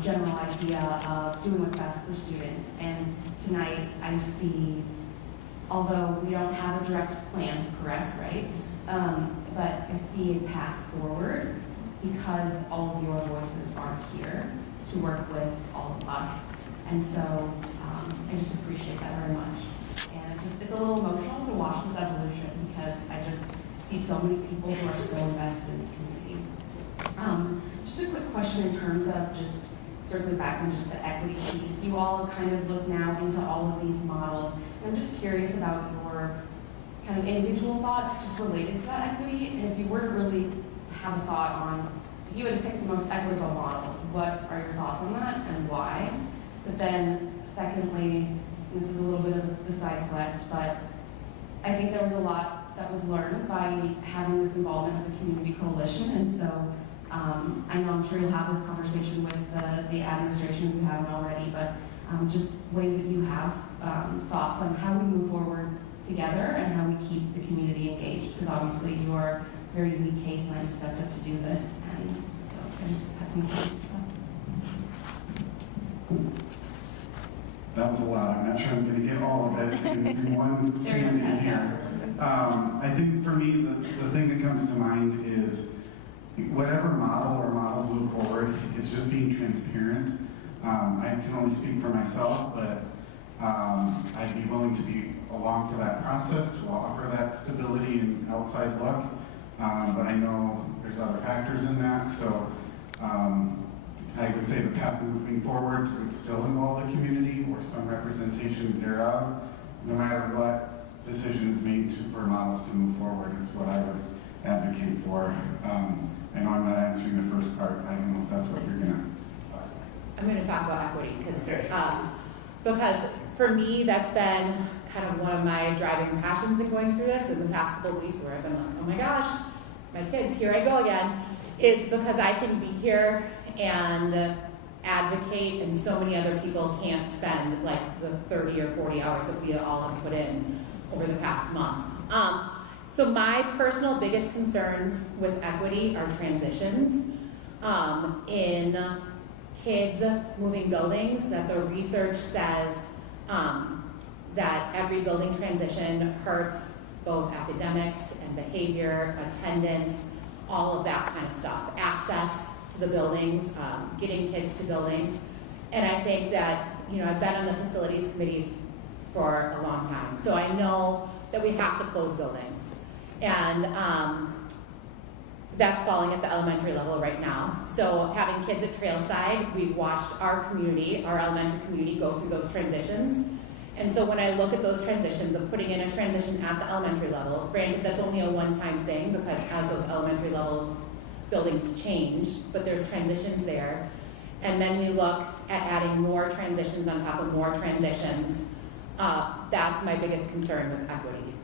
general idea of doing what's best for students. And tonight I see, although we don't have a direct plan, correct, right? But I see a path forward because all of your voices are here to work with all of us. And so I just appreciate that very much. And it's a little emotional to watch this evolution, because I just see so many people who are so invested in this community. Just a quick question in terms of just circling back on just the equity piece. You all kind of look now into all of these models. And I'm just curious about your kind of individual thoughts just related to that equity. And if you were to really have a thought on, if you had picked the most equitable model, what are your thoughts on that and why? But then secondly, this is a little bit of the side quest, but I think there was a lot that was learned by having this involvement of the community coalition. And so I know I'm sure you'll have this conversation with the administration if you haven't already, but just ways that you have thoughts on how we move forward together and how we keep the community engaged, because obviously you're a very unique case and I just stepped up to do this, and so I just had some questions. That was a lot. I'm not sure I'm going to get all of it in one statement here. I think for me, the thing that comes to mind is whatever model or models move forward is just being transparent. I can only speak for myself, but I'd be willing to be along for that process to offer that stability and outside look. But I know there's other factors in that, so I would say the path moving forward would still involve the community or some representation thereof, no matter what decision is made for models to move forward is what I would advocate for. I know I'm not answering the first part. I don't know if that's what you're going to. I'm going to talk about equity because for me, that's been kind of one of my driving passions in going through this in the past couple of weeks where I've been like, oh my gosh, my kids, here I go again, is because I can be here and advocate and so many other people can't spend like the 30 or 40 hours that we all have put in over the past month. So my personal biggest concerns with equity are transitions in kids moving buildings, that the research says that every building transition hurts both academics and behavior, attendance, all of that kind of stuff, access to the buildings, getting kids to buildings. And I think that, I've been on the facilities committees for a long time, so I know that we have to close buildings. And that's falling at the elementary level right now. So having kids at Trailside, we've watched our community, our elementary community, go through those transitions. And so when I look at those transitions of putting in a transition at the elementary level, granted that's only a one-time thing because as those elementary levels buildings change, but there's transitions there. And then we look at adding more transitions on top of more transitions. That's my biggest concern with equity.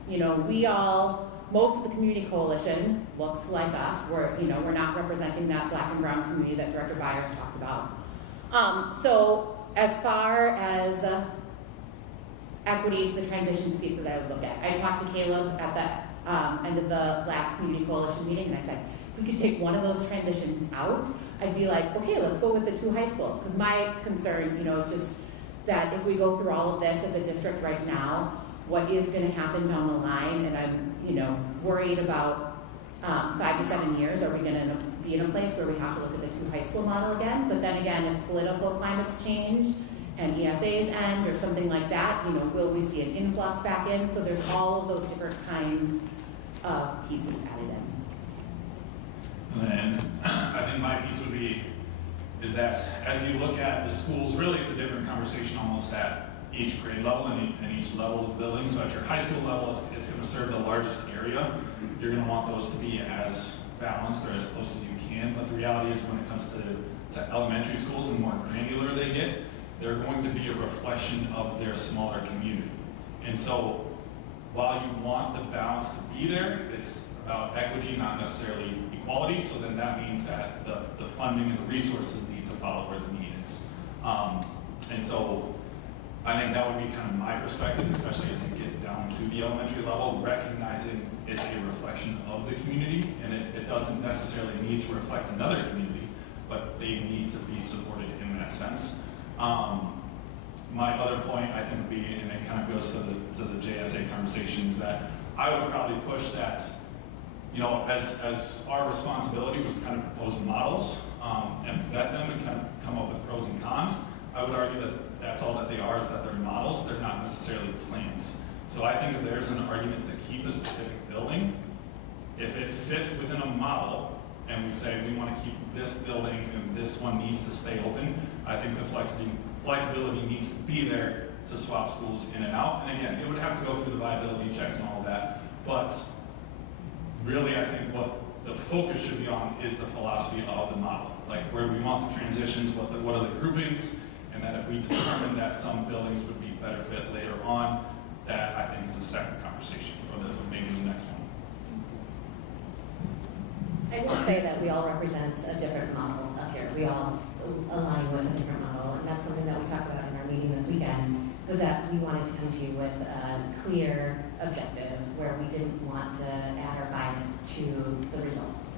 Most of the community coalition looks like us. We're not representing that black and brown community that Director Byers talked about. So as far as equity, it's the transitions piece that I would look at. I talked to Caleb at the end of the last community coalition meeting, and I said, if we could take one of those transitions out, I'd be like, okay, let's go with the 2 high schools. Because my concern, is just that if we go through all of this as a district right now, what is going to happen down the line, and I'm, worried about 5 to 7 years, are we going to be in a place where we have to look at the 2 high school model again? But then again, if political climates change and ESAs end or something like that, will we see an influx back in? So there's all of those different kinds of pieces added in. And I think my piece would be, is that as you look at the schools, really it's a different conversation almost at each grade level and each level of building. So at your high school level, it's going to serve the largest area. You're going to want those to be as balanced or as close as you can. But the reality is when it comes to elementary schools and the more granular they get, they're going to be a reflection of their smaller community. And so while you want the balance to be there, it's about equity, not necessarily equality. So then that means that the funding and the resources need to follow where the need is. And so I think that would be kind of my perspective, especially as you get down to the elementary level, recognizing it's a reflection of the community, and it doesn't necessarily need to reflect another community, but they need to be supported in that sense. My other point, I think, would be, and it kind of goes to the JSA conversation, is that I would probably push that, as our responsibility was to kind of propose models and vet them and kind of come up with pros and cons. I would argue that that's all that they are, is that they're models. They're not necessarily plans. So I think if there's an argument to keep a specific building, if it fits within a model, and we say we want to keep this building and this one needs to stay open, I think the flexibility needs to be there to swap schools in and out. And again, it would have to go through the viability checks and all of that. But really, I think what the focus should be on is the philosophy of the model. Like where we want the transitions, what are the groupings, and then if we determine that some buildings would be better fit later on, that I think is a second conversation, or maybe the next one. I will say that we all represent a different model up here. We all align with a different model, and that's something that we talked about in our meeting this weekend, was that we wanted to come to you with a clear objective where we didn't want to add our bias to the results.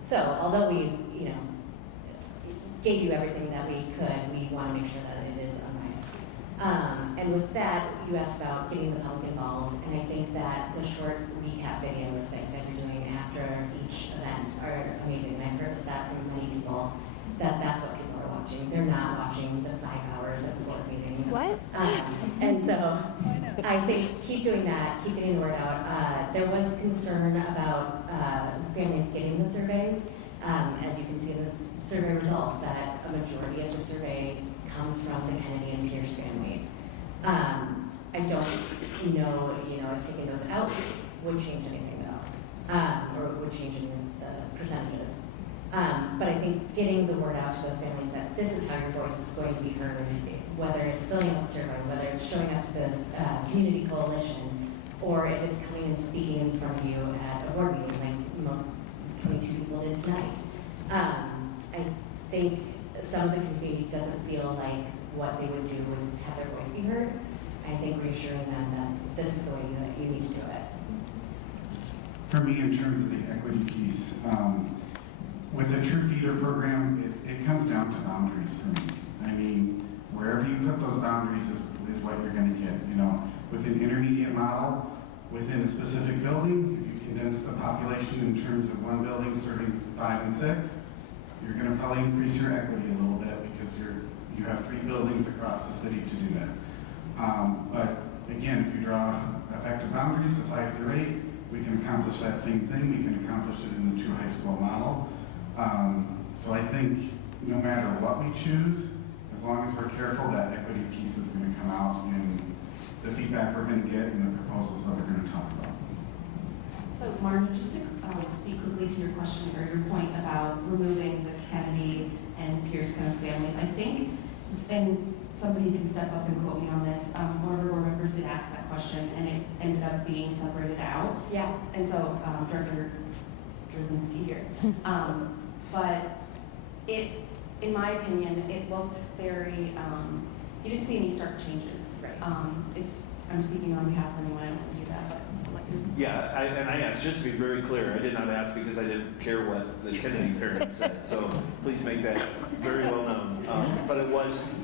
So although we, gave you everything that we could, we want to make sure that it is unbiased. And with that, you asked about getting the public involved, and I think that the short recap videos that you guys are doing after each event are amazing. And I've heard that from many people, that's what people are watching. They're not watching the 5 hours of board meetings. What? And so I think keep doing that, keep getting the word out. There was concern about families getting the surveys. As you can see in the survey results, that a majority of the survey comes from the Kennedy and Pierce families. I don't know, if taking those out would change anything though, or would change any of the percentages. But I think getting the word out to those families that this is how your voice is going to be heard, whether it's filling out the survey, whether it's showing up to the community coalition, or if it's coming and speaking in front of you at a board meeting like most 22 people did tonight. I think some of the community doesn't feel like what they would do would have their voice be heard. I think reassuring them that this is the way that you need to do it. For me, in terms of the equity piece, with the True Feeder program, it comes down to boundaries for me. I mean, wherever you put those boundaries is what you're going to get. With an intermediate model, within a specific building, if you condense the population in terms of one building serving 5 and 6, you're going to probably increase your equity a little bit because you have 3 buildings across the city to do that. But again, if you draw effective boundaries, the 5 through 8, we can accomplish that same thing. We can accomplish it in the 2 high school model. So I think no matter what we choose, as long as we're careful, that equity piece is going to come out in the feedback we're going to get and the proposals that we're going to talk about. So, Martin, just to speak quickly to your question or your point about removing the Kennedy and Pierce kind of families, I think, and somebody can step up and quote me on this, one of our board members did ask that question, and it ended up being separated out. Yeah. And so, Director Drzezinski here. But it, in my opinion, it looked very, you didn't see any stark changes. Right. If I'm speaking on behalf of anyone, I don't want to do that, but I'll let you. Yeah, I asked, just to be very clear, I did not ask because I didn't care what the Kennedy parents said, so please make that very well known. But it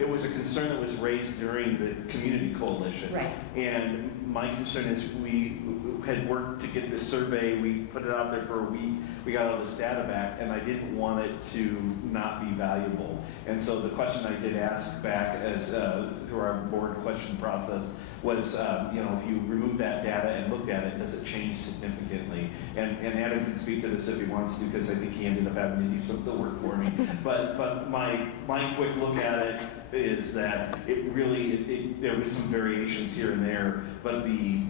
was a concern that was raised during the community coalition. Right. And my concern is we had worked to get this survey, we put it out there for a week, we got all this data back, and I didn't want it to not be valuable. And so the question I did ask back as through our board question process was, if you remove that data and looked at it, does it change significantly? And Adam can speak to this if he wants to, because I think he ended up having to do some of the work for me. But my quick look at it is that there was some variations here and there, but the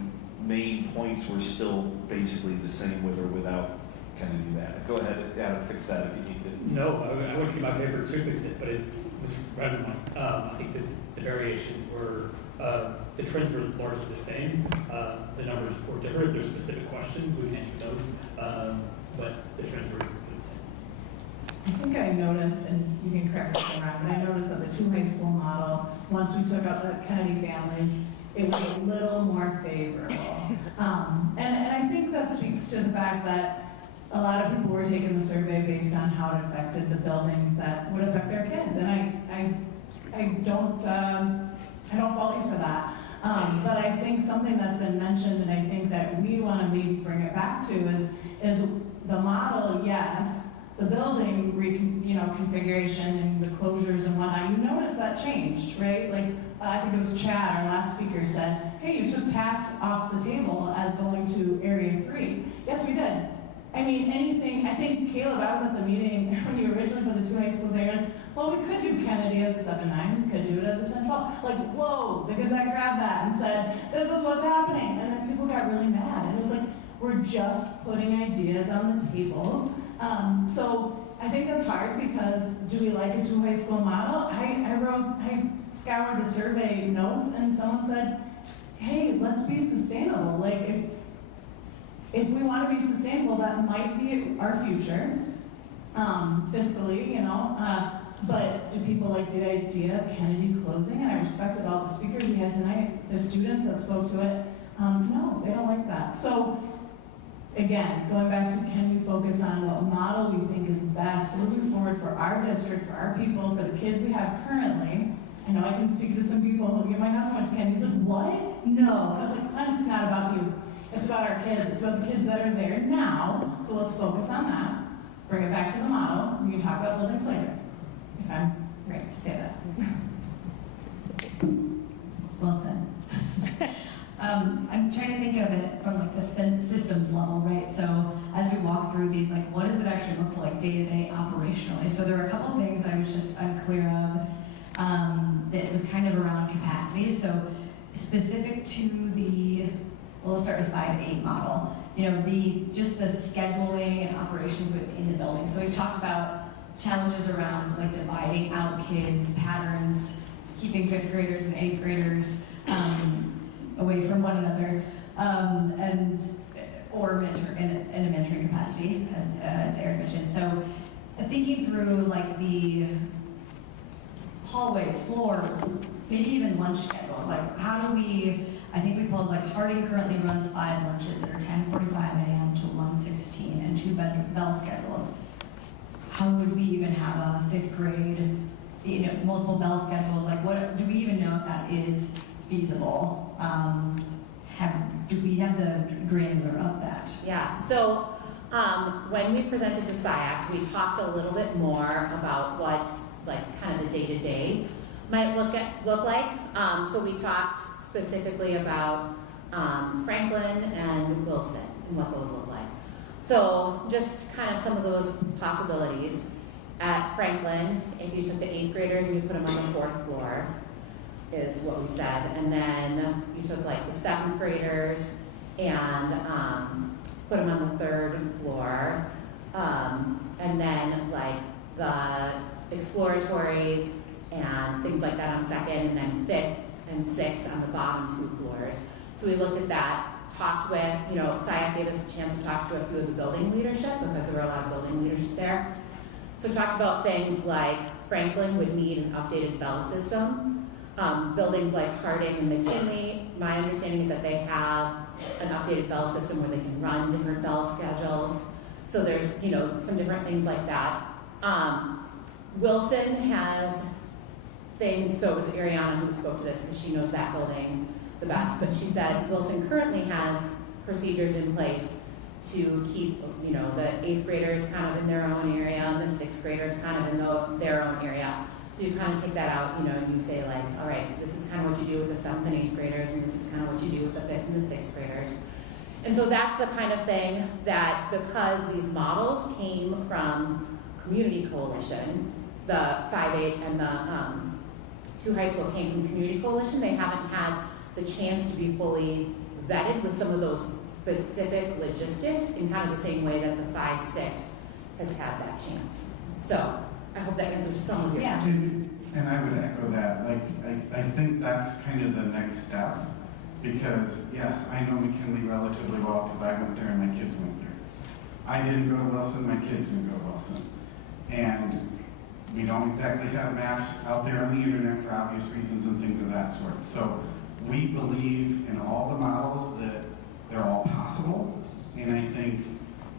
main points were still basically the same with or without Kennedy data. Go ahead, Adam, fix that if you need to. No, I wouldn't give my paper to fix it, but it was right on mine. I think that the variations were, the trends were largely the same. The numbers were different. There's specific questions, we can answer those, but the trends were the same. I think I noticed, and you can correct me if I'm wrong, but I noticed that the 2 high school model, once we took out the Kennedy families, it was a little more favorable. And I think that speaks to the fact that a lot of people were taking the survey based on how it affected the buildings that would affect their kids. And I don't fault you for that. But I think something that's been mentioned, and I think that we want to maybe bring it back to is the model, yes, the building configuration and the closures and whatnot, you notice that changed, right? Like, I think it was Chad, our last speaker, said, hey, you took Taft off the table as going to Area 3. Yes, we did. I mean, anything, I think, Caleb, I was at the meeting when you originally put the 2 high school there, well, we could do Kennedy as a 7-9, we could do it as a 10-12. Like, whoa, the Gazette grabbed that and said, this is what's happening. And then people got really mad. And it was like, we're just putting ideas on the table. So I think that's hard because do we like a 2 high school model? I scoured the survey notes and someone said, hey, let's be sustainable. Like, if we want to be be sustainable, that might be our future, fiscally, you know. But do people like the idea of Kennedy closing? And I respected all the speakers we had tonight, the students that spoke to it. No, they don't like that. So again, going back to, can we focus on what model we think is best moving forward for our district, for our people, for the kids we have currently? I know I can speak to some people who get my husband went to Kennedy. He's like, what? No. And I was like, it's not about you. It's about our kids. It's about the kids that are there now. So let's focus on that. Bring it back to the model. We can talk about buildings later, if I'm right to say that. Well said. I'm trying to think of it from like the systems level, right? So as we walk through these, like what does it actually look like day-to-day operationally? So there were a couple of things I was just unclear of. That it was kind of around capacity. So specific to the, we'll start with 5-8 model. You know, just the scheduling and operations within the building. So we talked about challenges around like dividing out kids, patterns, keeping 5th graders and 8th graders away from one another, or in a mentoring capacity, as Eric mentioned. So thinking through like the hallways, floors, maybe even lunch schedule. Like how do we, I think we pulled like Harding currently runs 5 lunches that are 10:45 a.m. to 1:16 and 2 bell schedules. How would we even have a 5th grade, you know, multiple bell schedules? Like what, do we even know if that is feasible? Do we have the granular of that? Yeah, so when we presented to SIAC, we talked a little bit more about what like kind of the day-to-day might look like. So we talked specifically about Franklin and Wilson and what those look like. So just kind of some of those possibilities. At Franklin, if you took the 8th graders and you put them on the 4th floor, is what we said. And then you took like the 7th graders and put them on the 3rd floor. And then like the exploratories and things like that on 2nd, and then 5th and 6th on the bottom 2 floors. So we looked at that, talked with, you know, SIAC gave us a chance to talk to a few of the building leadership because there were a lot of building leadership there. So talked about things like Franklin would need an updated bell system. Buildings like Harding and McKinley, my understanding is that they have an updated bell system where they can run different bell schedules. So there's, you know, some different things like that. Wilson has things, so it was Ariana who spoke to this because she knows that building the best, but she said Wilson currently has procedures in place to keep, you know, the 8th graders kind of in their own area and the 6th graders kind of in their own area. So you kind of take that out, you know, and you say like, all right, so this is kind of what you do with the 7th and 8th graders, and this is kind of what you do with the 5th and the 6th graders. And so that's the kind of thing that, because these models came from Community Coalition, the 5-8 and the 2 high schools came from Community Coalition, they haven't had the chance to be fully vetted with some of those specific logistics in kind of the same way that the 5-6 has had that chance. So I hope that answers some of your questions. And I would echo that. Like, I think that's kind of the next step, because yes, I know McKinley relatively well because I went there and my kids went there. I didn't go to Wilson, my kids didn't go to Wilson. And we don't exactly have maps out there on the internet for obvious reasons and things of that sort. So we believe in all the models that they're all possible, and I think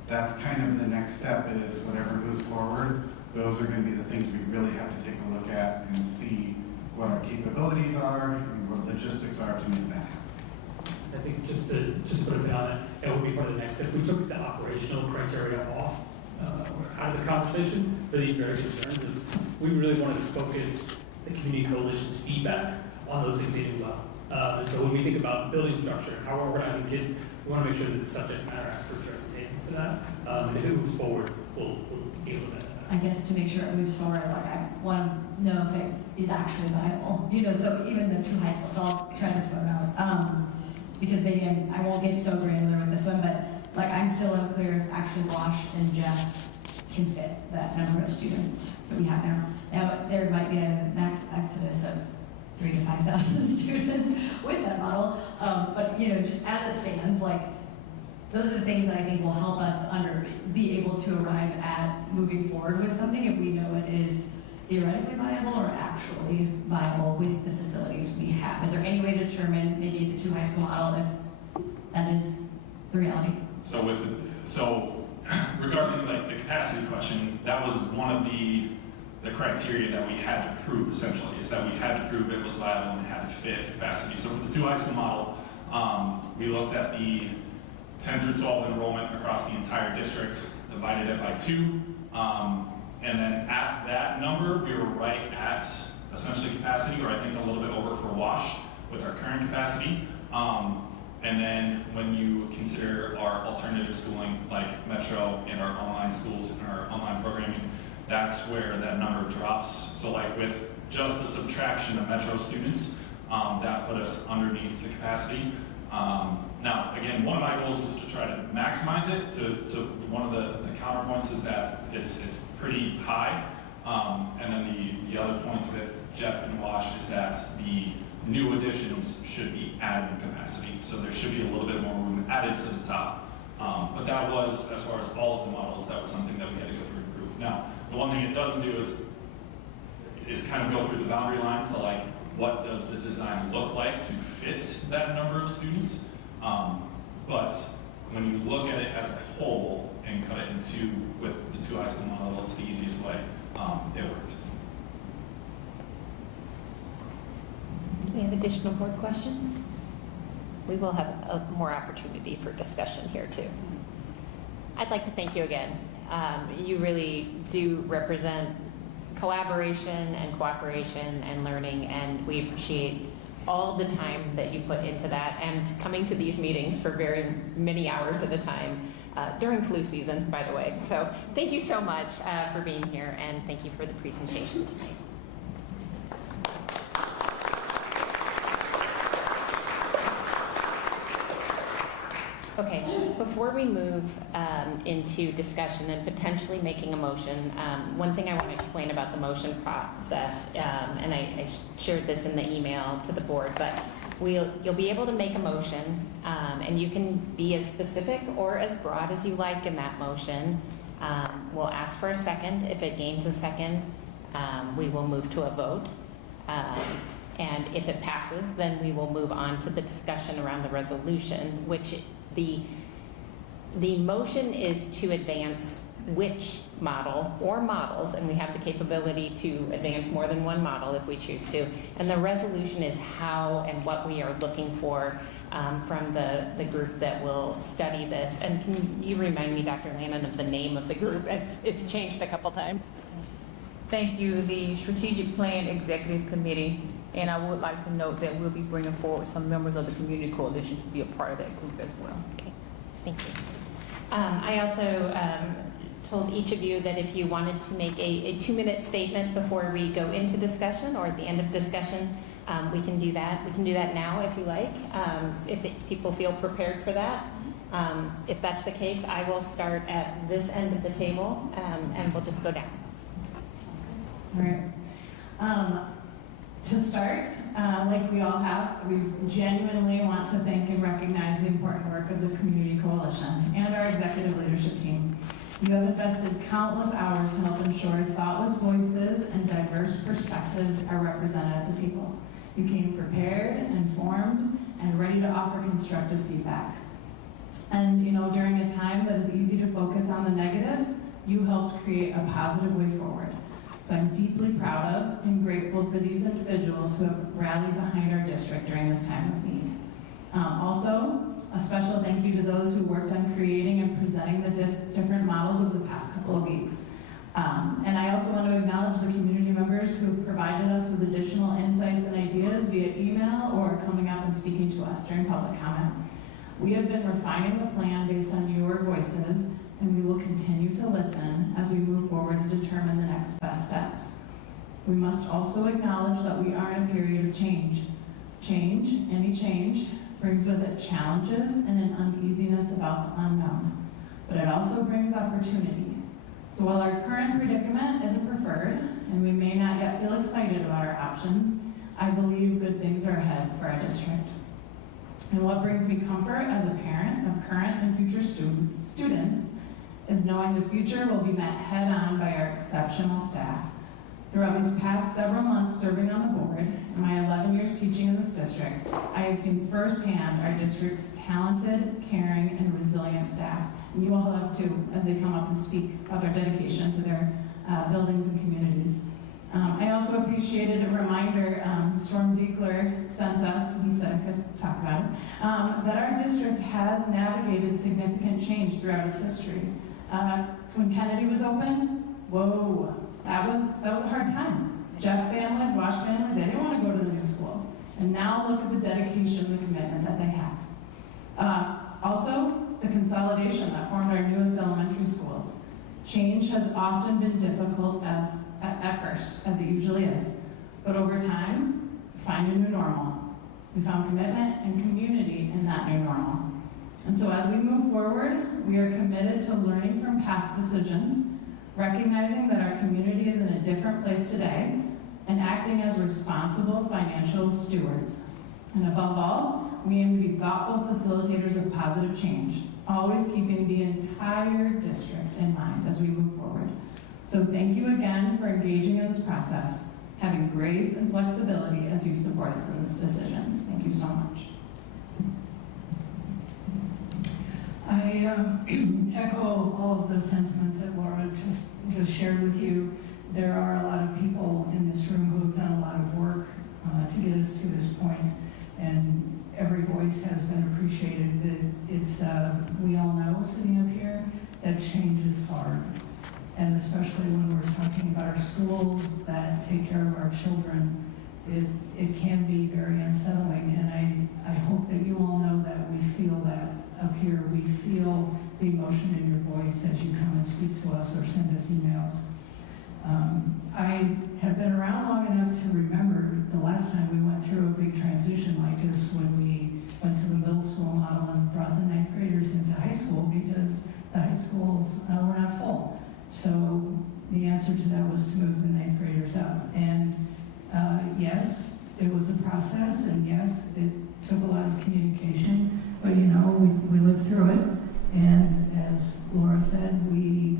that's kind of the next step is whatever moves forward, those are going to be the things we really have to take a look at and see what our capabilities are and what logistics are to make that happen. I think just to put a bit on it, that would be part of the next step. We took the operational criteria off or out of the conversation for these various concerns, and we really wanted to focus the Community Coalition's feedback on those things they do well. And so when we think about building structure, how we're organizing kids, we want to make sure that the subject matter experts are at the table for that. And if it moves forward, we'll deal with it. I guess to make sure it moves forward, like I want to know if it is actually viable. You know, so even the 2 high schools, so I'll try this one out. Because maybe I won't get so granular with this one, but like I'm still unclear if actually Wash and Jeff can fit that number of students that we have now. Now there might be a max exodus of 3,000 to 5,000 students with that model, but you know, just as it stands, like those are the things that I think will help us be able to arrive at moving forward with something if we know it is theoretically viable or actually viable with the facilities we have. Is there any way to determine maybe the 2 high school model if that is the reality? So regarding like the capacity question, that was one of the criteria that we had to prove essentially, is that we had to prove it was viable and had to fit capacity. So for the 2 high school model, we looked at the 10 through 12 enrollment across the entire district, divided it by 2, and then at that number, we were right at essentially capacity, or I think a little bit over for WASH with our current capacity. And then when you consider our alternative schooling, like Metro and our online schools and our online programming, that's where that number drops. So like with just the subtraction of Metro students, that put us underneath the capacity. Now, again, one of my goals was to try to maximize it. To one of the counterpoints is that it's pretty high. And then the other point with Jeff and Wash is that the new additions should be added in capacity. So there should be a little bit more room added to the top. But that was, as far as all of the models, that was something that we had to go through and prove. Now, the one thing it doesn't do is kind of go through the boundary lines to like, what does the design look like to fit that number of students? But when you look at it as a whole and cut it into, with the 2 high school model, it's the easiest way. It worked. Do we have additional board questions? We will have more opportunity for discussion here too. I'd like to thank you again. You really do represent collaboration and cooperation and learning, and we appreciate all the time that you put into that and coming to these meetings for very many hours at a time during flu season, by the way. So thank you so much for being here, and thank you for the presentation tonight. Okay, before we move into discussion and potentially making a motion, one thing I want to explain about the motion process, and I shared this in the email to the board, but you'll be able to make a motion, and you can be as specific or as broad as you like in that motion. We'll ask for a second. If it gains a second, we will move to a vote. And if it passes, then we will move on to the discussion around the resolution, which the motion is to advance which model or models, and we have the capability to advance more than one model if we choose to. And the resolution is how and what we are looking for from the group that will study this. And can you remind me, Dr. Lannon, of the name of the group? It's changed a couple times. Thank you, the Strategic Plan Executive Committee. And I would like to note that we'll be bringing forward some members of the Community Coalition to be a part of that group as well. Okay, thank you. I also told each of you that if you wanted to make a 2-minute statement before we go into discussion or at the end of discussion, we can do that. We can do that now if you like, if people feel prepared for that. If that's the case, I will start at this end of the table and we'll just go down. All right. To start, like we all have, we genuinely want to thank and recognize the important work of the Community Coalition and our executive leadership team. You have invested countless hours to help ensure thoughtless voices and diverse perspectives are represented at the table. You came prepared, informed, and ready to offer constructive feedback. And during a time that is easy to focus on the negatives, you helped create a positive way forward. So I'm deeply proud of and grateful for these individuals who have rallied behind our district during this time of need. Also, a special thank you to those who worked on creating and presenting the different models over the past couple of weeks. And I also want to acknowledge the community members who have provided us with additional insights and ideas via email or coming up and speaking to us during public comment. We have been refining the plan based on your voices, and we will continue to listen as we move forward and determine the next best steps. We must also acknowledge that we are in a period of change. Any change, brings with it challenges and an uneasiness about the unknown, but it also brings opportunity. So while our current predicament isn't preferred, and we may not yet feel excited about our options, I believe good things are ahead for our district. And what brings me comfort as a parent of current and future students is knowing the future will be met head-on by our exceptional staff. Throughout these past several months serving on the board, and my 11 years teaching in this district, I have seen firsthand our district's talented, caring, and resilient staff. And you all have too, as they come up and speak of their dedication to their buildings and communities. I also appreciated a reminder Storm Ziegler sent us, he said I could talk about it, that our district has navigated significant change throughout its history. When Kennedy was opened, whoa, that was a hard time. Jeff families, Wash families, they didn't want to go to the new school. And now look at the dedication and the commitment that they have. Also, the consolidation that formed our newest elementary schools. Change has often been difficult at first, as it usually is. But over time, we find a new normal. We found commitment and community in that new normal. And so as we move forward, we are committed to learning from past decisions, recognizing that our community is in a different place today, and acting as responsible financial stewards. And above all, we aim to be thoughtful facilitators of positive change, always keeping the entire district in mind as we move forward. So thank you again for engaging in this process, having grace and flexibility as you support us in these decisions. Thank you so much. I echo all of the sentiment that Laura just shared with you. There are a lot of people in this room who have done a lot of work to get us to this point, and every voice has been appreciated. We all know sitting up here that change is hard, and especially when we're talking about our schools that take care of our children, it can be very unsettling, and I hope that you all know that we feel that up here. We feel the emotion in your voice as you come and speak to us or send us emails. I have been around long enough to remember the last time we went through a big transition like this when we went to the middle school model and brought the 9th graders into high school because the high schools were not full. So the answer to that was to move the 9th graders up. And yes, it was a process, and yes, it took a lot of communication, but you know, we lived through it, and as Laura said, we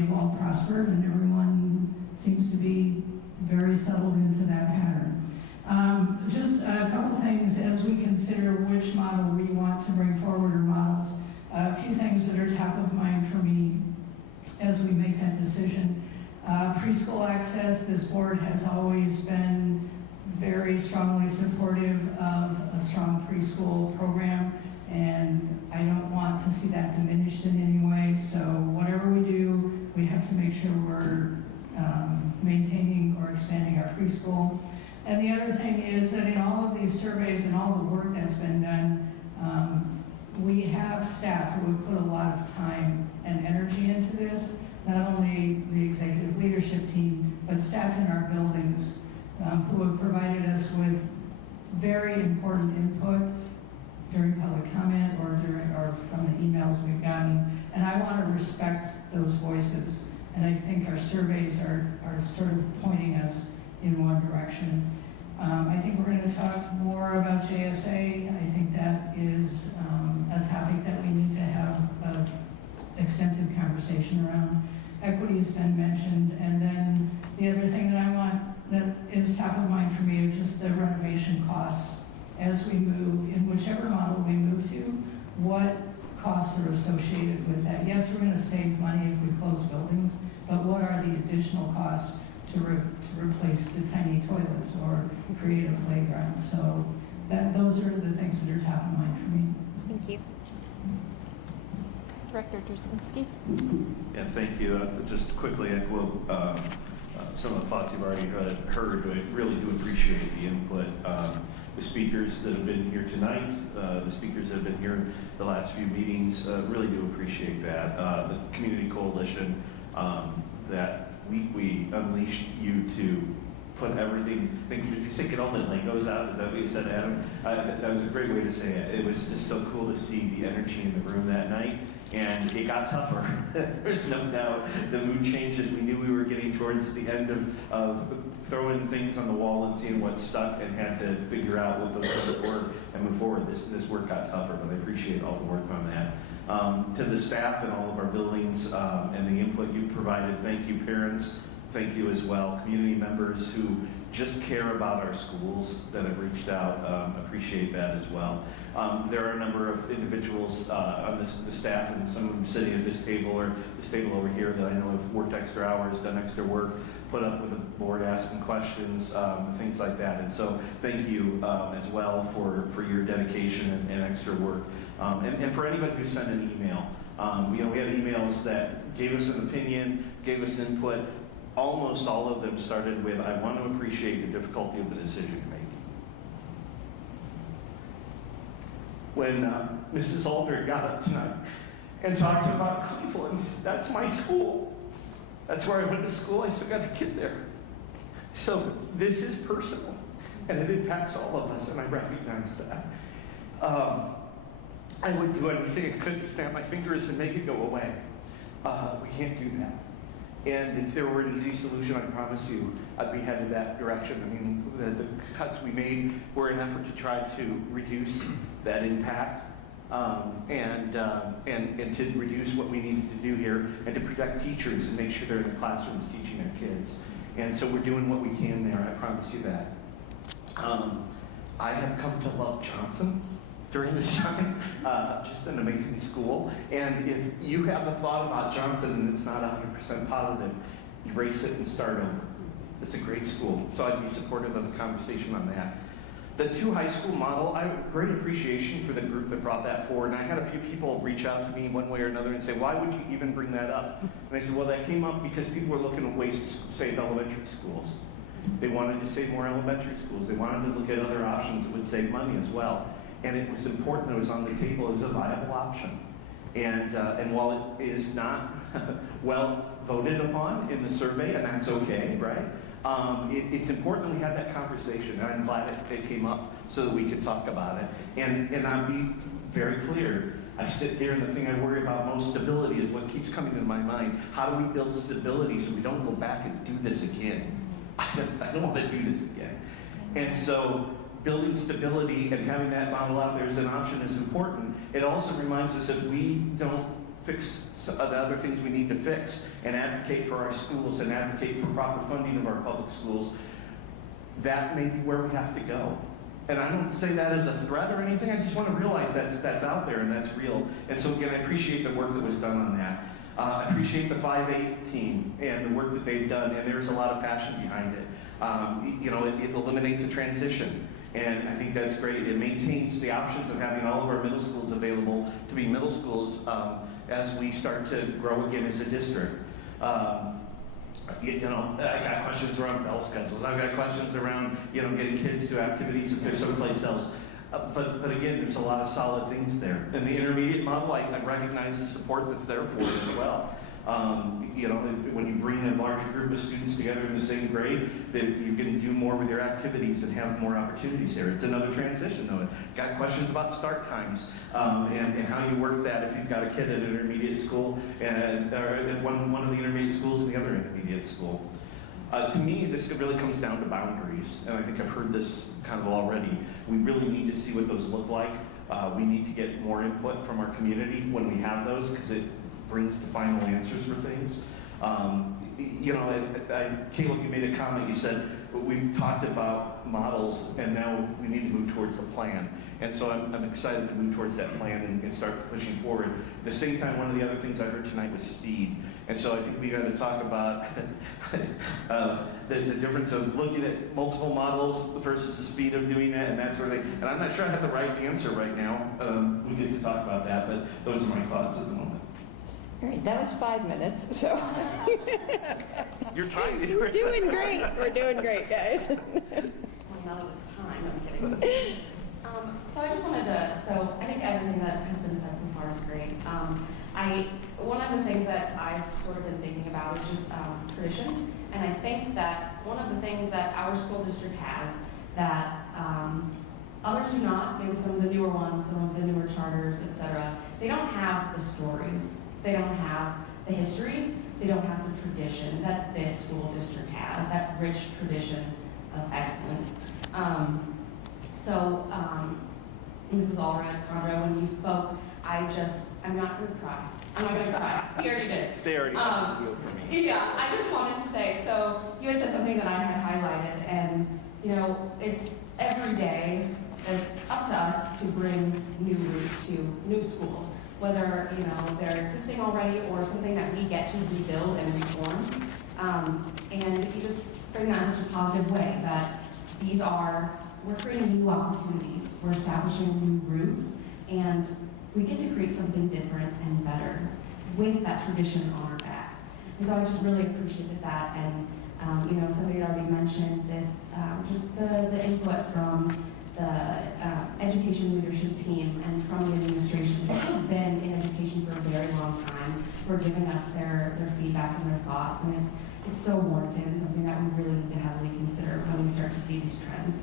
have all prospered, and everyone seems to be very settled into that pattern. Just a couple things as we consider which model we want to bring forward, or models. A few things that are top of mind for me as we make that decision. Preschool access, this board has always been very strongly supportive of a strong preschool program, and I don't want to see that diminished in any way. So whatever we do, we have to make sure we're maintaining or expanding our preschool. And the other thing is that in all of these surveys and all the work that's been done, we have staff who have put a lot of time and energy into this, not only the executive leadership team, but staff in our buildings who have provided us with very important input during public comment or from the emails we've gotten. And I want to respect those voices. And I think our surveys are sort of pointing us in one direction. I think we're going to talk more about JSA. I think that is a topic that we need to have an extensive conversation around. Equity has been mentioned, and then the other thing that I want that is top of mind for me are just the renovation costs. As we move, in whichever model we move to, what costs are associated with that? Yes, we're going to save money if we close buildings, but what are the additional costs to replace the tiny toilets or create a playground? So those are the things that are top of mind for me. Thank you. Director Drzezinski. Yeah, thank you. Just quickly echo some of the thoughts you've already heard. I really do appreciate the input. The speakers that have been here tonight, the speakers that have been here the last few meetings, really do appreciate that. The Community Coalition, that we unleashed you to put everything, did you say get all the Legos out? Is that what you said, Adam? That was a great way to say it. It was just so cool to see the energy in the room that night, and it got tougher. There's no doubt. The mood changes. We knew we were getting towards the end of throwing things on the wall and seeing what stuck, and had to figure out what those things were and move forward. This work got tougher, but I appreciate all the work on that. To the staff in all of our buildings and the input you provided, thank you. Parents, thank you as well. Community members who just care about our schools that have reached out, appreciate that as well. There are a number of individuals on the staff, and some of them sitting at this table or this table over here, that I know have worked extra hours, done extra work, put up with the board asking questions, things like that. And so thank you as well for your dedication and extra work. And for anybody who sent an email. We had emails that gave us an opinion, gave us input. Almost all of them started with, I want to appreciate the difficulty of the decision you're making. When Mrs. Alder got up tonight and talked about Cleveland, that's my school. That's where I went to school. I still got a kid there. So this is personal, and it impacts all of us, and I recognize that. I would do anything I could to snap my fingers and make it go away. We can't do that. And if there were an easy solution, I promise you, I'd be headed that direction. I mean, the cuts we made were an effort to try to reduce that impact and to reduce what we needed to do here and to protect teachers and make sure they're in the classrooms teaching their kids. And so we're doing what we can there, I promise you that. I have come to love Johnson during this time, just an amazing school. And if you have a thought about Johnson and it's not 100% positive, erase it and start over. It's a great school, so I'd be supportive of the conversation on that. The 2 high school model, I have great appreciation for the group that brought that forward. And I had a few people reach out to me one way or another and say, why would you even bring that up? And I said, well, that came up because people were looking at ways to save elementary schools. They wanted to save more elementary schools. They wanted to look at other options that would save money as well. And it was important that it was on the table. It was a viable option. And while it is not well voted upon in the survey, and that's okay, right? It's important that we have that conversation, and I'm glad it came up so that we could talk about it. And I'll be very clear. I sit here, and the thing I worry about most, stability, is what keeps coming to my mind. How do we build stability so we don't go back and do this again? I don't want to do this again. And so building stability and having that model out there as an option is important. It also reminds us if we don't fix the other things we need to fix and advocate for our schools and advocate for proper funding of our public schools, that may be where we have to go. And I don't say that as a threat or anything. I just want to realize that's out there and that's real. And so again, I appreciate the work that was done on that. I appreciate the 5-8 team and the work that they've done, and there's a lot of passion behind it. It eliminates a transition. And I think that's great. It maintains the options of having all of our middle schools available to be middle schools as we start to grow again as a district. I got questions around bell schedules. I've got questions around, getting kids to activities if they're someplace else. But again, there's a lot of solid things there. In the intermediate model, I recognize the support that's there for it as well. When you bring a larger group of students together in the same grade, that you can do more with your activities and have more opportunities there. It's another transition, though. Got questions about start times and how you work that if you've got a kid at an intermediate school and or at one of the intermediate schools and the other intermediate school. To me, this really comes down to boundaries, and I think I've heard this kind of already. We really need to see what those look like. We need to get more input from our community when we have those, because it brings the final answers for things. Caleb, you made a comment. You said we've talked about models, and now we need to move towards a plan. And so I'm excited to move towards that plan and start pushing forward. At the same time, one of the other things I heard tonight was speed. And so I think we got to talk about the difference of looking at multiple models versus the speed of doing that and that sort of thing. And I'm not sure I have the right answer right now. We get to talk about that, but those are my thoughts at the moment. All right, that was 5 minutes, so. You're trying. We're doing great. We're doing great, guys. Well, now that it's time, I'm kidding. So I just wanted to, I think everything that has been said so far is great. One of the things that I've sort of been thinking about is just tradition. And I think that one of the things that our school district has that others do not, maybe some of the newer ones, some of the newer charters, etc., they don't have the stories. They don't have the history. They don't have the tradition that this school district has, that rich tradition of excellence. Mrs. Allred, Conrad, when you spoke, I I'm not going to cry. I'm not going to cry. He already did. They already have to do it for me. Yeah, I just wanted to say, so you had said something that I had highlighted, and it's every day it's up to us to bring new routes to new schools, whether they're existing already or something that we get to rebuild and reform. And if you just bring that in such a positive way, that we're creating new opportunities, we're establishing new routes, and we get to create something different and better with that tradition on our backs. And so I just really appreciated that. And somebody already mentioned this, just the input from the education leadership team and from the administration that have been in education for a very long time, for giving us their feedback and their thoughts. And it's so warranted and something that we really need to heavily consider when we start to see these trends.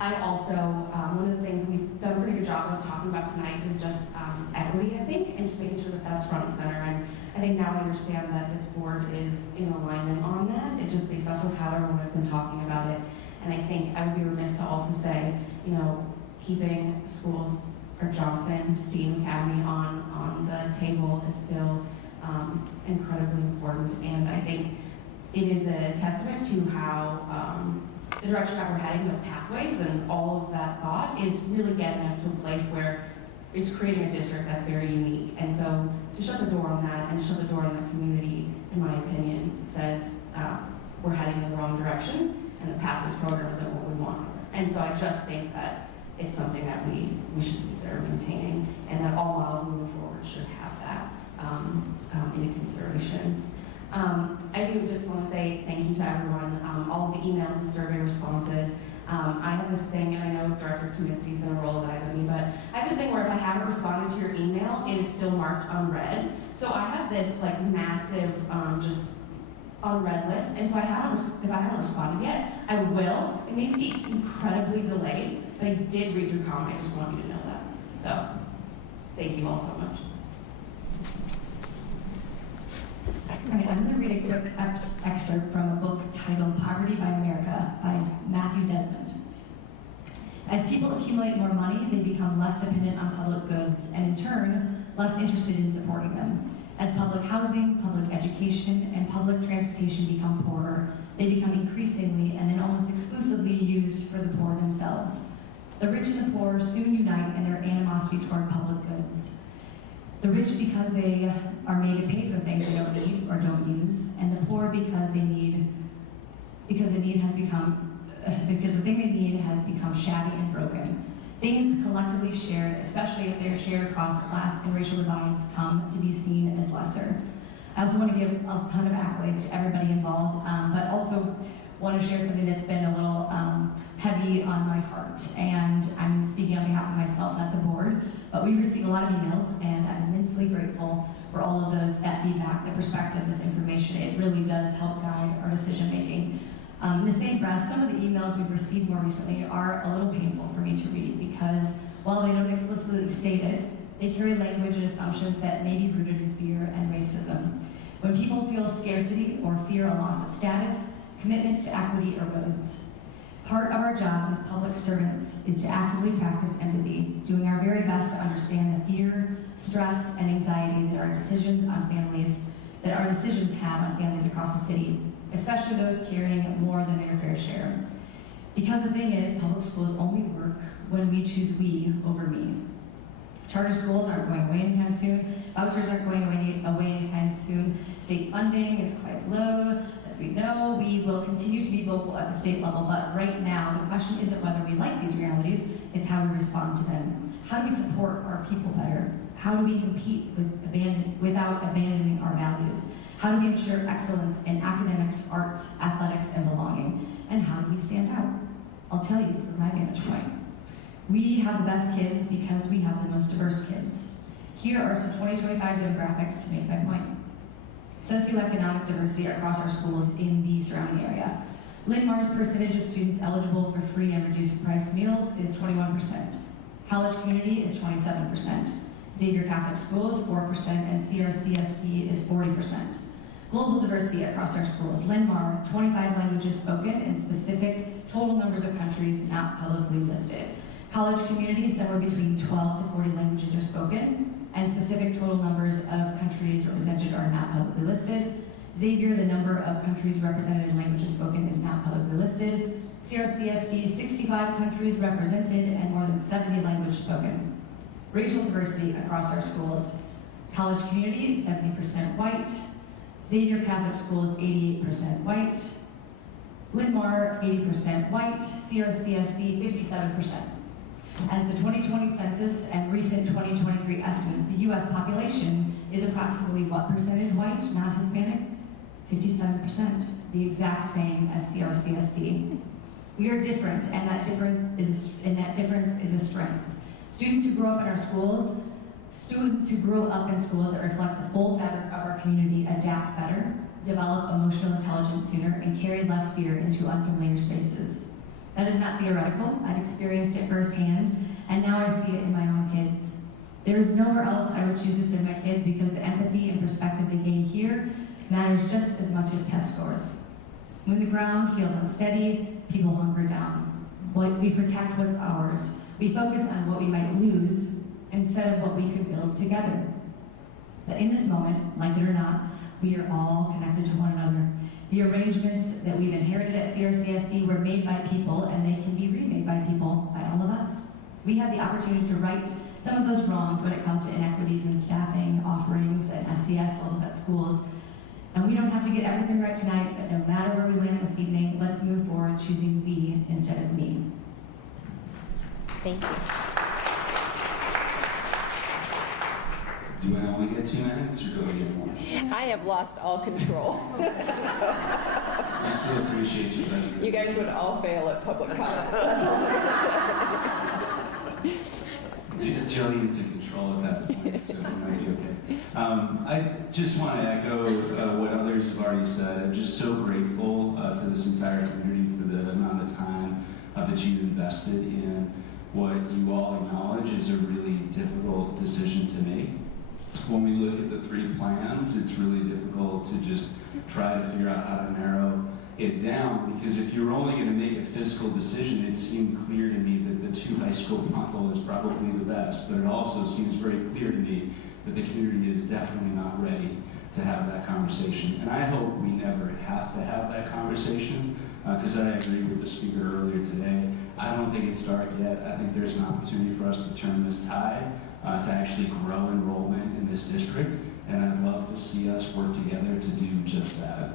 I also, one of the things we've done a pretty good job of talking about tonight is just equity, I think, and just making sure that that's front and center. And I think now I understand that this board is in alignment on that. It's just based off of how everyone has been talking about it. And I think I would be remiss to also say, keeping schools or Johnson, STEAM Academy on the table is still incredibly important. And I think it is a testament to how the direction that we're heading with pathways and all of that thought is really getting us to a place where it's creating a district that's very unique. And so to shut the door on that and shut the door on the community, in my opinion, says we're heading in the wrong direction and the pathways program isn't what we want. And so I just think that it's something that we should consider maintaining, and that all models moving forward should have that into consideration. I do just want to say thank you to everyone, all of the emails, the survey responses. I have this thing, and I know Director Tumitsy's going to roll his eyes at me, but I have this thing where if I haven't responded to your email, it is still marked unread. So I have this massive just unread list, and so if I haven't responded yet, I will. It may be incredibly delayed, but I did read your comment. I just want you to know that. So thank you all so much. All right, I'm going to read a quick excerpt from a book titled Poverty by America by Matthew Desmond. As people accumulate more money, they become less dependent on public goods and in turn, less interested in supporting them. As public housing, public education, and public transportation become poorer, they become increasingly and then almost exclusively used for the poor themselves. The rich and the poor soon unite in their animosity toward public goods. The rich because they are made to pay for things they don't need or don't use, and the poor because the thing they need has become shabby and broken. Things collectively shared, especially if they are shared across class and racial divides, come to be seen as lesser. I also want to give a ton of accolades to everybody involved, but also want to share something that's been a little heavy on my heart. And I'm speaking on behalf of myself, not the board, but we received a lot of emails, and I'm immensely grateful for all of that feedback, the perspective, this information. It really does help guide our decision making. In the same breath, some of the emails we've received more recently are a little painful for me to read because while they don't explicitly state it, they carry language and assumptions that may be rooted in fear and racism. When people feel scarcity or fear a loss of status, commitments to equity erodes. Part of our jobs as public servants is to actively practice empathy, doing our very best to understand the fear, stress, and anxiety that our decisions have on families across the city, especially those carrying more than their fair share. Because the thing is, public schools only work when we choose we over me. Charter schools aren't going away anytime soon. Vouchers aren't going away anytime soon. State funding is quite low. As we know, we will continue to be vocal at the state level, but right now, the question isn't whether we like these realities, it's how we respond to them. How do we support our people better? How do we compete without abandoning our values? How do we ensure excellence in academics, arts, athletics, and belonging? And how do we stand out? I'll tell you from my vantage point. We have the best kids because we have the most diverse kids. Here are some 2025 demographics to make my point. Socioeconomic diversity across our schools in the surrounding area. Linn-Mar's percentage of students eligible for free and reduced price meals is 21%. College community is 27%. Xavier Catholic Schools, 4%, and CRCST is 40%. Global diversity across our schools. Linn-Mar, 25 languages spoken in specific total numbers of countries not publicly listed. College communities, somewhere between 12 to 40 languages are spoken, and specific total numbers of countries represented are not publicly listed. Xavier, the number of countries represented in languages spoken is not publicly listed. CRCSD, 65 countries represented and more than 70 languages spoken. Racial diversity across our schools. College communities, 70% white. Xavier Catholic Schools, 88% white. Linn-Mar, 80% white. CRCSD, 57%. As the 2020 census and recent 2023 estimates, the U.S. population is approximately what percentage white, not Hispanic? 57%, the exact same as CRCSD. We are different, and that difference is a strength. Students who grow up in schools that reflect the full fabric of our community adapt better, develop emotional intelligence sooner, and carry less fear into unfamiliar spaces. That is not theoretical. I've experienced it firsthand, and now I see it in my own kids. There is nowhere else I would choose to send my kids because the empathy and perspective they gain here matters just as much as test scores. When the ground feels unsteady, people hunker down. We protect what's ours. We focus on what we might lose instead of what we could build together. But in this moment, like it or not, we are all connected to one another. The arrangements that we've inherited at CRCSD were made by people, and they can be remade by people, by all of us. We have the opportunity to right some of those wrongs when it comes to inequities in staffing, offerings, and SES levels at schools. And we don't have to get everything right tonight, but no matter where we land this evening, let's move forward choosing we instead of me. Thank you. Do I only get 2 minutes, or do I get more? I have lost all control. I still appreciate you, President. You guys would all fail at public comment. That's all I'm going to say. Jillian's in control at that point, so it might be okay. I just want to echo what others have already said. I'm just so grateful to this entire community for the amount of time that you've invested in what you all acknowledge is a really difficult decision to make. When we look at the 3 plans, it's really difficult to just try to figure out how to narrow it down, because if you're only going to make a fiscal decision, it seemed clear to me that the 2 high school model is probably the best, but it also seems very clear to me that the community is definitely not ready to have that conversation. And I hope we never have to have that conversation, because I agree with the speaker earlier today. I don't think it's dark yet. I think there's an opportunity for us to turn this tide, to actually grow enrollment in this district, and I'd love to see us work together to do just that.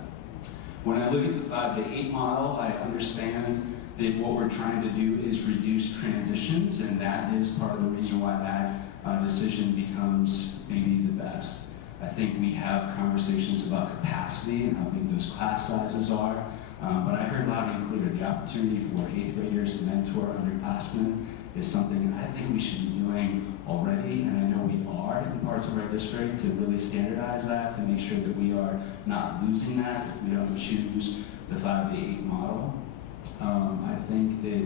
When I look at the 5 to 8 model, I understand that what we're trying to do is reduce transitions, and that is part of the reason why that decision becomes maybe the best. I think we have conversations about capacity and how big those class sizes are, but I heard loud and clear the opportunity for 8th graders to mentor underclassmen is something I think we should be doing already, and I know we are in parts of our district, to really standardize that, to make sure that we are not losing that if we don't choose the 5 to 8 model. I think that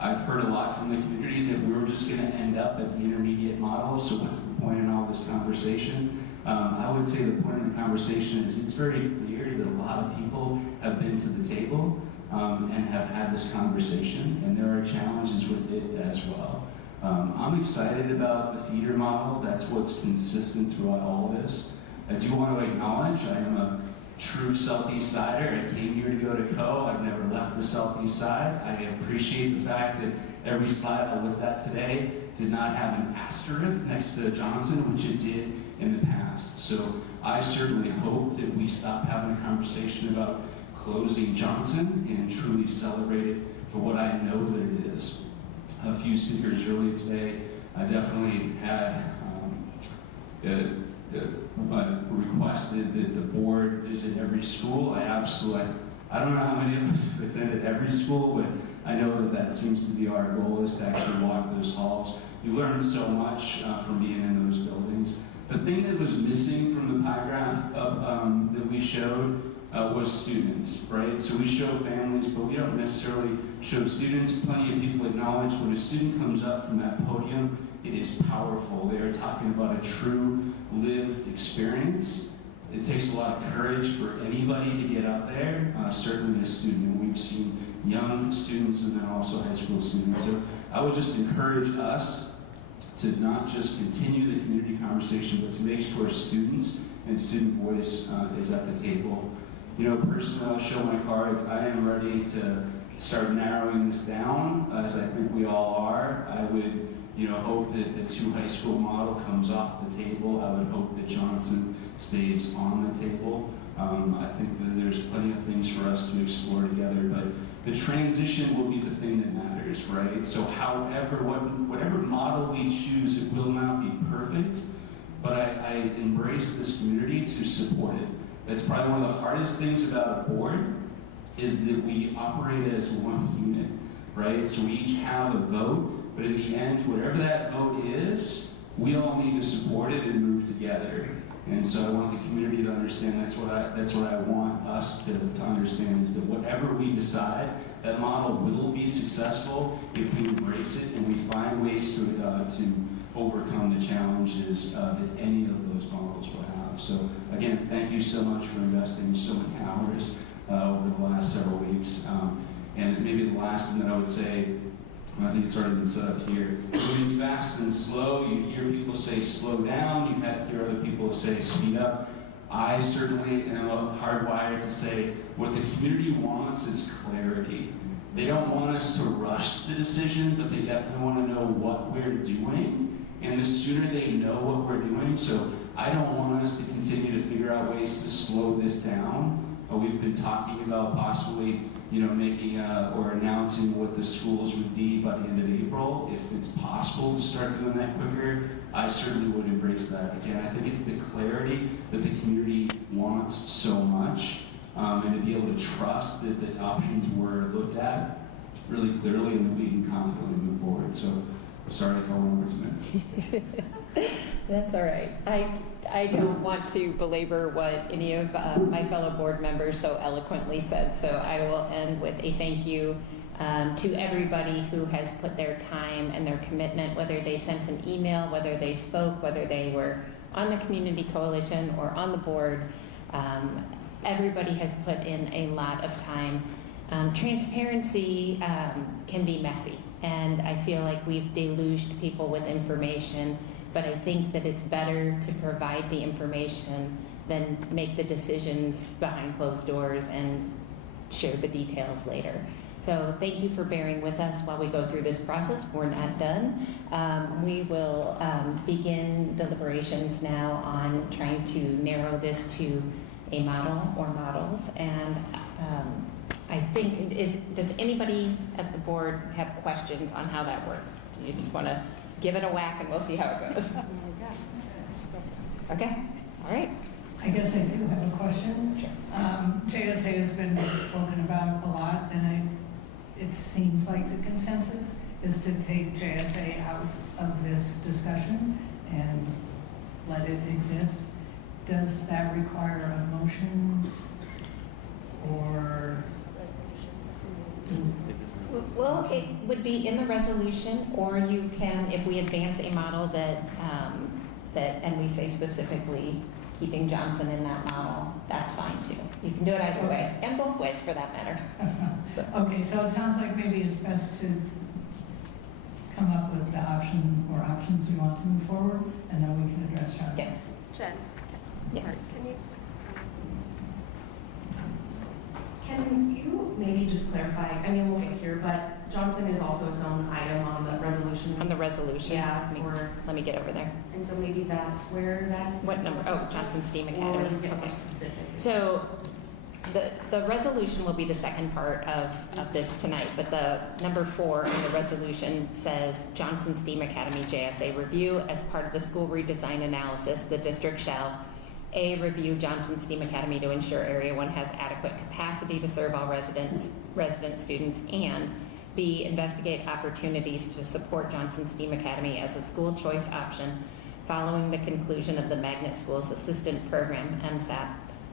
I've heard a lot from the community that we're just going to end up at the intermediate model, so what's the point in all this conversation? I would say the point of the conversation is it's very clear that a lot of people have been to the table and have had this conversation, and there are challenges with it as well. I'm excited about the feeder model. That's what's consistent throughout all of this. I do want to acknowledge I am a true Southeast Sider. I came here to go to Co. I've never left the Southeast side. I appreciate the fact that every slide I looked at today did not have an asterisk next to Johnson, which it did in the past. So I certainly hope that we stop having a conversation about closing Johnson and truly celebrate it for what I know that it is. A few speakers earlier today, I definitely had requested that the board visit every school. I don't know how many of us have attended every school, but I know that that seems to be our goal, is to actually walk those halls. You learn so much from being in those buildings. The thing that was missing from the pie graph that we showed was students, right? So we show families, but we don't necessarily show students. Plenty of people acknowledge when a student comes up from that podium, it is powerful. They are talking about a true lived experience. It takes a lot of courage for anybody to get up there, certainly a student. We've seen young students and then also high school students. So I would just encourage us to not just continue the community conversation, but to make sure students and student voice is at the table. You know, personally, I'll show my cards. I am ready to start narrowing this down, as I think we all are. I would, you know, hope that the 2 high school model comes off the table. I would hope that Johnson stays on the table. I think that there's plenty of things for us to explore together, but the transition will be the thing that matters, right? So however, whatever model we choose, it will not be perfect, but I embrace this community to support it. That's probably one of the hardest things about a board, is that we operate as one unit, right? So we each have a vote, but in the end, whatever that vote is, we all need to support it and move together. And so I want the community to understand that's what I want us to understand, is that whatever we decide, that model will be successful if we embrace it and we find ways to overcome the challenges that any of those models will have. So again, thank you so much for investing so many hours over the last several weeks. And maybe the last thing that I would say, I think it's already been set up here, moving fast and slow. You hear people say slow down, you hear other people say speed up. I certainly am hardwired to say what the community wants is clarity. They don't want us to rush the decision, but they definitely want to know what we're doing. And the sooner they know what we're doing, so I don't want us to continue to figure out ways to slow this down. We've been talking about possibly, you know, making or announcing what the schools would be by the end of April. If it's possible to start doing that quicker, I certainly would embrace that. Again, I think it's the clarity that the community wants so much, and to be able to trust that the options were looked at really clearly and that we can confidently move forward. So, sorry if I went over 2 minutes. That's all right. I don't want to belabor what any of my fellow board members so eloquently said, so I will end with a thank you to everybody who has put their time and their commitment, whether they sent an email, whether they spoke, whether they were on the community coalition or on the board. Everybody has put in a lot of time. Transparency can be messy, and I feel like we've deluged people with information, but I think that it's better to provide the information than make the decisions behind closed doors and share the details later. So thank you for bearing with us while we go through this process. We're not done. We will begin deliberations now on trying to narrow this to a model or models. And I think, does anybody at the board have questions on how that works? You just want to give it a whack and we'll see how it goes. Okay, all right. I guess I do have a question. JSA has been spoken about a lot, and it seems like the consensus is to take JSA out of this discussion and let it exist. Does that require a motion or? Well, it would be in the resolution, or you can, if we advance a model that, and we say specifically keeping Johnson in that model, that's fine too. You can do it either way, and both ways for that matter. Okay, so it sounds like maybe it's best to come up with the option or options we want to move forward, and then we can address Johnson. Yes. Jen? Yes. Can you maybe just clarify, I mean, we'll get here, but Johnson is also its own item on the resolution. On the resolution? Yeah. Let me get over there. And so maybe that's where that. What number? Oh, Johnson STEAM Academy. Or you get more Okay. specific. So the resolution will be the second part of this tonight, but the number 4 on the resolution says Johnson STEAM Academy JSA review as part of the school redesign analysis, the district shall A, review Johnson STEAM Academy to ensure Area 1 has adequate capacity to serve all resident students, and B, investigate opportunities to support Johnson STEAM Academy as a school choice option following the conclusion of the Magnet Schools Assistant Program, MSAP,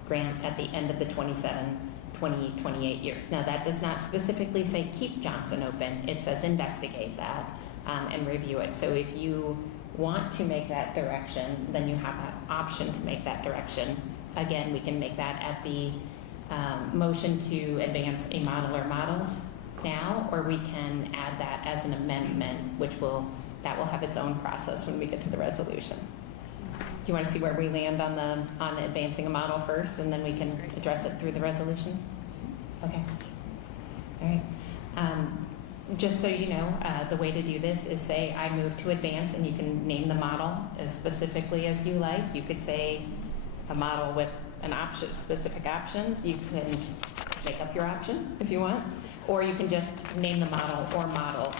grant at the end of the 2028 years. Now, that does not specifically say keep Johnson open. It says investigate that and review it. So if you want to make that direction, then you have that option to make that direction. Again, we can make that at the motion to advance a model or models now, or we can add that as an amendment, that will have its own process when we get to the resolution. Do you want to see where we land on advancing a model first, and then we can address it through the resolution? Okay. All right. Just so you know, the way to do this is say, I move to advance, and you can name the model as specifically as you like. You could say a model with specific options. You can make up your option if you want, or you can just name the model or models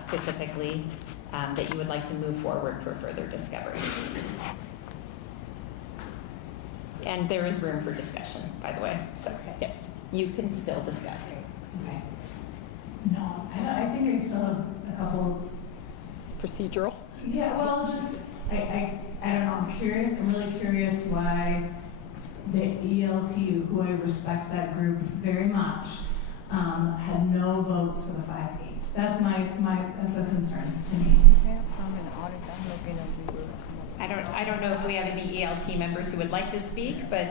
specifically that you would like to move forward for further discovery. And there is room for discussion, by the way. So yes, you can still discuss. Okay. No, I think I still have a couple. Procedural? Yeah, well, just, I don't know, I'm curious, I'm really curious why the ELT, who I respect that group very much, had no votes for the 5-8. That's that's a concern to me. I don't know if we have any ELT members who would like to speak, but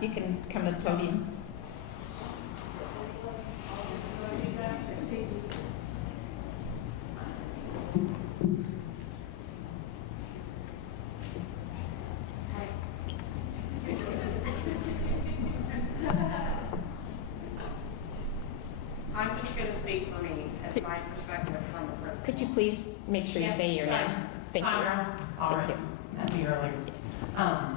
you can come to the podium. I'm just going to speak for me as my perspective from the principal. Could you please make sure you say your name? Thank you. All right. That'd be early. I'm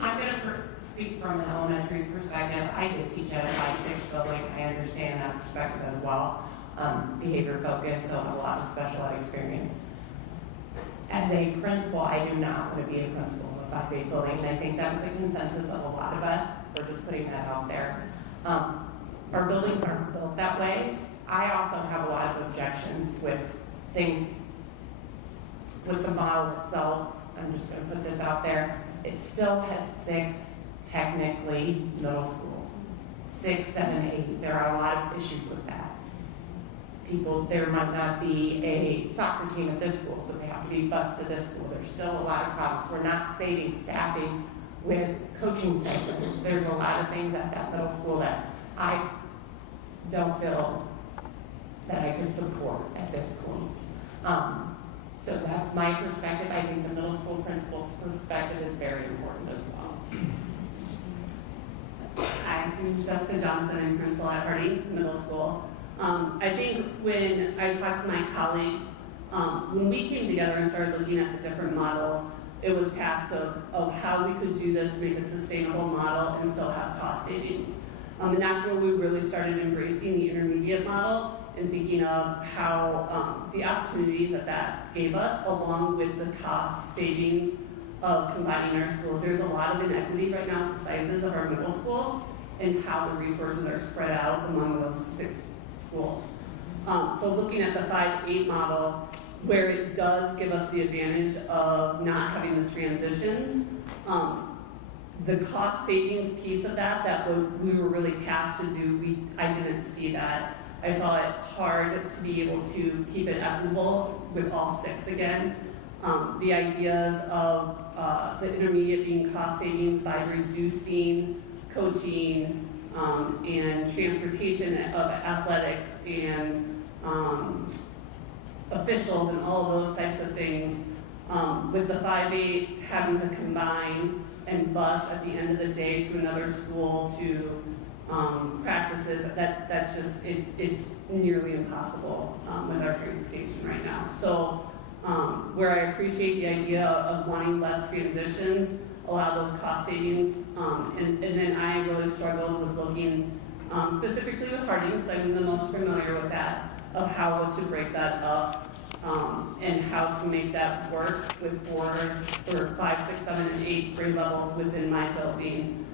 going to speak from an elementary perspective. I did teach at a 5-6 building. I understand that perspective as well. Behavior focused, so I have a lot of special ed experience. As a principal, I do not want to be a principal of a 5-8 building, and I think that was the consensus of a lot of us. We're just putting that out there. Our buildings aren't built that way. I also have a lot of objections with things, with the model itself. I'm just going to put this out there. It still has 6 technically middle schools. 6, 7, 8. There are a lot of issues with that. There might not be a soccer team at this school, so they have to be bused to this school. There's still a lot of problems. We're not saving staffing with coaching stipends. There's a lot of things at that middle school that I don't feel that I could support at this point. So that's my perspective. I think the middle school principal's perspective is very important as well. Hi, I'm Jessica Johnson. I'm principal at Hardy Middle School. I think when I talked to my colleagues, when we came together and started looking at the different models, it was tasked of how we could do this to make a sustainable model and still have cost savings. And that's where we really started embracing the intermediate model and thinking of how the opportunities that gave us, along with the cost savings of combining our schools. There's a lot of inequity right now with the sizes of our middle schools and how the resources are spread out among those 6 schools. So looking at the 5-8 model, where it does give us the advantage of not having the transitions, the cost savings piece of that we were really tasked to do, I didn't see that. I saw it hard to be able to keep it equitable with all 6 again. The ideas of the intermediate being cost savings by reducing coaching and transportation of athletics and officials and all of those types of things, with the 5-8 having to combine and bus at the end of the day to another school to practices, that's just, it's nearly impossible with our transportation right now. So where I appreciate the idea of wanting less transitions, a lot of those cost savings, and then I really struggled with looking specifically with Harding, because I'm the most familiar with that, of how to break that up and how to make that work with 4 or 5, 6, 7, and 8 grade levels within my building,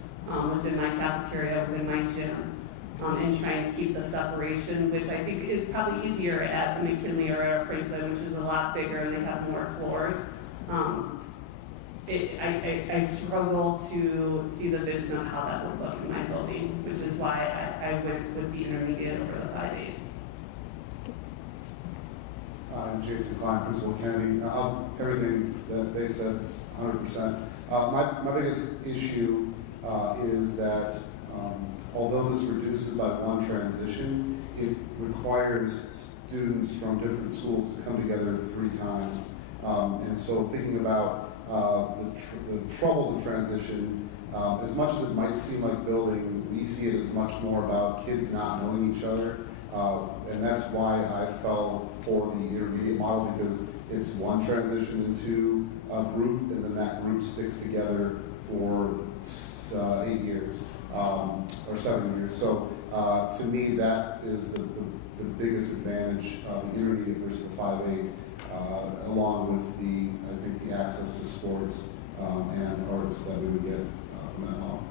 within my cafeteria, within my gym, and trying to keep the separation, which I think is probably easier at McKinley or at Franklin, which is a lot bigger and they have more floors. I struggle to see the vision of how that would look in my building, which is why I went with the intermediate over the 5-8. I'm Jason Klein, Principal Kennedy. Everything that they said, 100%. My biggest issue is that although this reduces by 1 transition, it requires students from different schools to come together 3 times. And so thinking about the troubles of transition, as much as it might seem like building, we see it as much more about kids not knowing each other. And that's why I fell for the intermediate model, because it's one transition into a group, and then that group sticks together for 8 years or 7 years. So to me, that is the biggest advantage of the intermediate versus the 5-8, along with I think the access to sports and arts that we would get from that model.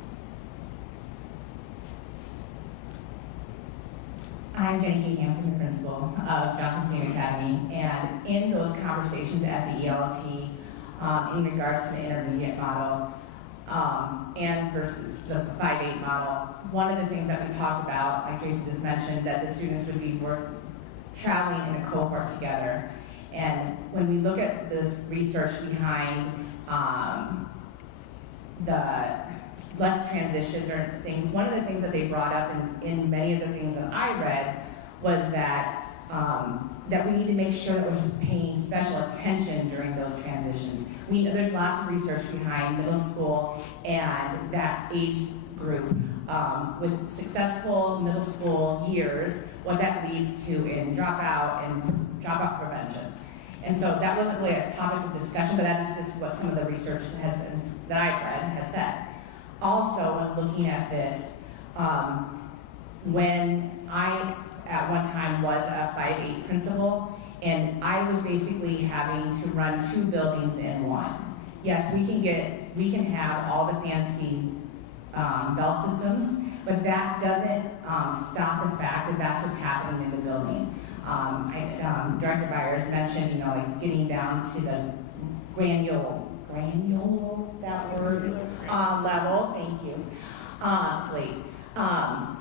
I'm Jenny K. Hampton, the principal of Johnson Senior Academy, and in those conversations at the ELT in regards to the intermediate model and versus the 5-8 model, one of the things that we talked about, like Jason just mentioned, that the students would be traveling in a cohort together. And when we look at this research behind the less transitions or things, one of the things that they brought up in many of the things that I read was that that we need to make sure that we're paying special attention during those transitions. There's lots of research behind middle school and that age group with successful middle school years, what that leads to in dropout and dropout prevention. And so that wasn't really a topic of discussion, but that is just what some of the research has been, that I've read has said. Also, when looking at this, when I at one time was a 5-8 principal, and I was basically having to run 2 buildings in one. Yes, we can have all the fancy bell systems, but that doesn't stop the fact that that's what's happening in the building. Director Byers mentioned, like getting down to the granule, that word, level, thank you, sleep.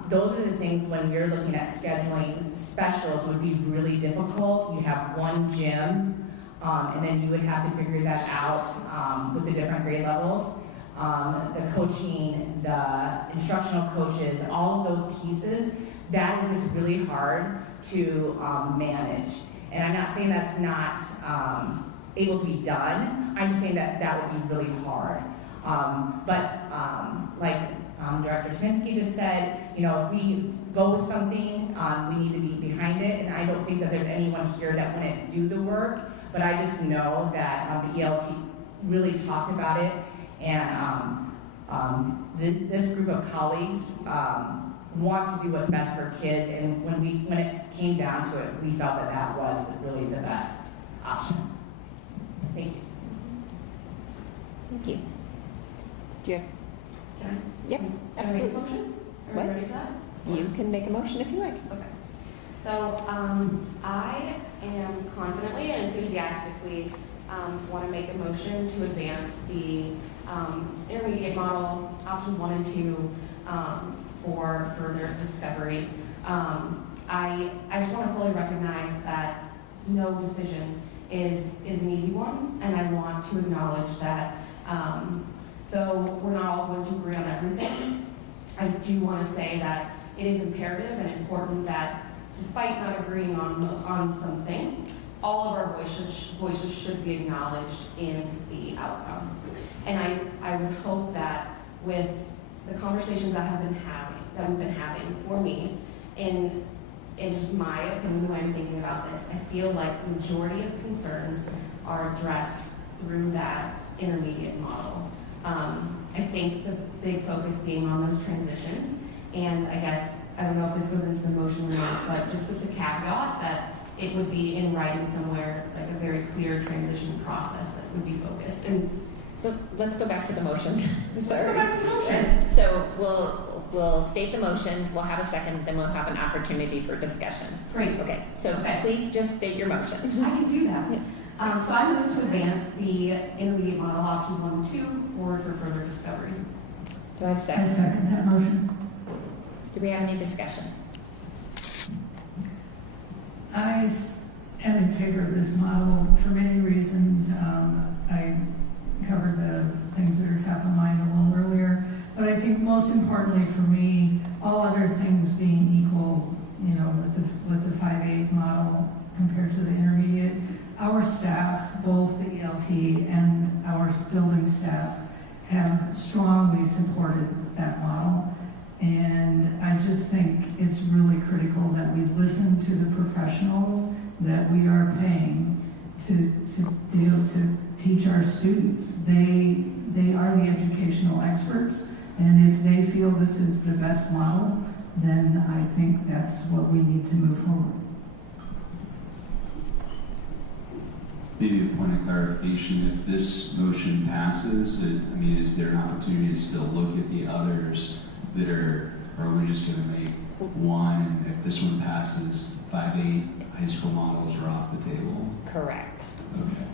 Those are the things when you're looking at scheduling specials would be really difficult. You have one gym, and then you would have to figure that out with the different grade levels. The coaching, the instructional coaches, all of those pieces, that is just really hard to manage. And I'm not saying that's not able to be done. I'm just saying that that would be really hard. Like Director Taminsky just said, if we go with something, we need to be behind it. And I don't think that there's anyone here that wouldn't do the work, but I just know that the ELT really talked about it. And this group of colleagues want to do what's best for kids. And when it came down to it, we felt that that was really the best option. Thank you. Thank you. Do you have? Yep, Can I absolutely. make a motion? Are we What? ready for that? You can make a motion if you like. Okay. So I am confidently and enthusiastically want to make a motion to advance the intermediate model, options 1 and 2, for further discovery. I just want to fully recognize that no decision is an easy one, and I want to acknowledge that though we're not all going to agree on everything, I do want to say that it is imperative and important that despite not agreeing on some things, all of our voices should be acknowledged in the outcome. And I would hope that with the conversations that we've been having for me, in just my opinion, the way I'm thinking about this, I feel like the majority of concerns are addressed through that intermediate model. I think the big focus being on those transitions, and I guess, I don't know if this goes into the motion or not, but just with the caveat that it would be in writing somewhere, like a very clear transition process that would be focused. And so let's go back to the motion. Sorry. Let's go back to the motion. So we'll state the motion, we'll have a second, then we'll have an opportunity for discussion. Great. Okay, so please just state your motion. I can do that. Yes. So I'm going to advance the intermediate model options 1 and 2 forward for further discovery. Do I have a second? I second that motion. Do we have any discussion? I am in favor of this model for many reasons. I covered the things that are top of mind a little earlier, but I think most importantly for me, all other things being equal, with the our staff, both the ELT and our building staff, have strongly supported that model. And I just think it's really critical that we listen to the professionals that we are paying to teach our students. They are the educational experts, and if they feel this is the best model, then I think that's what we need to move forward. Maybe a point of clarification, if this motion passes, is there an opportunity to still look at the others that are we just going to make one, and if this one passes, 5-8 high school models are off the table? Correct. Okay.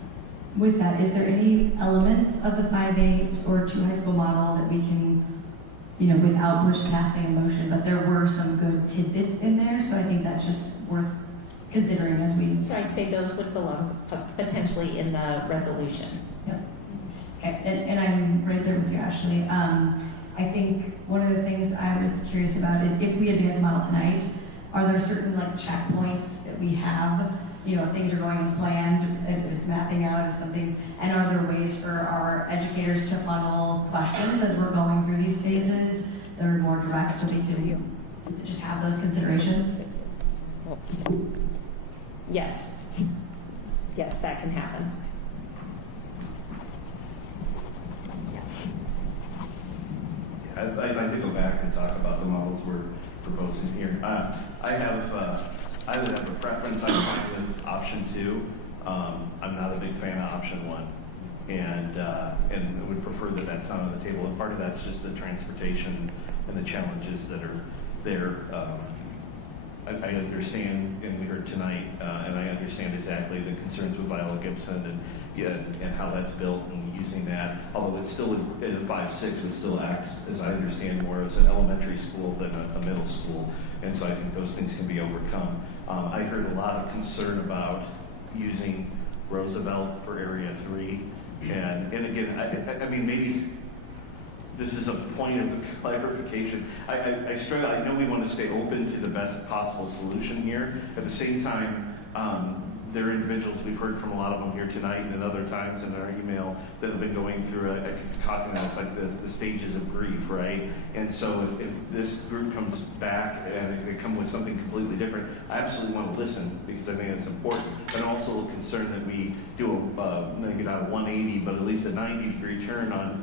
With that, is there any elements of the 5-8 or 2 high school model that we can, without Bush passing a motion, but there were some good tidbits in there, so I think that's just worth considering as we... So I'd say those would belong potentially in the resolution. Yep. Okay, and I'm right there with you, Ashley. I think one of the things I was curious about is if we advance a model tonight, are there certain checkpoints that we have, if things are going as planned, if it's mapping out, if something's, and are there ways for our educators to funnel questions as we're going through these phases that are more direct so we can just have those considerations? Yes. Yes, that can happen. I'd like to go back and talk about the models we're proposing here. I would have a preference. I'm fine with option 2. I'm not a big fan of option 1, and I would prefer that that's not on the table. And part of that's just the transportation and the challenges that are there. I understand, and we heard tonight, and I understand exactly the concerns with Viola Gibson and how that's built and using that. Although it's still, at a 5-6 would still act, as I understand, more as an elementary school than a middle school. And so I think those things can be overcome. I heard a lot of concern about using Roosevelt for Area 3. And again, I mean, maybe this is a point of clarification. I struggle. I know we want to stay open to the best possible solution here. At the same time, there are individuals, we've heard from a lot of them here tonight and at other times in our email, that have been going through talking about like the stages of grief, right? And so if this group comes back and they come with something completely different, I absolutely want to listen because I think it's important. But I'm also a little concerned that we do maybe not a 180, but at least a 90-degree turn on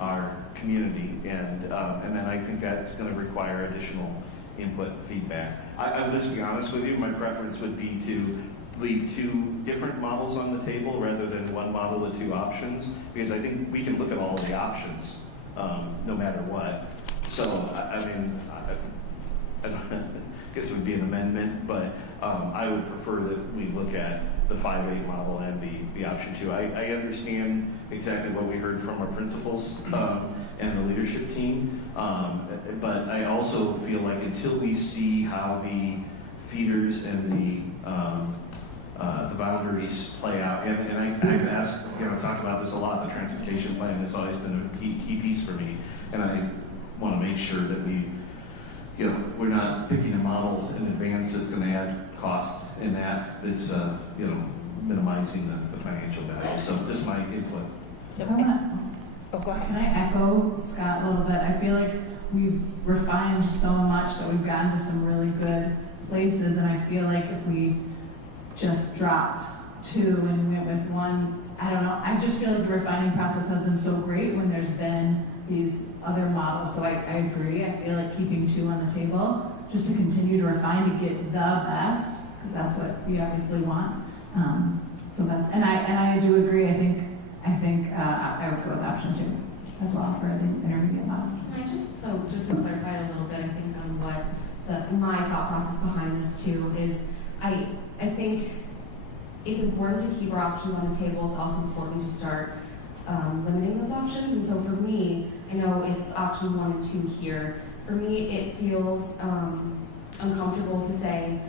our community, and then I think that's going to require additional input, feedback. I will just be honest with you. My preference would be to leave 2 different models on the table rather than one model with 2 options, because I think we can look at all of the options no matter what. So I mean, I guess it would be an amendment, but I would prefer that we look at the 5-8 model and the option 2. I understand exactly what we heard from our principals and the leadership team, but I also feel like until we see how the feeders and the boundaries play out, and I've asked, talked about this a lot, the transportation plan has always been a key piece for me, and I want to make sure that we're not picking a model in advance that's going to add cost in that's minimizing the financial value. So this is my input. So go ahead. Can I echo Scott a little bit? I feel like we've refined so much that we've gotten to some really good places, and I feel like if we just dropped 2 and went with 1, I don't know. I just feel like the refining process has been so great when there's been these other models. So I agree. I feel like keeping 2 on the table just to continue to refine to get the best, because that's what we obviously want. So that's, and I do agree. I think I would go with option 2 as well for the intermediate model. Can I just to clarify a little bit, I think on what my thought process behind this too is, I think it's important to keep our options on the table. It's also important to start limiting those options. And so for me, I know it's option 1 and 2 here. For me, it feels uncomfortable to say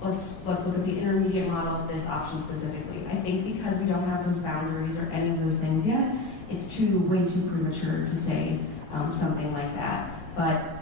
let's look at the intermediate model of this option specifically. I think because we don't have those boundaries or any of those things yet, it's way too premature to say something like that. But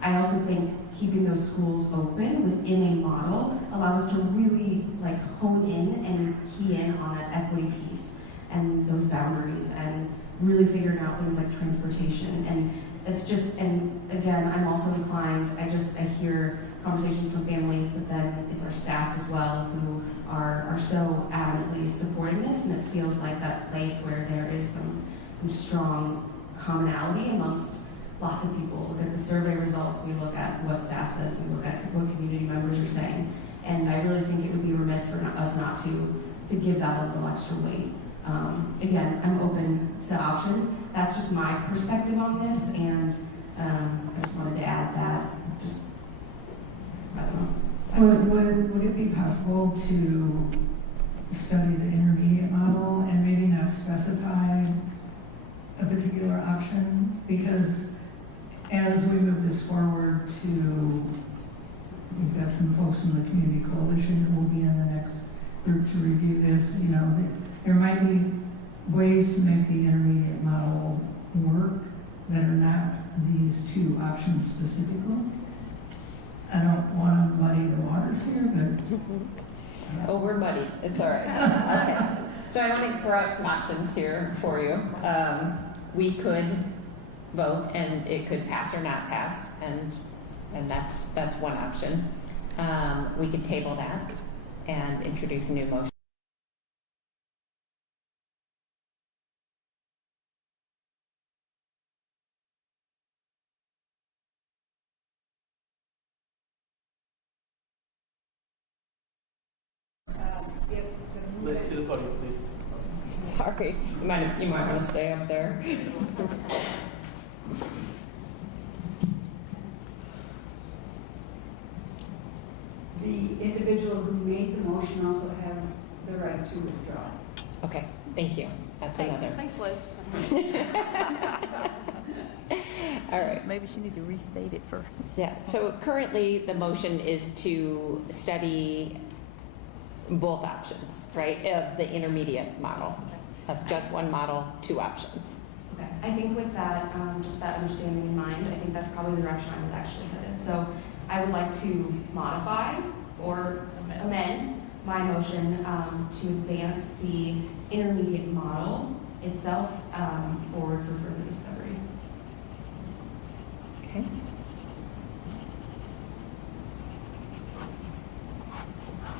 I also think keeping those schools open within a model allows us to really like hone in and key in on an equity piece and those boundaries and really figuring out things like transportation. And it's just, and again, I'm also inclined, I hear conversations from families, but then it's our staff as well who are so adamantly supporting this, and it feels like that place where there is some strong commonality amongst lots of people. Look at the survey results, we look at what staff says, we look at what community members are saying, and I really think it would be remiss for us not to give that a little extra weight. Again, I'm open to options. That's just my perspective on this, and I just wanted to add that. Just, I don't know. Would it be possible to study the intermediate model and maybe not specify a particular option? Because as we move this forward we've got some folks in the community coalition who will be in the next group to review this. You know, there might be ways to make the intermediate model work that are not these two options specifically. I don't want to muddy the waters here, but... Oh, we're muddy. It's all right. Okay. So I want to throw out some options here for you. We could vote, and it could pass or not pass, and that's one option. We could table that and introduce a new motion. Liz, to the podium, please. Sorry, you might want to stay up there. The individual who made the motion also has the right to withdraw. Okay, thank you. That's another. Thanks, Liz. All right. Maybe she needs to restate it first. Yeah, so currently the motion is to study both options, right? The intermediate model, of just one model, two options. Okay, I think with that, just that understanding in mind, I think that's probably the direction I was actually headed. So I would like to modify or amend my motion to advance the intermediate model itself forward for further discovery. Okay.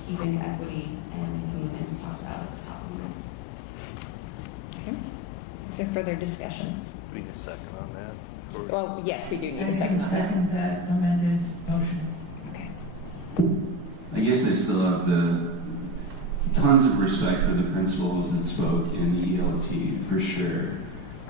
Keeping equity and some of the things we talked about at the top of the Okay. Is there further discussion? Do we need a second on that? Well, yes, we do need a second on that. Second that amended motion. Okay. I guess I still have the tons of respect for the principals that spoke in the ELT, for sure.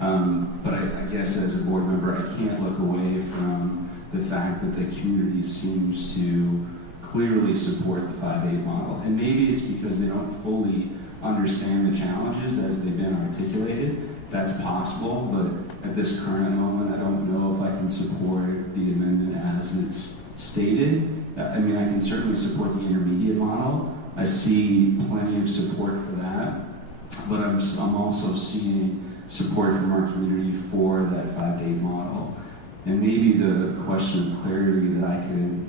But I guess as a board member, I can't look away from the fact that the community seems to clearly support the 5-8 model. And maybe it's because they don't fully understand the challenges as they've been articulated. That's possible, but at this current moment, I don't know if I can support the amendment as it's stated. I mean, I can certainly support the intermediate model. I see plenty of support for that, but I'm also seeing support from our community for that 5-8 model. And maybe the question of clarity that I could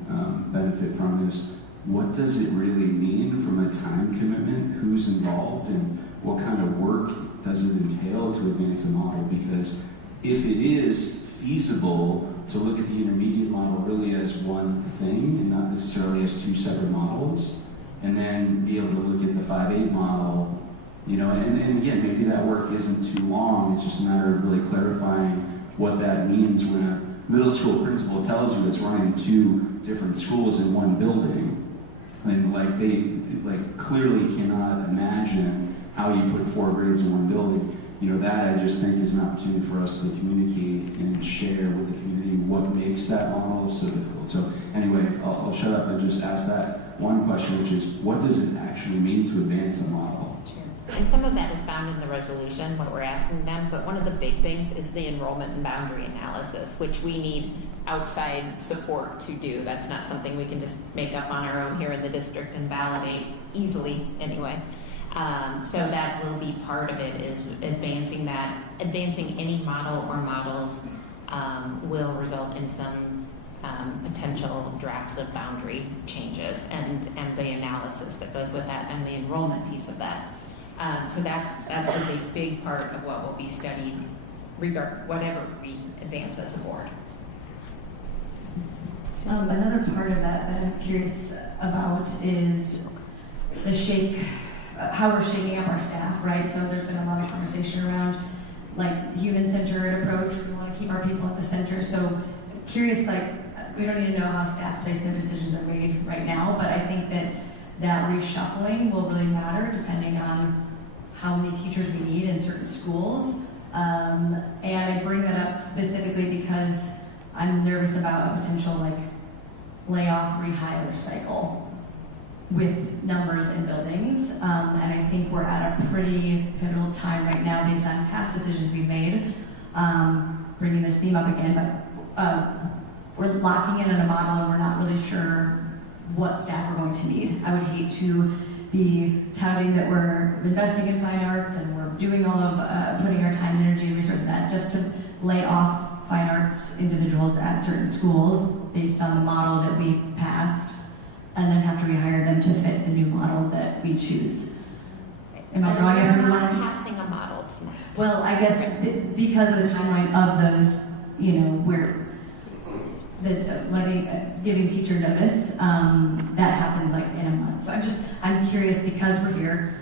benefit from is, what does it really mean from a time commitment? Who's involved, and what kind of work does it entail to advance a model? Because if it is feasible to look at the intermediate model really as one thing and not necessarily as two separate models, and then be able to look at the 5-8 model, you know, and again, maybe that work isn't too long. It's just a matter of really clarifying what that means when a middle school principal tells you it's running two different schools in one building. And like they clearly cannot imagine how you put 4 grades in one building. You know, that I just think is an opportunity for us to communicate and share with the community what makes that model so difficult. So anyway, I'll shut up and just ask that one question, which is, what does it actually mean to advance a model? Sure. And some of that is found in the resolution, what we're asking them, but one of the big things is the enrollment and boundary analysis, which we need outside support to do. That's not something we can just make up on our own here in the district and validate easily anyway. So that will be part of it, is advancing that. Advancing any model or models will result in some potential drafts of boundary changes and the analysis that goes with that and the enrollment piece of that. So that is a big part of what will be studied whatever we advance as a board. Another part of that I'm curious about is how we're shaking up our staff, right? So there's been a lot of conversation around like human-centered approach. We want to keep our people at the center. So curious, like, we don't need to know how staff placement decisions are made right now, but I think that reshuffling will really matter depending on how many teachers we need in certain schools. And I bring that up specifically because I'm nervous about a potential like layoff rehire cycle with numbers in buildings. And I think we're at a pretty pivotal time right now based on past decisions we've made. Bringing this theme up again, but we're locking in on a model and we're not really sure what staff we're going to need. I would hate to be touting that we're investing in fine arts and we're doing all of putting our time, energy, and resources in that just to lay off fine arts individuals at certain schools based on the model that we passed and then have to rehire them to fit the new model that we choose. Am I drawing everyone? We're not passing a model tonight. Well, I guess because of the timeline of those, where giving teacher notice, that happens like in a month. So I'm curious because we're here,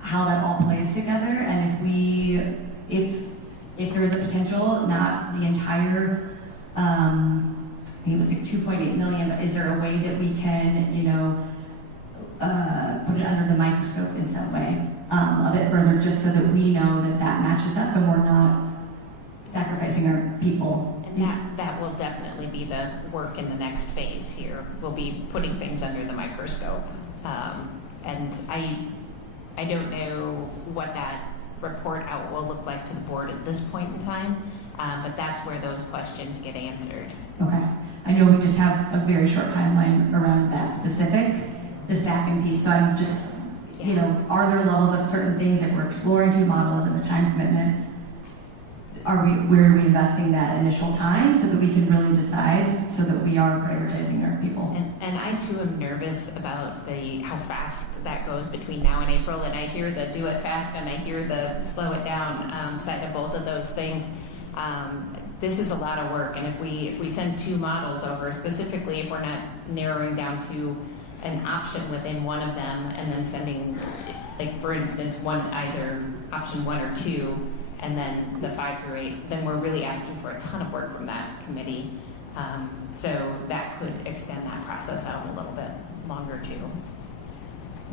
how that all plays together, and if there's a potential, not the entire, I think it was like 2.8 million, but is there a way that we can, put it under the microscope in some way, a bit further, just so that we know that matches up and we're not sacrificing our people. And that will definitely be the work in the next phase here. We'll be putting things under the microscope. And I don't know what that report out will look like to the board at this point in time, but that's where those questions get answered. Okay. I know we just have a very short timeline around that specific, the staffing piece. So I'm just, are there levels of certain things that we're exploring to models and the time commitment? Where are we investing that initial time so that we can really decide so that we are prioritizing our people? And I too am nervous about how fast that goes between now and April. And I hear the do it fast and I hear the slow it down side of both of those things. This is a lot of work, and if we send 2 models over, specifically if we're not narrowing down to an option within one of them, and then sending, like for instance, either option 1 or 2, and then the 5 through 8, then we're really asking for a ton of work from that committee. So that could extend that process out a little bit longer too.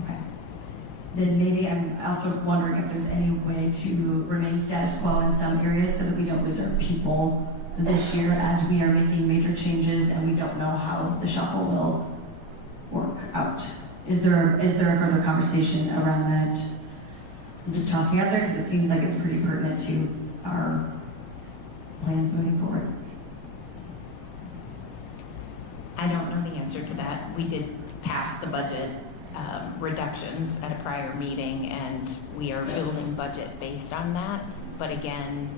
Okay. Then maybe I'm also wondering if there's any way to remain status quo in some areas so that we don't lose our people this year as we are making major changes and we don't know how the shuffle will work out. Is there a further conversation around that? I'm just tossing out there because it seems like it's pretty pertinent to our plans moving forward. I don't know the answer to that. We did pass the budget reductions at a prior meeting, and we are building budget based on that. But again,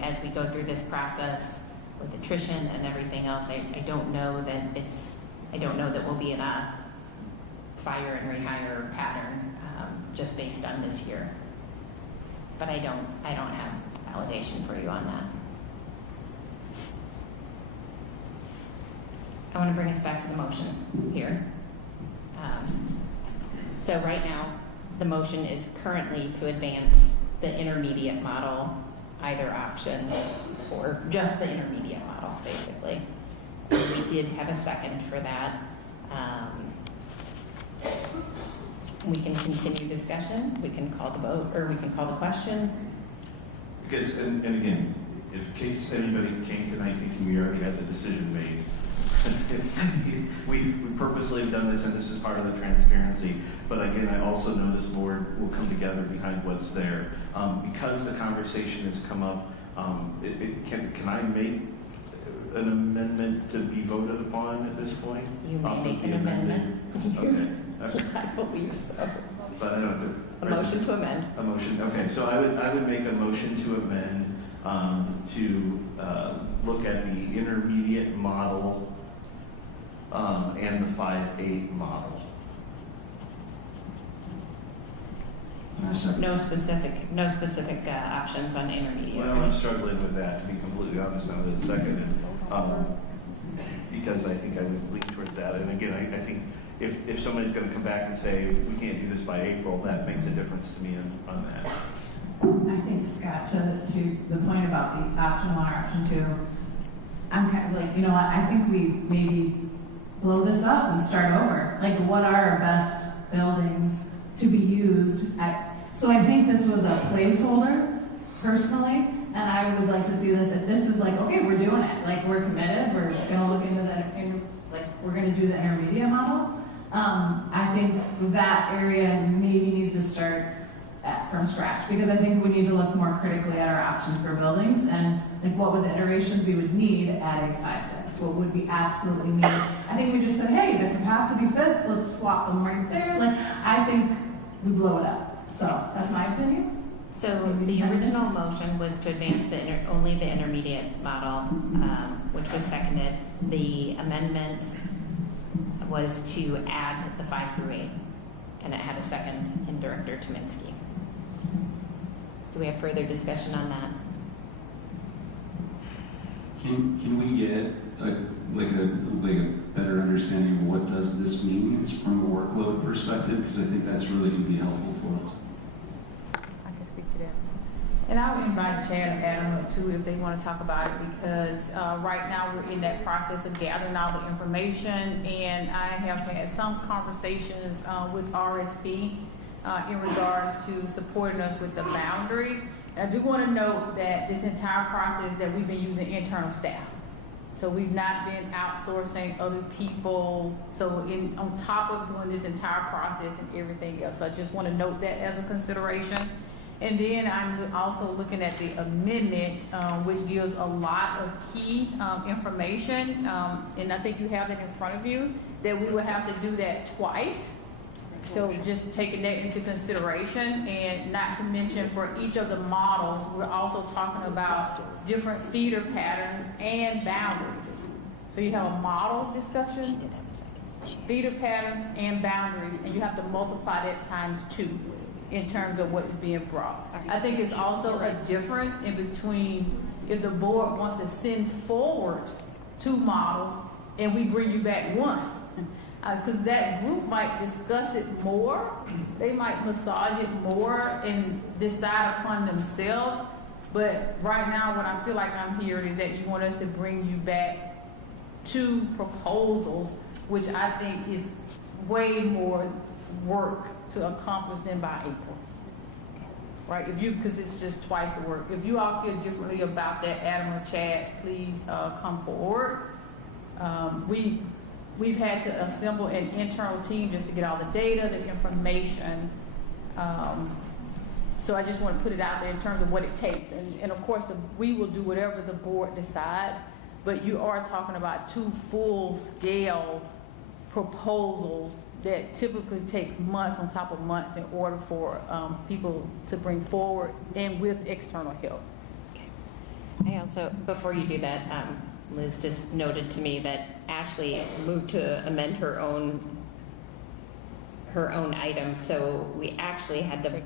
as we go through this process with attrition and everything else, I don't know that we'll be in a fire and rehire pattern just based on this year. But I don't have validation for you on that. I want to bring us back to the motion here. So right now, the motion is currently to advance the intermediate model, either option, or just the intermediate model, basically. We did have a second for that. We can continue discussion, we can call the vote, or we can call the question. Because, and again, if in case anybody came tonight thinking we already had the decision made, we purposely have done this, and this is part of the transparency. But again, I also know this board will come together behind what's there. Because the conversation has come up, can I make an amendment to be voted upon at this point? You may make an amendment. Okay. I believe so. But I don't know. A motion to amend. A motion. Okay. So I would make a motion to amend to look at the intermediate model and the 5-8 model. No specific options on intermediate. Well, I'm struggling with that, to be completely honest, on the second, because I think I would lean towards that. And again, I think if somebody's going to come back and say, we can't do this by April, that makes a difference to me on that. I think, Scott, to the point about the option 1 or option 2, I'm kind of like, you know what, I think we maybe blow this up and start over. Like, what are our best buildings to be used at? So I think this was a placeholder, personally, and I would like to see this, if this is like, okay, we're doing it, like, we're committed, we're gonna look into that, like, we're gonna do the intermediate model. I think that area maybe needs to start from scratch, because I think we need to look more critically at our options for buildings and like what would the iterations we would need at a 5-6, what would we absolutely need. I think we just said, hey, the capacity fits, let's swap them right there. Like, I think we blow it up. So that's my opinion. So the original motion was to advance only the intermediate model, which was seconded. The amendment was to add the 5 through 8, and it had a second in Director Tominski. Do we have further discussion on that? Can we get a better understanding of what does this mean from a workload perspective? Because I think that's really going to be helpful for us. I can speak to that. And I would invite Chad and Adam up too if they want to talk about it, because right now we're in that process of gathering all the information, and I have had some conversations with RSP in regards to supporting us with the boundaries. And I do want to note that this entire process that we've been using internal staff. So we've not been outsourcing other people. So on top of doing this entire process and everything else. So I just want to note that as a consideration. And then I'm also looking at the amendment, which gives a lot of key information. And I think you have it in front of you, that we will have to do that twice. So just taking that into consideration, and not to mention for each of the models, we're also talking about different feeder patterns and boundaries. So you have a models discussion, feeder pattern and boundaries, and you have to multiply that times 2 in terms of what is being brought. I think it's also a difference in between if the board wants to send forward 2 models and we bring you back 1. Because that group might discuss it more, they might massage it more and decide upon themselves. But right now, what I feel like I'm hearing is that you want us to bring you back 2 proposals, which I think is way more work to accomplish than by April. Right? Because it's just twice the work. If you all feel differently about that, Adam or Chad, please come forward. We've had to assemble an internal team just to get all the data, the information. So I just want to put it out there in terms of what it takes. And of course, we will do whatever the board decides, but you are talking about 2 full-scale proposals that typically takes months on top of months in order for people to bring forward, and with external help. Okay. I also, before you do that, Liz just noted to me that Ashley moved to amend her own item, so we actually had to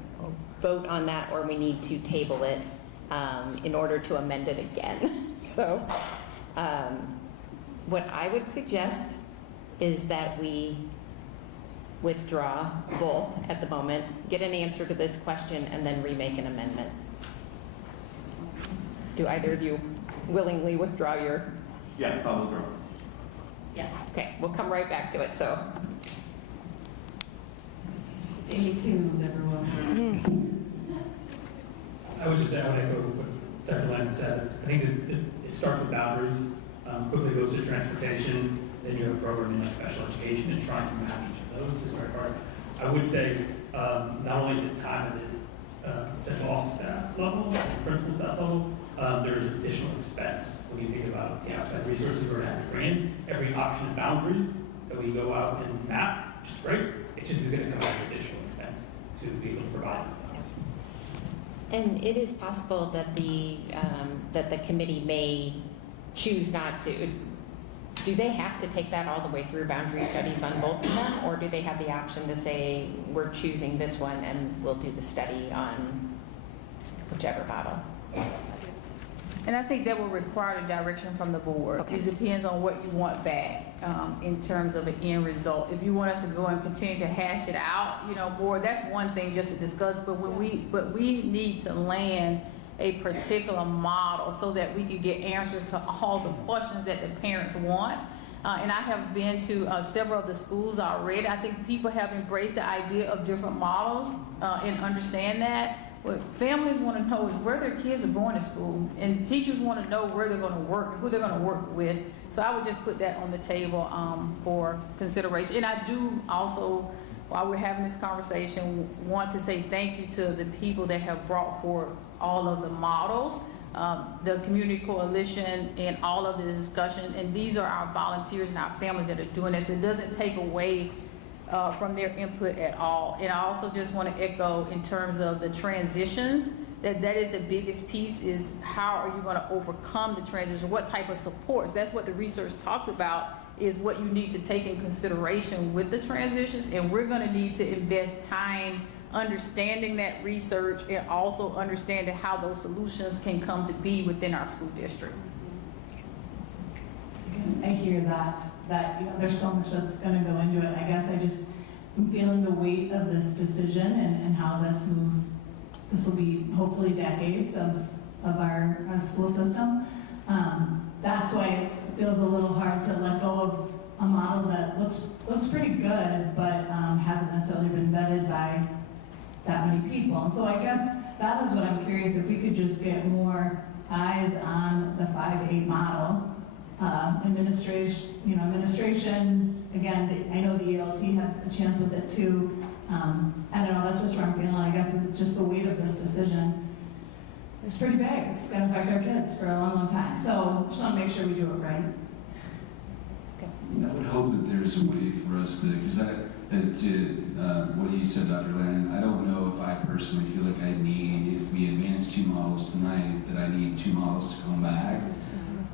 vote on that, or we need to table it in order to amend it again. So what I would suggest is that we withdraw both at the moment, get an answer to this question, and then remake an amendment. Do either of you willingly withdraw your? Yeah, I'll withdraw. Yes. Okay, we'll come right back to it. So. Stay tuned, everyone. I would just say, I want to echo what Dr. Lane said. I think that it starts with boundaries, quickly goes to transportation, then you have programming like special education, and trying to map each of those is very hard. I would say, not only is it time, it is potential office staff level, principal staff level, there's additional expense when you think about the outside resources we're going to have to bring in. Every option and boundaries that we go out and map, which is great, it's just going to come out of additional expense to be able to provide. And it is possible that the committee may choose not to do they have to take that all the way through boundary studies on both of them, or do they have the option to say, we're choosing this one and we'll do the study on whichever model? And I think that will require the direction from the board. Okay. It depends on what you want back in terms of an end result. If you want us to go and continue to hash it out, more, that's one thing just to discuss. But we need to land a particular model so that we can get answers to all the questions that the parents want. And I have been to several of the schools already. I think people have embraced the idea of different models and understand that. What families want to know is where their kids are going to school, and teachers want to know where they're going to work, who they're going to work with. So I would just put that on the table for consideration. And I do also, while we're having this conversation, want to say thank you to the people that have brought forward all of the models, the Community Coalition, and all of the discussion. And these are our volunteers and our families that are doing this. It doesn't take away from their input at all. And I also just want to echo in terms of the transitions, that is the biggest piece, is how are you going to overcome the transition? What type of supports? That's what the research talks about, is what you need to take in consideration with the transitions. And we're going to need to invest time understanding that research and also understanding how those solutions can come to be within our school district. I hear that there's so much that's going to go into it. I guess I just am feeling the weight of this decision and how this moves. This will be hopefully decades of our school system. That's why it feels a little hard to let go of a model that looks pretty good, but hasn't necessarily been vetted by that many people. And so I guess that is what I'm curious, if we could just get more eyes on the 5-8 model. Administration, again, I know the ELT had a chance with it too. I don't know, that's just where I'm feeling. I guess it's just the weight of this decision is pretty big. It's going to affect our kids for a long, long time. So just want to make sure we do it right. I would hope that there's a way for us to, because what you said, Dr. Lannon, I don't know if I personally feel like I need, if we advance 2 models tonight, that I need 2 models to come back.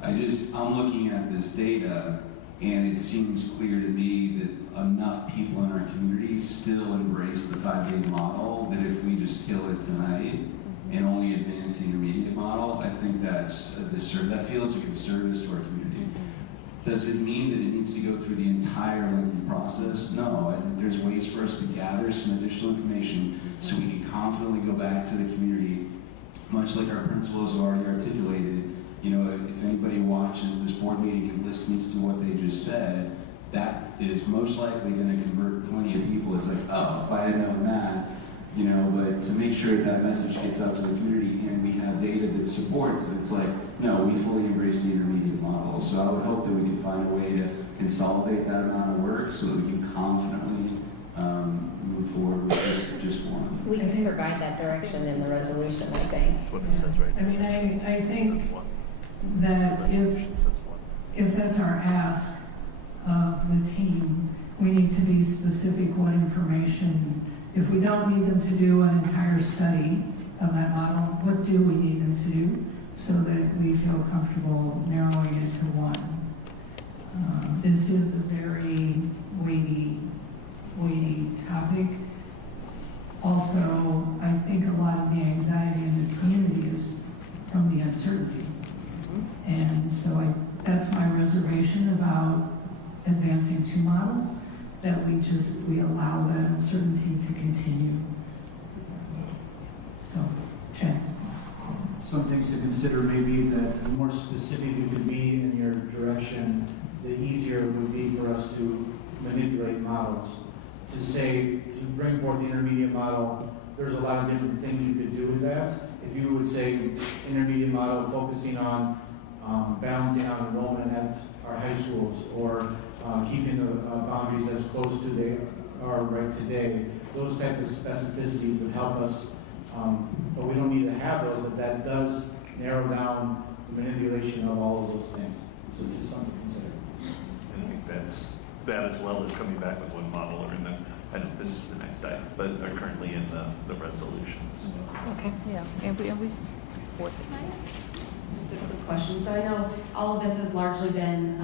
I'm looking at this data, and it seems clear to me that enough people in our community still embrace the 5-8 model, that if we just kill it tonight and only advance the intermediate model, I think that's a disservice. That feels like a disservice to our community. Does it mean that it needs to go through the entire lengthy process? No, I think there's ways for us to gather some additional information so we can confidently go back to the community, much like our principals have already articulated. If anybody watches this board meeting and listens to what they just said, that is most likely going to convert plenty of people. It's like, oh, if I had known that, but to make sure that message gets out to the community and we have data that supports it, it's like, no, we fully embrace the intermediate model. So I would hope that we can find a way to consolidate that amount of work so that we can confidently move forward with just one. We can provide that direction in the resolution, I think. What it says right I mean, I think that if that's our ask of the team, we need to be specific what information. If we don't need them to do an entire study of that model, what do we need them to do so that we feel comfortable narrowing it to one? This is a very weighty topic. Also, I think a lot of the anxiety in the community is from the uncertainty. And so that's my reservation about advancing 2 models, that we allow that uncertainty to continue. So, Chad. Some things to consider maybe that the more specific you could be in your direction, the easier it would be for us to manipulate models. To bring forth the intermediate model, there's a lot of different things you could do with that. If you would say intermediate model focusing on balancing out enrollment at our high schools, or keeping the boundaries as close to they are right today, those type of specificities would help us. But we don't need to have those, but that does narrow down the manipulation of all of those things. So just something to consider. I think that's that, as well as coming back with one model, or in the, I don't know if this is the next item, but are currently in the resolution. Okay. Yeah, and we support it. Just a quick questions. So I know all of this has largely been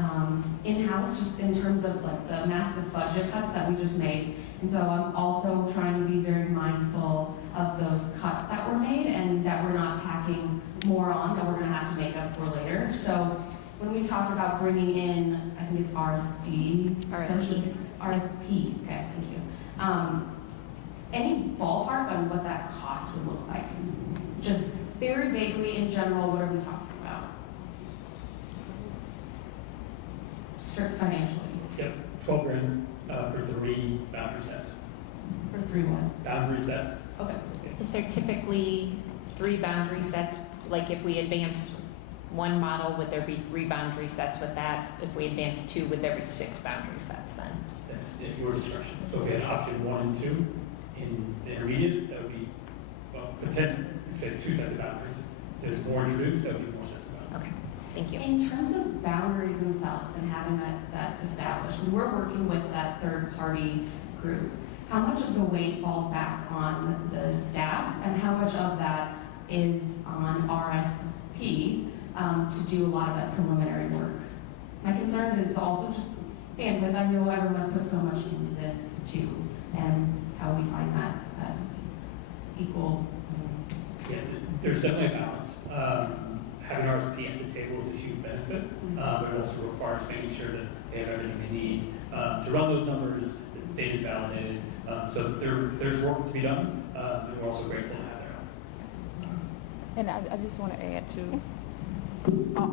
in-house, just in terms of like the massive budget cuts that we just made. And so I'm also trying to be very mindful of those cuts that were made and that we're not tacking more on that we're going to have to make up for later. So when we talk about bringing in, I think it's RSP. RSP, okay, thank you. Any ballpark on what that cost would look like? Just very vaguely in general, what are we talking about? Strict financially. Yep, 12 grand for 3 boundary sets. For 3 what? Boundary sets. Okay. Is there typically 3 boundary sets? Like if we advance 1 model, would there be 3 boundary sets with that? If we advance 2, would there be 6 boundary sets then? That's at your discretion. So if we had option 1 and 2 in the intermediate, that would be, well, say 2 sets of boundaries. If there's more introduced, that would be more sets of boundaries. Okay, thank you. In terms of boundaries themselves and having that established, when we're working with that third-party group, how much of the weight falls back on the staff and how much of that is on RSP to do a lot of that preliminary work? My concern is also just bandwidth. I know everyone's put so much into this too, and how we find that equal. Yeah, there's definitely a balance. Having RSP at the table is a huge benefit, but it also requires making sure that they have everything they need to run those numbers, that the data is validated. So there's work to be done, and we're also grateful to have their help. And I just want to add to,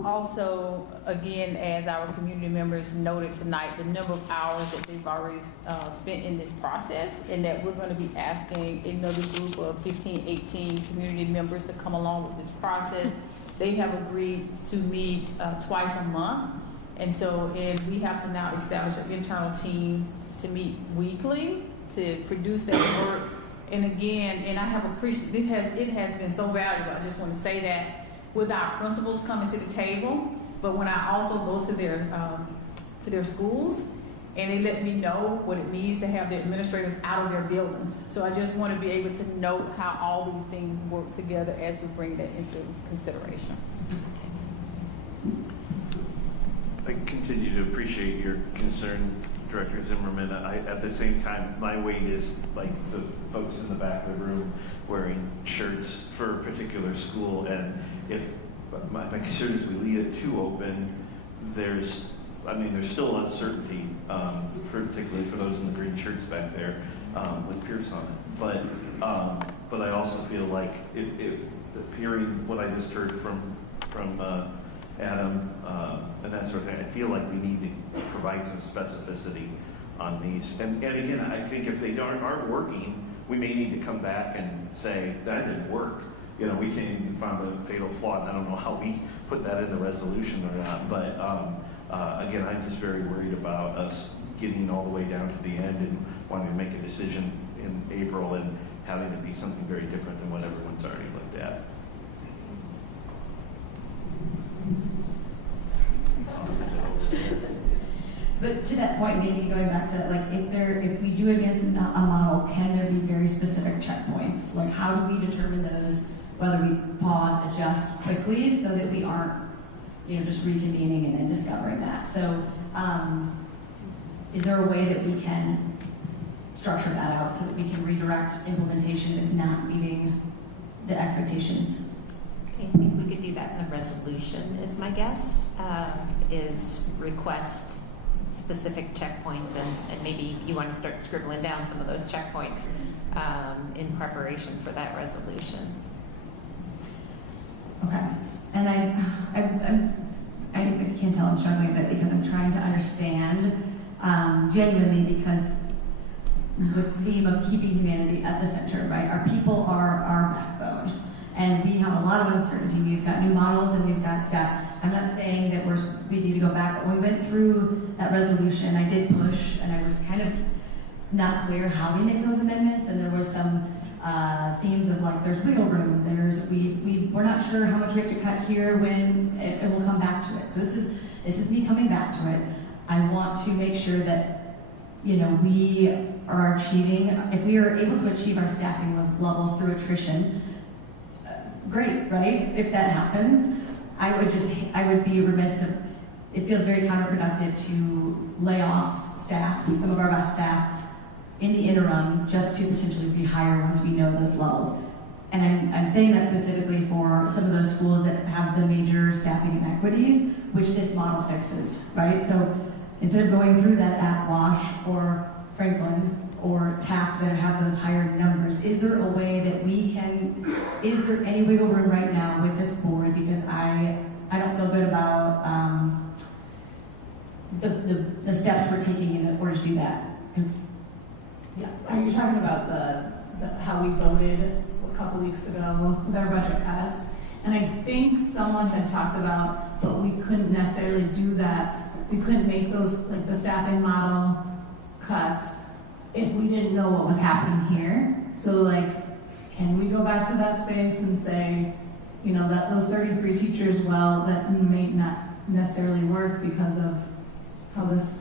also, again, as our community members noted tonight, the number of hours that they've already spent in this process, and that we're going to be asking another group of 15, 18 community members to come along with this process. They have agreed to meet twice a month, and so we have to now establish an internal team to meet weekly to produce that work. And again, and I have appreciated, it has been so valuable. I just want to say that with our principals coming to the table, but when I also go to their schools, and they let me know what it means to have the administrators out of their buildings. So I just want to be able to note how all these things work together as we bring that into consideration. I continue to appreciate your concern, Director Zimmerman. At the same time, my weight is like the folks in the back of the room wearing shirts for a particular school, and if my concern is we leave it too open, there's still uncertainty, particularly for those in the green shirts back there with Pierce on it. But I also feel like if hearing what I just heard from Adam and that sort of thing, I feel like we need to provide some specificity on these. And again, I think if they aren't working, we may need to come back and say that didn't work. We can't even find a fatal flaw, and I don't know how we put that in the resolution or not. But again, I'm just very worried about us getting all the way down to the end and wanting to make a decision in April and having it be something very different than what everyone's already looked at. But to that point, maybe going back to like if we do advance a model, can there be very specific checkpoints? Like how do we determine those? Whether we pause, adjust quickly so that we aren't, just reconvening and then discovering that. So, is there a way that we can structure that out so that we can redirect implementation that's not meeting the expectations? I think we could do that in a resolution, is my guess, is request specific checkpoints, and maybe you want to start scribbling down some of those checkpoints in preparation for that resolution. Okay. And if you can't tell, I'm struggling a bit because I'm trying to understand genuinely, because the theme of keeping humanity at the center, right? Our people are our backbone. And we have a lot of uncertainty. We've got new models and we've got staff. I'm not saying that we need to go back, but when we went through that resolution, I did push, and I was kind of not clear how we make those amendments, and there was some themes of like there's wiggle room, we're not sure how much we have to cut here when it will come back to it. So this is me coming back to it. I want to make sure that we are achieving, if we are able to achieve our staffing levels through attrition, great, right? If that happens, I would be remiss to, it feels very counterproductive to lay off staff, some of our best staff, in the interim, just to potentially rehire once we know those levels. And I'm saying that specifically for some of those schools that have the major staffing inequities, which this model fixes, right? So instead of going through that at Wash or Franklin or Taft that have those higher numbers, is there a way that we can, is there any wiggle room right now with this board? Because I don't feel good about the steps we're taking in order to do that. Yeah. Are you talking about the how we voted a couple weeks ago with our budget cuts? And I think someone had talked about, but we couldn't necessarily do that. We couldn't make those, like the staffing model cuts if we didn't know what was happening here. So like, can we go back to that space and say, you know, that those 33 teachers, well, that may not necessarily work because of how this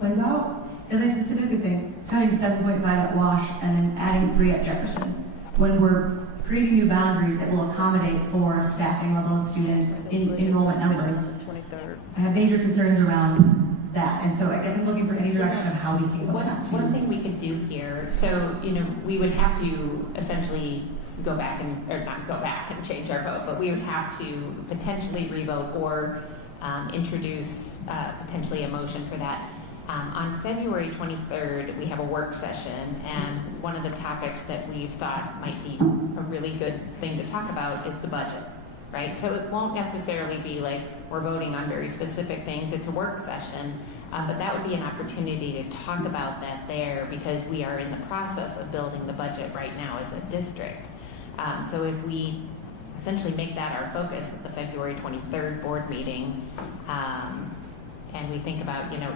plays out? As I specifically think, cutting 7.5 at Wash and then adding 3 at Jefferson, when we're creating new boundaries that will accommodate for staffing level of students in enrollment numbers, I have major concerns around that. And so I guess I'm looking for any direction of how we can go back to. One thing we could do here, so, you know, we would have to essentially go back and, or not go back and change our vote, but we would have to potentially revote or introduce potentially a motion for that. On February 23rd, we have a work session, and one of the topics that we've thought might be a really good thing to talk about is the budget, right? So it won't necessarily be like we're voting on very specific things. It's a work session, but that would be an opportunity to talk about that there, because we are in the process of building the budget right now as a district. So if we essentially make that our focus at the February 23rd board meeting, and we think about, you know,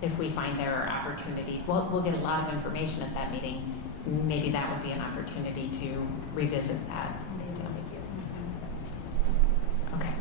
if we find there are opportunities, we'll get a lot of information at that meeting. Maybe that would be an opportunity to revisit that. Okay.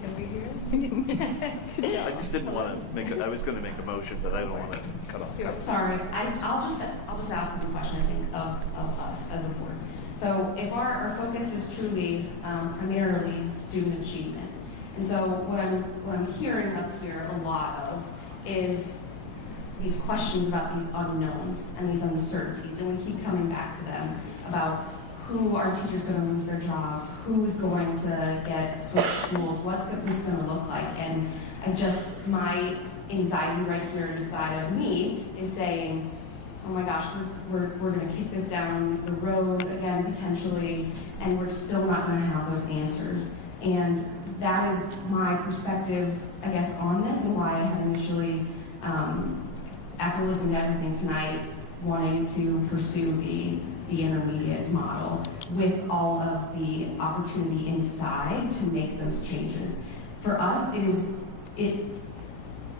Can we hear? I just didn't want to make it, I was going to make a motion, but I don't want to cut off. Sorry, I'll just ask one question, I think, of us as a board. So if our focus is truly primarily student achievement, and so what I'm hearing up here a lot of is these questions about these unknowns and these uncertainties, and we keep coming back to them about who are teachers going to lose their jobs, who's going to get switched schools, what's this going to look like, and my anxiety right here inside of me is saying, oh my gosh, we're going to kick this down the road again potentially, and we're still not going to have those answers. And that is my perspective, I guess, on this, and why I had initially, after listening to everything tonight, wanting to pursue the intermediate model with all of the opportunity inside to make those changes. For us,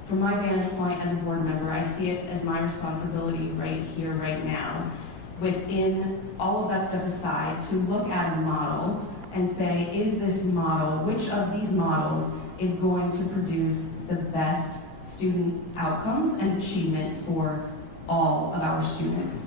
from my vantage point as a board member, I see it as my responsibility right here, right now, within all of that stuff aside, to look at a model and say, is this model, which of these models is going to produce the best student outcomes and achievements for all of our students?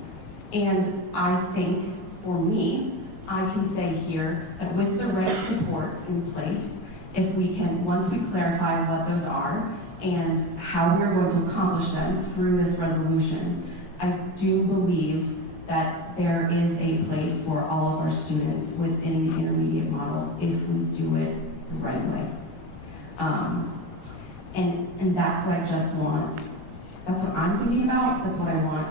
And I think, for me, I can say here that with the right supports in place, if we can, once we clarify what those are and how we're going to accomplish them through this resolution, I do believe that there is a place for all of our students within the intermediate model if we do it the right way. And that's what I just want. That's what I'm thinking about. That's what I want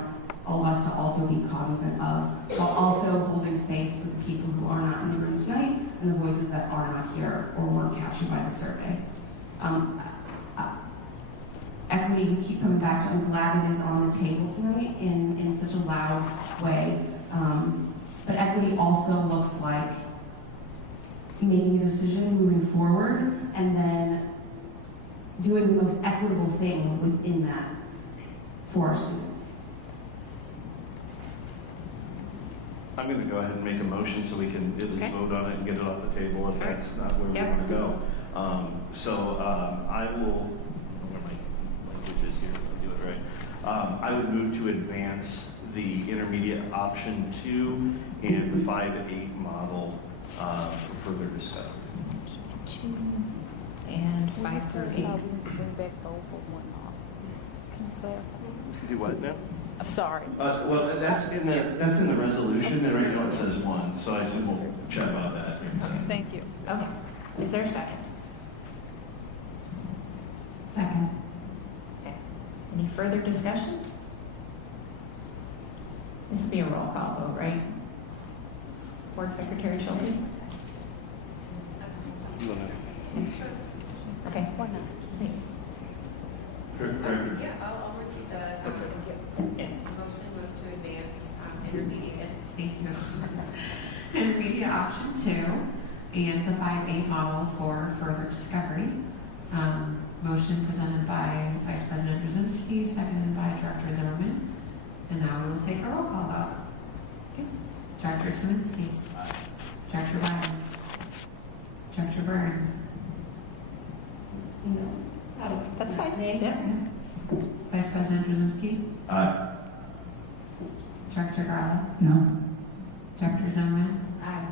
all of us to also be cognizant of, while also holding space for the people who are not in the room tonight and the voices that are not here or weren't captured by the survey. Equity, we keep coming back to, I'm glad it is on the table tonight in such a loud way. But equity also looks like making a decision, moving forward, and then doing the most equitable thing within that for our students. I'm going to go ahead and make a motion so we can at least vote on it and get it off the table if that's not where we want to go. I will, where my language is here, I'll do it I would move to advance the intermediate option 2 and the 5-8 model for further discussion. 2 and 5 through 8. Do what now? Sorry. Well, that's in the resolution, and right now it says 1, so I assume we'll chat about that. Thank you. Okay. Is there a second? Second. Okay. Any further discussion? This will be a roll call vote, right? Board Secretary Schulte? Okay. Why not? Yeah, I'll repeat that. Yes. The motion was to advance intermediate. Thank you. Intermediate option 2 and the 5-8 model for further discovery. Motion presented by Vice President Brzezinski, seconded by Director Zimmerman. And now we will take a roll call vote. Okay. Director Tuminski. Director Byron. Director Burns. No. That's fine. Yeah. Vice President Brzezinski. Aye. Director Garland. No. Director Zimmerman. Aye.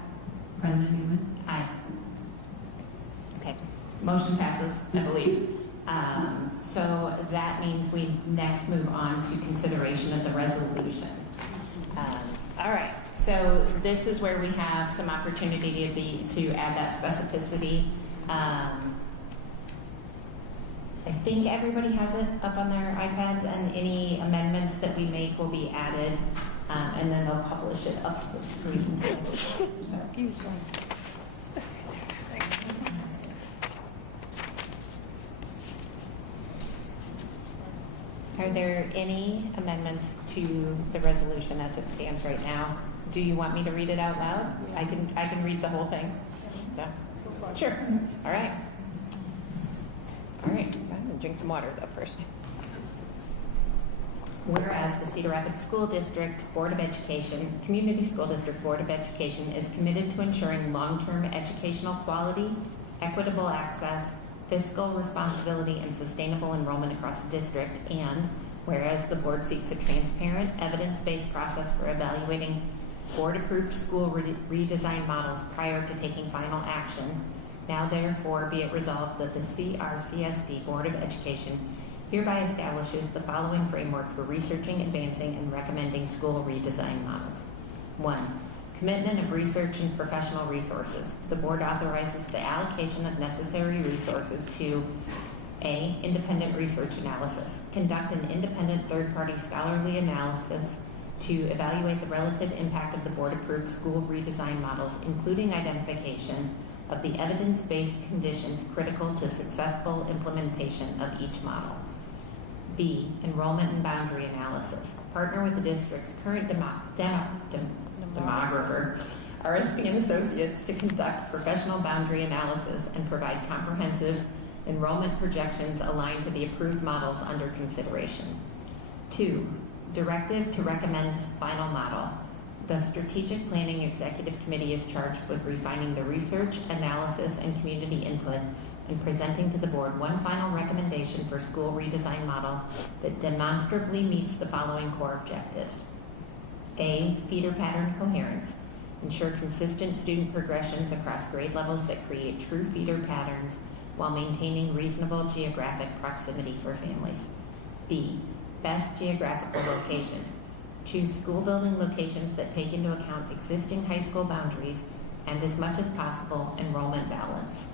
President Newman. Aye. Okay. Motion passes, I believe. So that means we next move on to consideration of the resolution. All right. So this is where we have some opportunity to add that specificity. I think everybody has it up on their iPads, and any amendments that we make will be added, and then they'll publish it up to the screen. So, excuse us. Are there any amendments to the resolution as it stands right now? Do you want me to read it out loud? I can read the whole thing. So, sure. All right. All right. I'm gonna drink some water though first. Whereas the Cedar Rapids School District Board of Education, Community School District Board of Education is committed to ensuring long-term educational quality, equitable access, fiscal responsibility, and sustainable enrollment across the district, and whereas the board seeks a transparent, evidence-based process for evaluating board-approved school redesign models prior to taking final action, now therefore be it resolved that the CRCSD Board of Education hereby establishes the following framework for researching, advancing, and recommending school redesign models. 1. Commitment of research and professional resources. The board authorizes the allocation of necessary resources to A. Independent research analysis. Conduct an independent third-party scholarly analysis to evaluate the relative impact of the board-approved school redesign models, including identification of the evidence-based conditions critical to successful implementation of each model. B. Enrollment and boundary analysis. Partner with the district's current demographer, RSP and Associates, to conduct professional boundary analysis and provide comprehensive enrollment projections aligned to the approved models under consideration. 2. Directive to recommend final model. The Strategic Planning Executive Committee is charged with refining the research, analysis, and community input and presenting to the board one final recommendation for school redesign model that demonstrably meets the following core objectives. A. Feeder pattern coherence. Ensure consistent student progressions across grade levels that create true feeder patterns while maintaining reasonable geographic proximity for families. B. Best geographical location. Choose school building locations that take into account existing high school boundaries and, as much as possible, enrollment balance.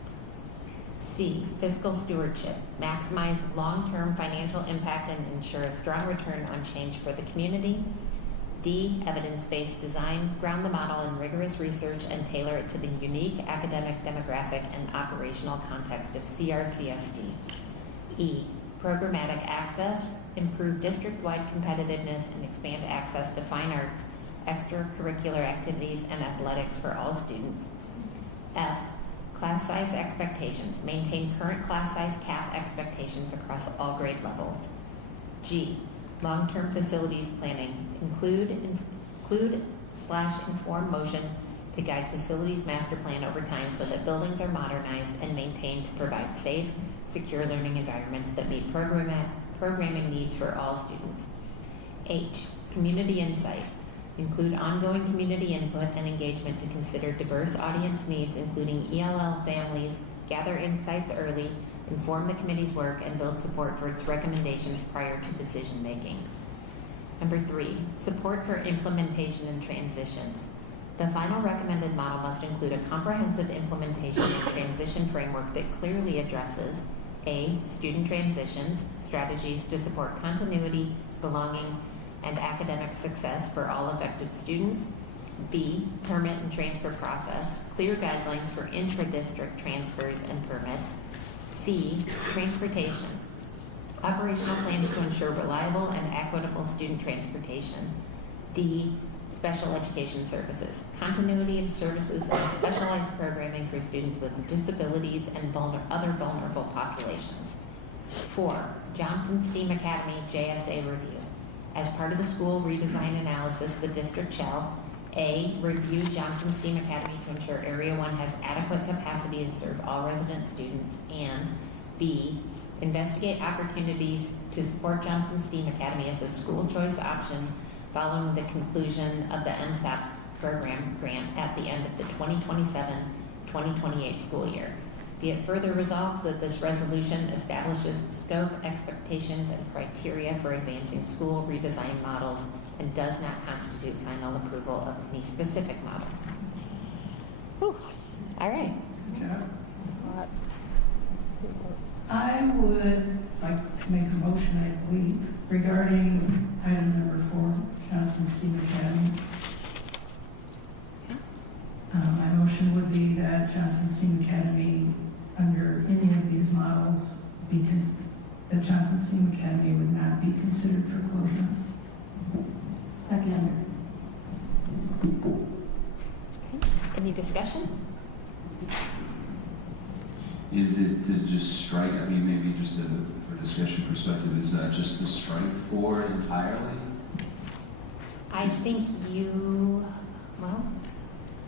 C. Fiscal stewardship. Maximize long-term financial impact and ensure a strong return on change for the community. D. Evidence-based design. Ground the model in rigorous research and tailor it to the unique academic, demographic, and operational context of CRCSD. E. Programmatic access. Improve district-wide competitiveness and expand access to fine arts, extracurricular activities, and athletics for all students. F. Class size expectations. Maintain current class size cap expectations across all grade levels. G. Long-term facilities planning. Include/inform motion to guide facilities master plan over time so that buildings are modernized and maintained to provide safe, secure learning environments that meet programmatic programming needs for all students. H, community insight. Include ongoing community input and engagement to consider diverse audience needs, including ELL families, gather insights early, inform the committee's work, and build support for its recommendations prior to decision making. Number 3, support for implementation and transitions. The final recommended model must include a comprehensive implementation and transition framework that clearly addresses A, student transitions, strategies to support continuity, belonging, and academic success for all affected students. B, permit and transfer process, clear guidelines for intra-district transfers and permits. C, transportation, operational plans to ensure reliable and equitable student transportation. D, special education services, continuity of services and specialized programming for students with disabilities and other vulnerable populations. 4, Johnson STEAM Academy JSA review. As part of the school redesign analysis, the district shall A, review Johnson STEAM Academy to ensure Area 1 has adequate capacity to serve all resident students, and B, investigate opportunities to support Johnson STEAM Academy as a school choice option following the conclusion of the MSAP program grant at the end of the 2027-2028 school year. Be it further resolved that this resolution establishes scope, expectations, and criteria for advancing school redesign models and does not constitute final approval of any specific model. Whew. All right. Good job. I would like to make a motion, I believe, regarding item number 4, Johnson STEAM Academy. My motion would be that Johnson STEAM Academy, under any of these models, because the Johnson STEAM Academy would not be considered for closure. Second. Any discussion? Is it to just strike, I mean, maybe just for discussion perspective, is that just to strike 4 entirely? I think well,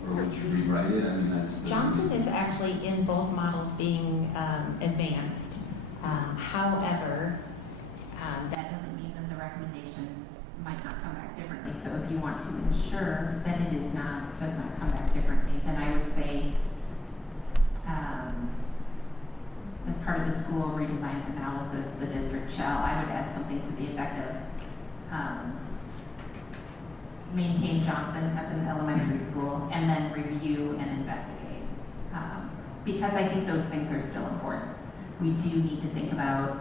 Or would you rewrite it? I mean, that's the... Johnson is actually in both models being advanced. However, that doesn't mean that the recommendations might not come back differently. So if you want to ensure that it does not come back differently, then I would say, as part of the school redesign analysis, the district shall, I would add something to the effect of maintain Johnson as an elementary school and then review and investigate. Because I think those things are still important. We do need to think about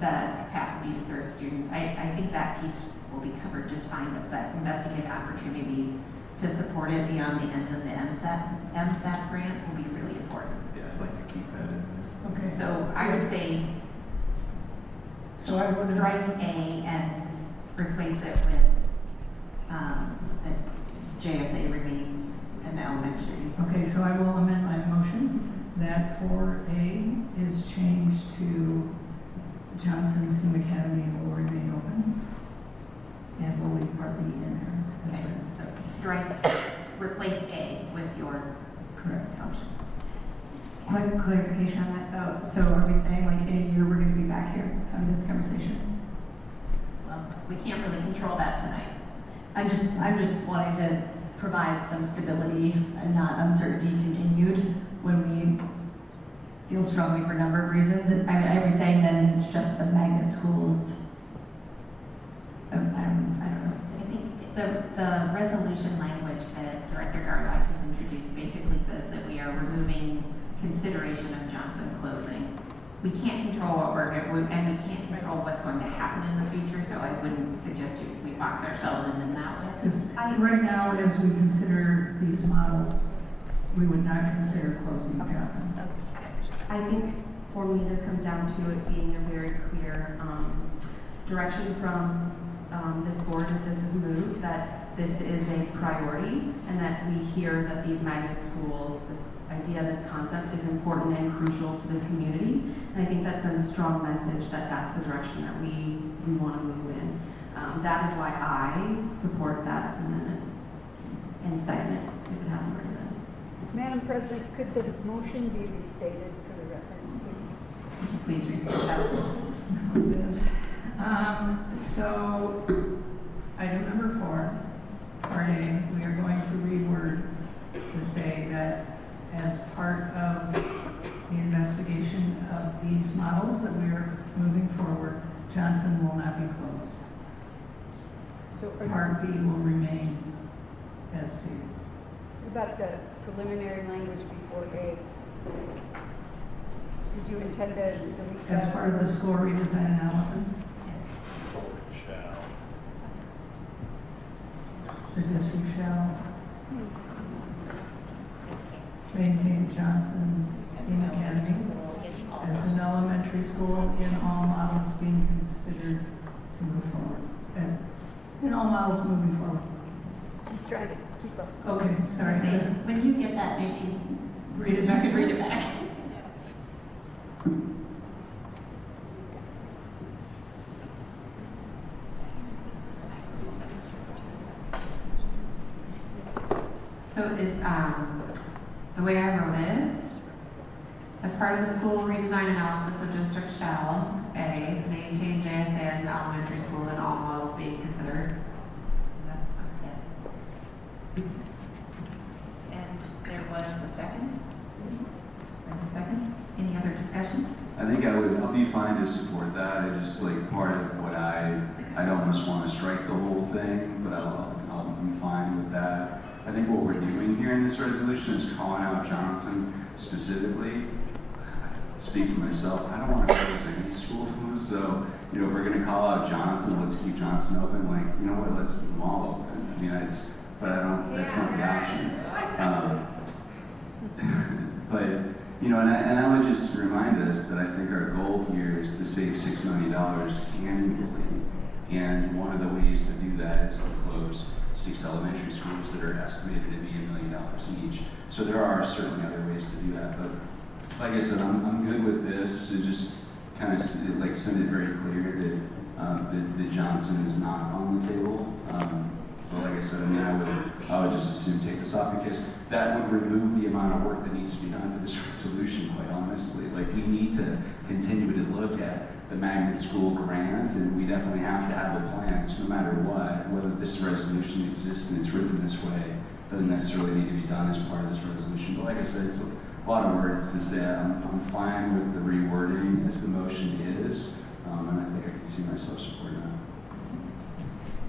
the capacity to serve students. I think that piece will be covered just fine, but that investigate opportunities to support it beyond the end of the MSAT grant will be really important. Yeah, I'd like to keep that in there. Okay. So I would say strike A and replace it with that JSA remains an elementary. Okay, so I will amend my motion that 4A is changed to Johnson STEAM Academy will remain open, and we'll leave part B in there. Okay, so strike, replace A with your Correct. motion. Quick clarification on that though. So are we saying like in a year we're going to be back here having this conversation? Well, we can't really control that tonight. I'm just wanting to provide some stability and not uncertainty continued when we feel strongly for a number of reasons. I mean, are we saying then it's just the magnet schools? I don't know. I think the resolution language that Director Garlock has introduced basically says that we are removing consideration of Johnson closing. We can't control what and we can't control what's going to happen in the future, so I wouldn't suggest we box ourselves in that way. Right now, as we consider these models, we would not consider closing Johnson. Sounds good. I think for me, this comes down to it being a very clear direction from this board, if this is moved, that this is a priority and that we hear that these magnet schools, this idea, this concept is important and crucial to this community. And I think that sends a strong message that that's the direction that we want to move in. That is why I support that amendment and second it if it hasn't already been. Madam President, could the motion be restated for the record? please restate that. So, item number 4, part A, we are going to reword to say that as part of the investigation of these models that we are moving forward, Johnson will not be closed. Part B will remain as stated. What about the preliminary language before A? Did you intend to delete that? As part of the school redesign analysis, Shall. the district shall maintain Johnson STEAM Academy as an elementary school in all models being considered to move forward. And in all models moving forward. Just trying to keep up. Okay, sorry. When you get that, maybe Read it back. read it back. So is, the way I wrote it, as part of the school redesign analysis, the district shall, A, maintain JSA as an elementary school in all models being considered. Yes. And there was a second? Any other discussion? I think I'll be fine to support that. I just like part of what I don't almost want to strike the whole thing, but I'll be fine with that. I think what we're doing here in this resolution is calling out Johnson specifically. Speak for myself, I don't want to close any schools, so, if we're going to call out Johnson, let's keep Johnson open, like, you know what, let's keep them all open. I mean, that's not the option. But, and I would just remind us that I think our goal here is to save $6 million annually, and one of the ways to do that is to close 6 elementary schools that are estimated to be $1 million each. So there are certainly other ways to do that, but like I said, I'm good with this to just kind of send it very clear that Johnson is not on the table. But like I said, I would just assume take this off because that would remove the amount of work that needs to be done for this resolution, quite honestly. Like we need to continue to look at the magnet school grant, and we definitely have to have the plans no matter what, whether this resolution exists and it's written this way. Doesn't necessarily need to be done as part of this resolution. But like I said, it's a lot of words to say. I'm fine with the rewording as the motion is, and I think I can see myself supporting that.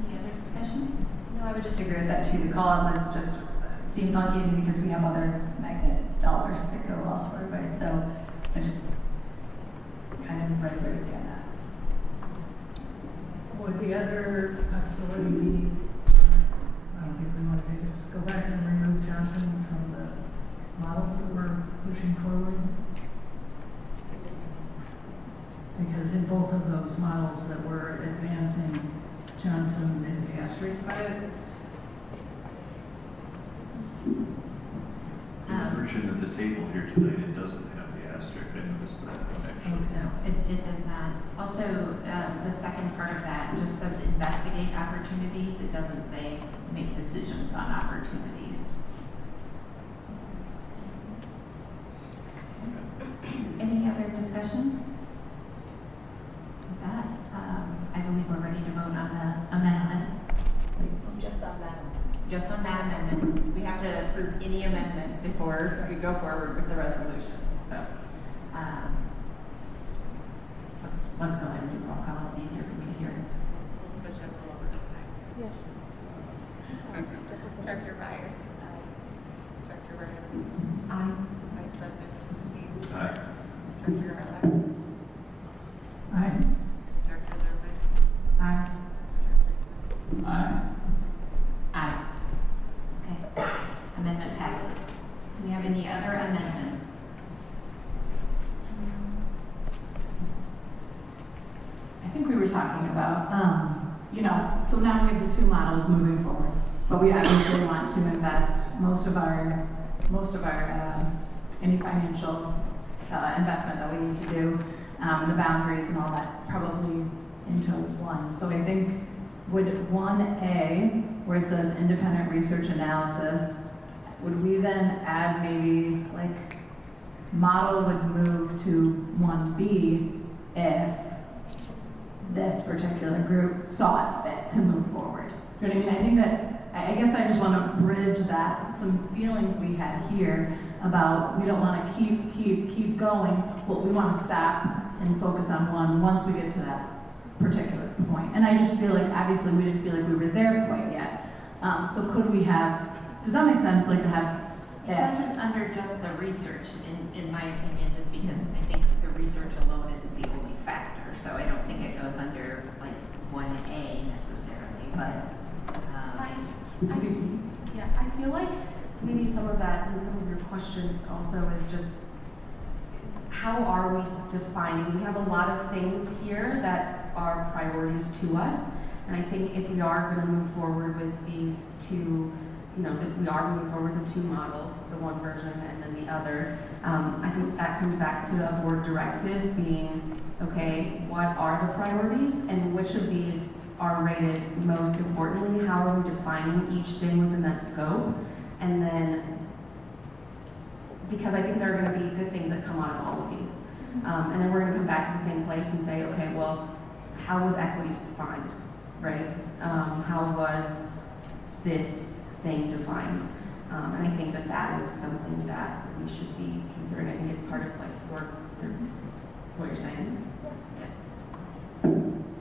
Any other discussion? No, I would just agree with that too. The call out was just seemed funky to me because we have other magnet dollars that go elsewhere, right? So I just kind of right there with you on that. Would the other possibility be, I don't think we want to just go back and remove Johnson from the models that we're pushing forward? Because in both of those models that we're advancing, Johnson is asterisk by it. The version of the table here tonight, it doesn't have the asterisk. I noticed that one actually. No, It does not. Also, the second part of that just says investigate opportunities. It doesn't say make decisions on opportunities. Any other discussion? With that, I believe we're ready to vote on the amendment. Just on that. Just on that amendment. We have to approve any amendment before we go forward with the resolution. So, let's go ahead and do roll call. It's easier for me to hear. We'll switch it over this time. Yes. Director Byers. Director Burns. Aye. Vice President Steve. Aye. Director Rebecca. Aye. Director Zerbe. Aye. Aye. Aye. Okay. Amendment passes. Do we have any other amendments? I think we were talking about, so now we have the 2 models moving forward, but we obviously want to invest most of our any financial investment that we need to do, the boundaries and all that, probably into one. So I think would 1A, where it says independent research analysis, would we then add maybe like model would move to 1B if this particular group saw it fit to move forward. You know what I mean? I think that, I guess I just want to bridge that, some feelings we had here about we don't want to keep going, but we want to stop and focus on one once we get to that particular point. And I just feel like, obviously, we didn't feel like we were there quite yet. So could we have, does that make sense, like to have? It wasn't under just the research, in my opinion, just because I think the research alone isn't the only factor. So I don't think it goes under like 1A necessarily, but. I feel like maybe some of that and some of your question also is just how are we defining? We have a lot of things here that are priorities to us, and I think if we are going to move forward with these two, if we are moving forward with two models, the one version and then the other, I think that comes back to a board directive being, okay, what are the priorities and which of these are rated most importantly? How are we defining each thing within that scope? And then, because I think there are going to be good things that come out of all of these. And then we're going to come back to the same place and say, okay, well, how was equity defined, right? How was this thing defined? And I think that that is something that we should be considering. I think it's part of like what you're saying.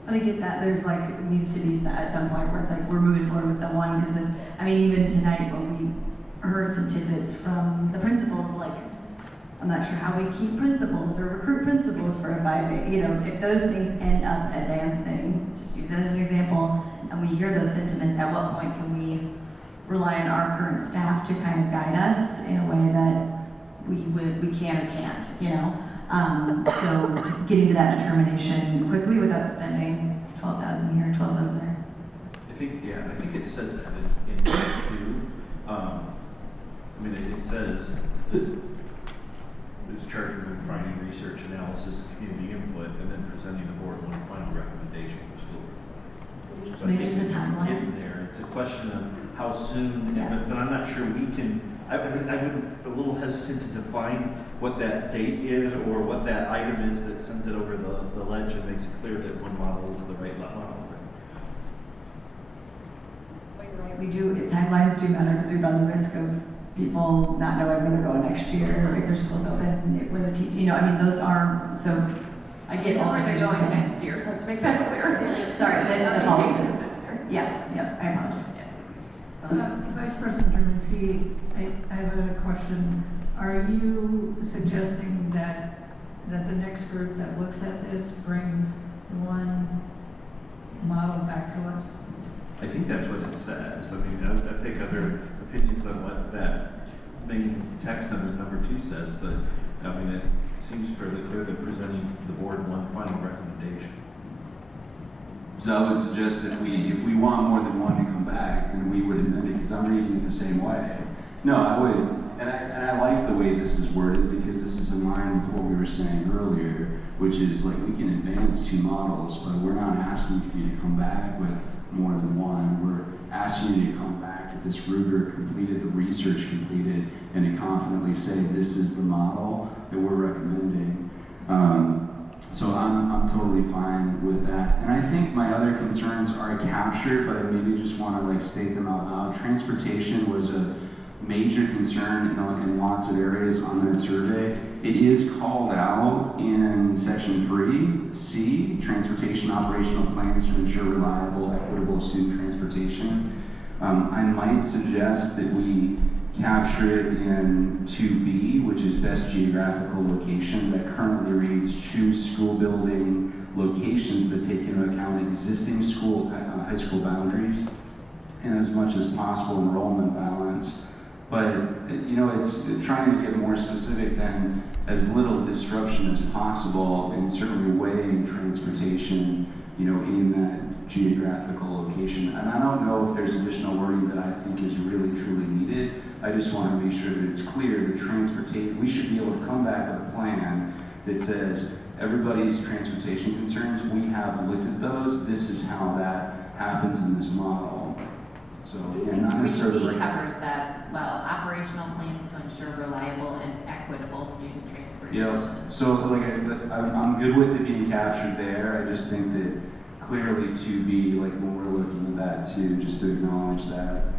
But I get that there's like, it needs to be said at some point where it's like, we're moving forward with the one, because this, I mean, even tonight when we heard some tidbits from the principals, like, I'm not sure how we keep principals or recruit principals for a 5A, if those things end up advancing, just use it as an example, and we hear those sentiments, at what point can we rely on our current staff to kind of guide us in a way that we can or can't, so getting to that determination quickly without spending 12,000 here, 12,000 there. I think it says that in part two. It says that it's charged with finding research, analysis, community input, and then presenting the board one final recommendation for school. So Maybe just a timeline. Getting there. It's a question of how soon, but I'm not sure we can. I would a little hesitant to define what that date is or what that item is that sends it over the ledge and makes it clear that one model is the right model. We do, timelines do matter because we run the risk of people not knowing where they're going next year, if their school's open, where the those are, so I get all where that they're you're going saying. next year. Let's make that clear. Sorry, that's the changes fault. this year. Yeah, I apologize. Vice President Jerminski, I have a question. Are you suggesting that the next group that looks at this brings one model back to us? I think that's what it says. I take other opinions on what that main text under number 2 says, but it seems fairly clear that presenting the board one final recommendation. So I would suggest that if we want more than one to come back, then we would amend it, because I'm reading it the same way. No, I would, and I like the way this is worded, because this is in line with what we were saying earlier, which is like we can advance 2 models, but we're not asking for you to come back with more than one. We're asking you to come back with this rubric completed, the research completed, and to confidently say this is the model that we're recommending. So I'm totally fine with that. And I think my other concerns are captured, but I maybe just want to state them out loud. Transportation was a major concern in lots of areas on that survey. It is called out in section 3C, transportation operational plans to ensure reliable, equitable student transportation. I might suggest that we capture it in 2B, which is best geographical location, that currently reads choose school building locations that take into account existing high school boundaries and as much as possible enrollment balance. But it's trying to get more specific than as little disruption as possible, and certainly weighing transportation, in that geographical location. And I don't know if there's additional wording that I think is really truly needed. I just want to make sure that it's clear that transportation, we should be able to come back with a plan that says everybody's transportation concerns, we have looked at those, this is how that happens in this model. So again, not necessarily She covers that well. Operational plans to ensure reliable and equitable student transportation. Yeah, so like I'm good with it being captured there. I just think that clearly to be like when we're looking at that too, just to acknowledge that.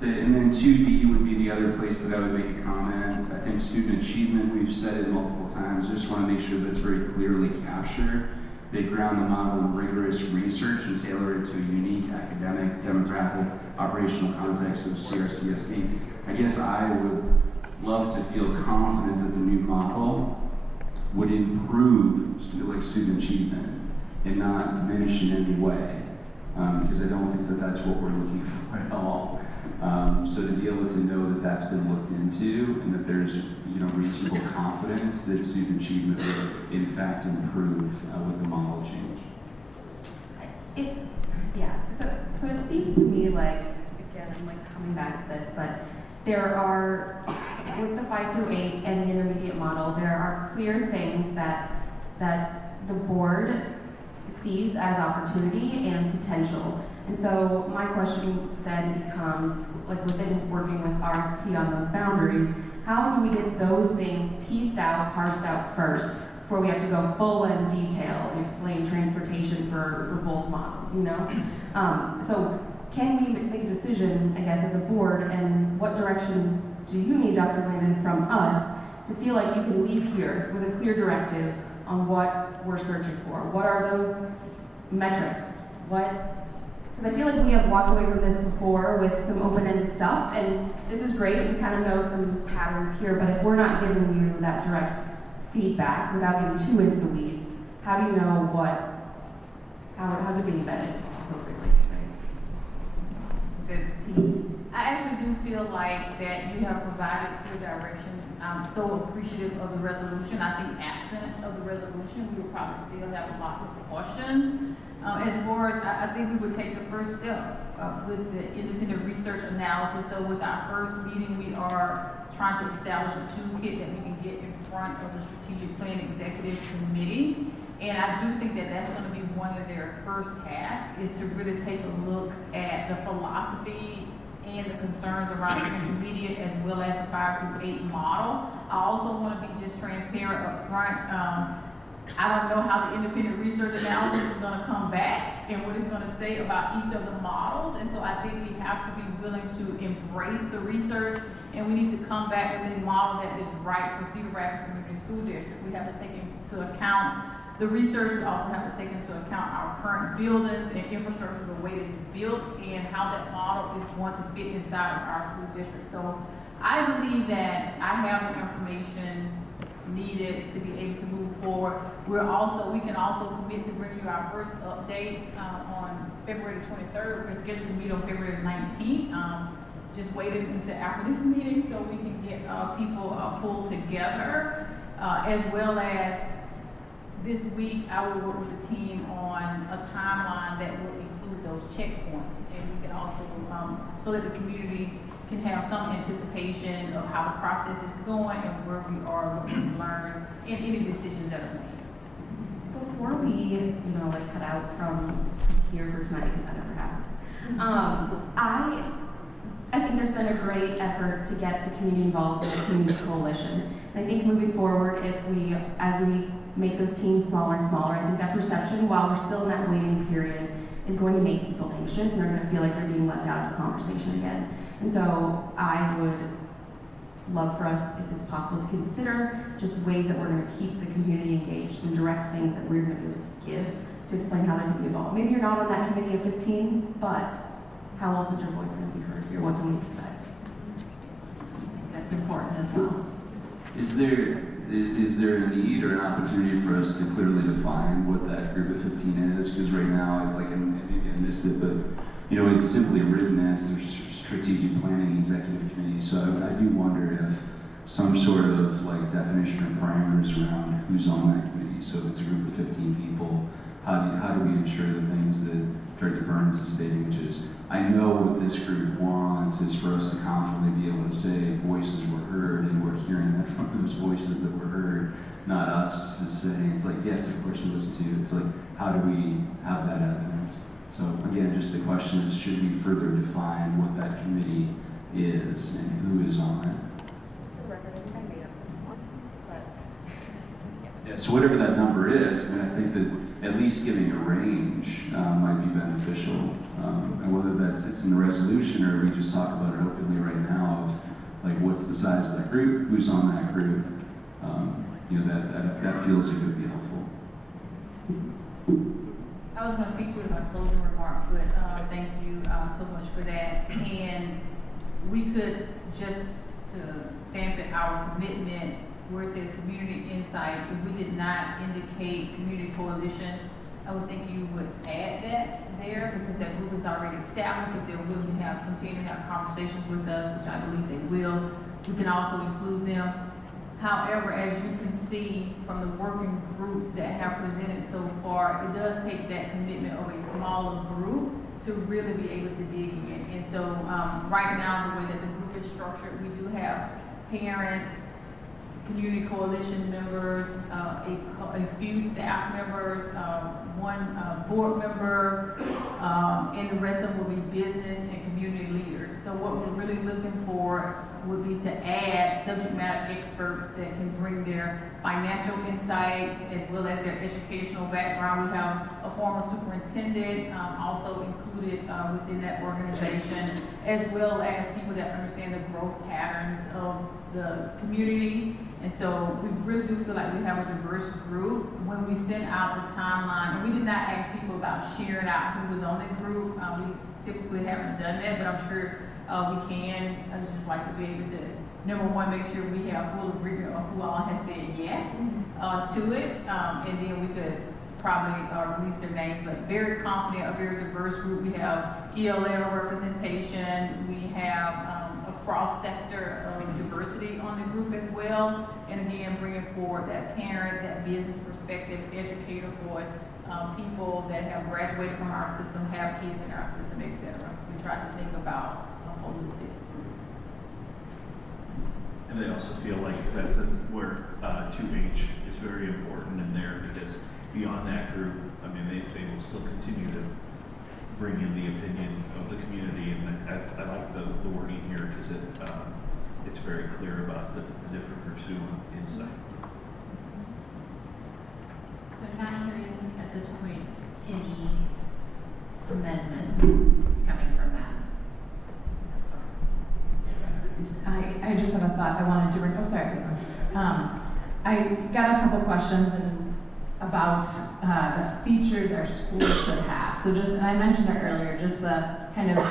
And then 2D would be the other place that I would make a comment. I think student achievement, we've said it multiple times. I just want to make sure that's very clearly captured. They ground the model in rigorous research and tailor it to a unique academic, demographic, operational context of CRCSD. I guess I would love to feel confident that the new model would improve student achievement and not diminish in any way, because I don't think that that's what we're looking for at all. So to be able to know that that's been looked into and that there's reasonable confidence that student achievement will in fact improve with the model change. So it seems to me like, again, I'm like coming back to this, but there are, with the 5 through 8 and the intermediate model, there are clear things that the board sees as opportunity and potential. And so my question then becomes, like within working with RSP on those boundaries, how do we get those things pieced out, parsed out first, before we have to go full in detail and explain transportation for both models, So can we make a decision, I guess, as a board, and what direction do you need, Dr. Landon, from us to feel like you can leave here with a clear on what we're searching for? What are those metrics? Because I feel like we have walked away from this before with some open-ended stuff, and this is great, we kind of know some patterns here, but if we're not giving you that direct feedback without getting too into the weeds, how do you know how's it being vetted appropriately? I actually do feel like that you have provided clear direction. I'm so appreciative of the resolution. I think absent of the resolution, we would probably still have lots of questions. As far as, I think we would take the first step with the independent research analysis. So with our first meeting, we are trying to establish a toolkit that we can get in front of the strategic plan executive committee. And I do think that that's going to be one of their first tasks, is to really take a look at the philosophy and the concerns around the intermediate as well as the 5 through 8 model. I also want to be just transparent up front. I don't know how the independent research analysis is going to come back and what it's going to say about each of the models. And so I think we have to be willing to embrace the research, and we need to come back with a model that is right for Cedar Rapids Community School District. We have to take into account the research. We also have to take into account our current buildings and infrastructure, the way that it's built, and how that model is going to fit inside of our school district. So I believe that I have the information needed to be able to move forward. We can also commit to bring you our first update on February 23rd. We're scheduled to meet on February 19th. Just waiting until after this meeting so we can get people pulled together, as well as this week, I will work with the team on a timeline that will include those checkpoints, and we can also, so that the community can have some anticipation of how the process is going and where we are, what we've learned, and any decisions that are made. Before we, cut out from here for tonight, because that never happened, I think there's been a great effort to get the community involved in the community coalition. And I think moving forward, as we make those teams smaller and smaller, I think that perception, while we're still in that waiting period, is going to make people anxious, and they're going to feel like they're being left out of the conversation again. And so I would love for us, if it's possible, to consider just ways that we're going to keep the community engaged, some direct things that we're going to be able to give to explain how they're going to be involved. Maybe you're not on that committee of 15, but how else is your voice going to be heard here? What can we expect? That's important as well. Is there a need or an opportunity for us to clearly define what that group of 15 is? Because right now, maybe I missed it, but it's simply written as the strategic planning executive committee. So I do wonder if some sort of definition or parameters around who's on that committee. So if it's a group of 15 people, how do we ensure the things that Director Burns is stating, which is, I know what this group wants is for us to confidently be able to say voices were heard, and we're hearing that from those voices that were heard, not us just saying, it's like, yes, of course we listen to you. It's like, how do we have that evidence? So again, just the question is, should we further define what that committee is and who is on it? Yeah, so whatever that number is, I mean, I think that at least giving a range might be beneficial. And whether it's in the resolution or we just talk about it openly right now of like what's the size of that group, who's on that group, you know, that feels like it would be helpful. I was going to speak to it in my closing remarks, but thank you so much for that. And we could just to stamp it our commitment where it says community insights, if we did not indicate community coalition, I would think you would add that there because that group is already established. If they're willing to continue to have conversations with us, which I believe they will, we can also include them. However, as you can see from the working groups that have presented so far, it does take that commitment of a smaller group to really be able to dig in. And so right now, the way that the group is structured, we do have parents, community coalition members, a few staff members, one board member, and the rest of them will be business and community leaders. So what we're really looking for would be to add subject matter experts that can bring their financial insights as well as their educational background. We have a former superintendent also included within that organization, as well as people that understand the growth patterns of the community. And so we really do feel like we have a diverse group. When we sent out the timeline, and we did not ask people about sharing out who was on the group. We typically haven't done that, but I'm sure we can. I would just like to be able to, number one, make sure we have full agreement on who all has said yes to it. And then we could probably release their names, but very confident, a very diverse group. We have ELL representation. We have a cross-sector of diversity on the group as well. And again, bringing forward that parent, that business perspective, educator voice, people that have graduated from our system, have kids in our system, etc. We try to think about a holistic group. And they also feel like that's where 2H is very important in there because beyond that group, I mean, they will still continue to bring in the opinion of the community, and I like the wording here because it's very clear about the different groups who want insight. So I'm not hearing at this point any amendment coming from that. I just have a thought I wanted to bring. Oh, sorry. I got a couple questions about the features our schools should have. So just, and I mentioned it earlier, just the kind of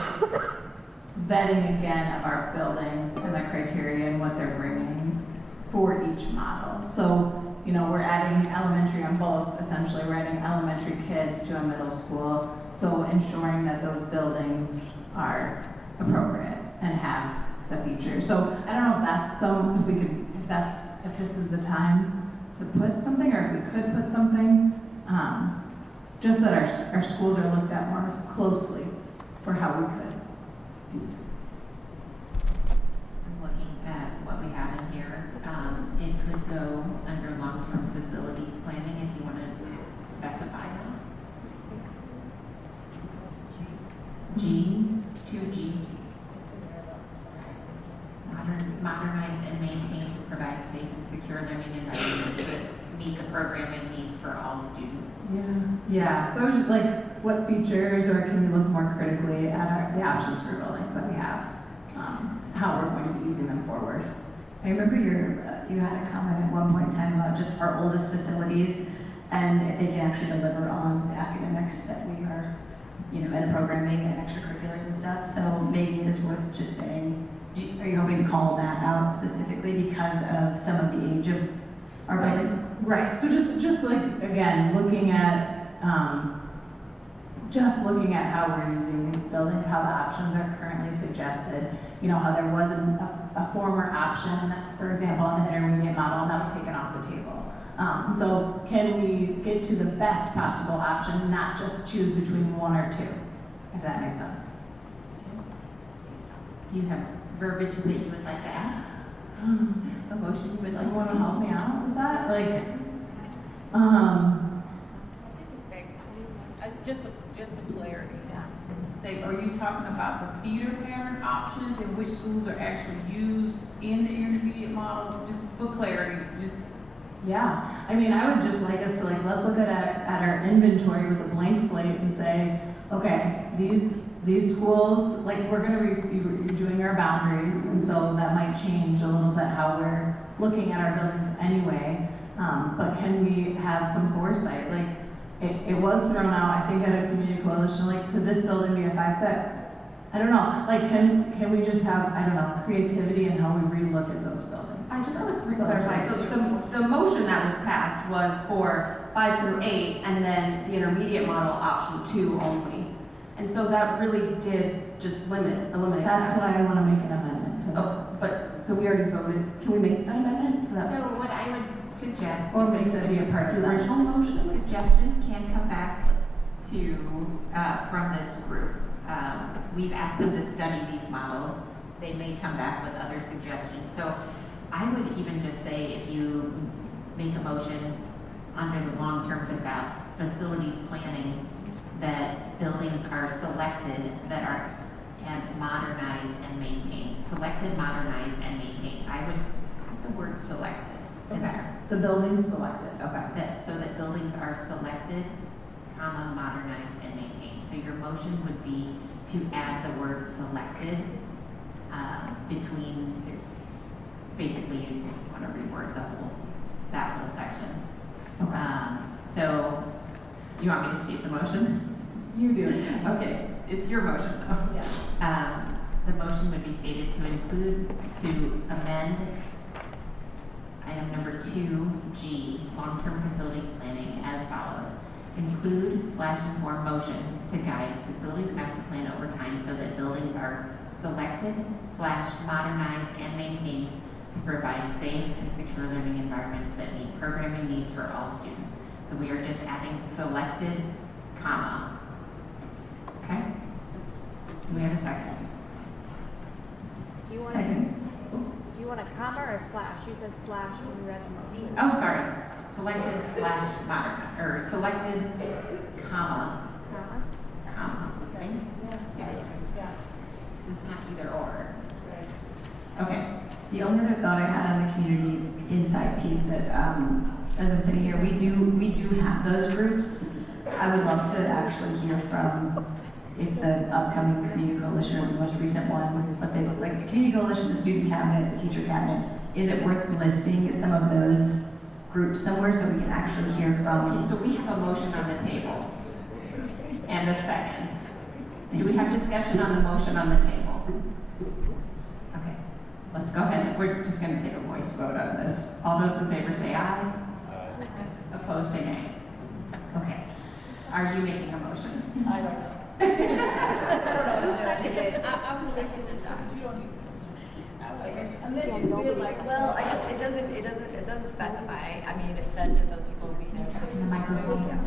vetting again of our buildings and the criteria and what they're bringing for each model. So, you know, we're adding elementary on both, essentially. We're adding elementary kids to a middle school. So ensuring that those buildings are appropriate and have the features. So I don't know if that's if this is the time to put something, or if we could put something, just that our schools are looked at more closely for how we could. I'm looking at what we have in here. It could go under long-term facilities planning if you want to specify that. G, 2G. Modernize and maintain to provide safe and secure learning environments that meet the programming needs for all students. Yeah. So I was just like, what features, or can we look more critically at the options for buildings that we have, how we're going to be using them forward? I remember you had a comment at one point in time about just our oldest facilities and if they can actually deliver on the academics that we are, you know, and the programming and extracurriculars and stuff. So maybe it is worth just saying, are you hoping to call that out specifically because of some of the age of our buildings? Right. So just like, again, looking at how we're using these buildings, how the options are currently suggested. You know, how there was a former option, for example, on the intermediate model, and that was taken off the table. So can we get to the best possible option, not just choose between one or two, if that makes sense? Do you have verbiage that you would like to add? A motion you would like to want to help me out with that? Like, just for clarity. say, are you talking about the feeder parent options and which schools are actually used in the intermediate model? Just for clarity, just. Yeah, I mean, I would just like us to let's look at our inventory with a blank slate and say, okay, these schools, we're gonna be redoing our boundaries, and so that might change a little bit how we're looking at our buildings anyway. But can we have some foresight? It was thrown out, I think, at a community coalition, could this building be a 5-6? I don't know, can we just have, I don't know, creativity in how we relook at those buildings? I just want to clarify, so the motion that was passed was for 5 through 8, and then the intermediate model option 2 only. And so that really did just eliminate that. That's why I want to make an amendment to that. So we already voted, can we make an amendment to that? So what I would suggest, Or make that be a part of the original motion, suggestions can come back to, from this group. We've asked them to study these models. They may come back with other suggestions. So I would even just say, if you make a motion under the long-term facilities planning, that buildings are selected that are modernized and maintained. Selected, modernized, and maintained. I would put the word selected in there. The buildings selected, okay. So that buildings are selected, comma, modernized, and maintained. So your motion would be to add the word selected between, basically you want to reword that whole section. So you want me to state the motion? You do. Okay, it's your motion though. Yeah. The motion would be stated to amend item number 2G, long-term facilities planning, as follows. Include/inform motion to guide facilities master plan over time so that buildings are selected/modernized and maintained to provide safe and secure learning environments that meet programming needs for all students. So we are just adding selected, comma. Okay? Do we have a second? Do you want Do you want a comma or a slash? You said slash when you read the motion. Oh, sorry. Selected/modern, or selected, comma. Comma. Okay? Yeah. It's not either or. Okay. The only other thought I had on the community insight piece that, as I'm sitting here, we do have those groups. I would love to actually hear from if the upcoming community coalition or the most recent one, what they, like the community coalition, the student cabinet, the teacher cabinet, is it worth listing some of those groups somewhere so we can actually hear from? Okay, so we have a motion on the table and a second. Do we have discussion on the motion on the table? Okay, let's go ahead. We're just going to take a voice vote on this. All those in favor say aye. Opposed say nay. Okay. Are you making a motion? I don't know. I was thinking that you don't need and then you feel like, well, it doesn't specify. I mean, it says that those people will be The microphone.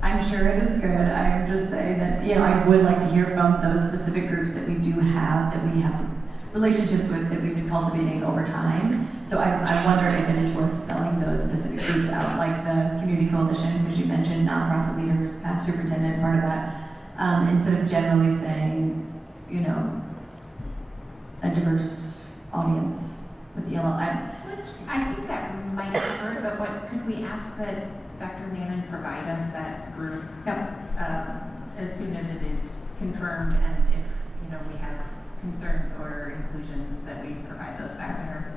I'm sure it is good. I would just say that, I would like to hear from those specific groups that we do have, that we have relationships with, that we've been cultivating over time. So I wonder if it is worth spelling those specific groups out, like the community coalition, because you mentioned nonprofit leaders, past superintendent, part of that, instead of generally saying, a diverse audience with ELL. I think that might have heard, but could we ask that Dr. Mannon provide us that group? As soon as it is confirmed, and if we have concerns or inclusions, that we provide those back to her.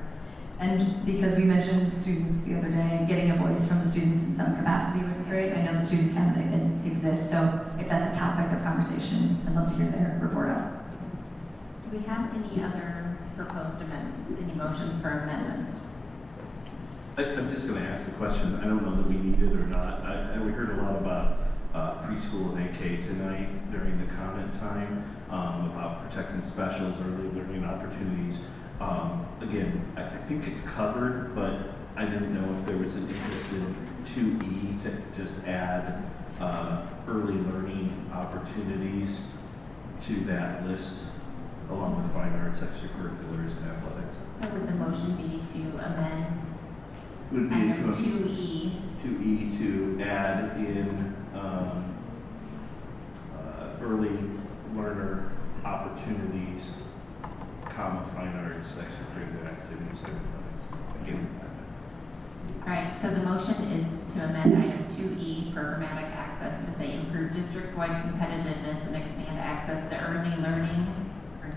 And just because we mentioned students the other day, getting a voice from the students in some capacity would be great. I know the student cabinet exists, so if that's a topic of conversation, I'd love to hear their report on it. Do we have any other proposed amendments, any motions for amendments? I'm just going to ask the question. I don't know that we need it or not. We heard a lot about preschool and AK tonight during the comment time about protecting specials, early learning opportunities. Again, I think it's covered, but I didn't know if there was an interest in 2E to just add early learning opportunities to that list, along with fine arts, extracurriculars, and athletics. So would the motion be to amend Would be item to 2E? 2E to add in its extracurricular activities and everything. All right, so the motion is to amend item 2E, programmatic access, to say improve district-wide competitiveness and expand access to early learning or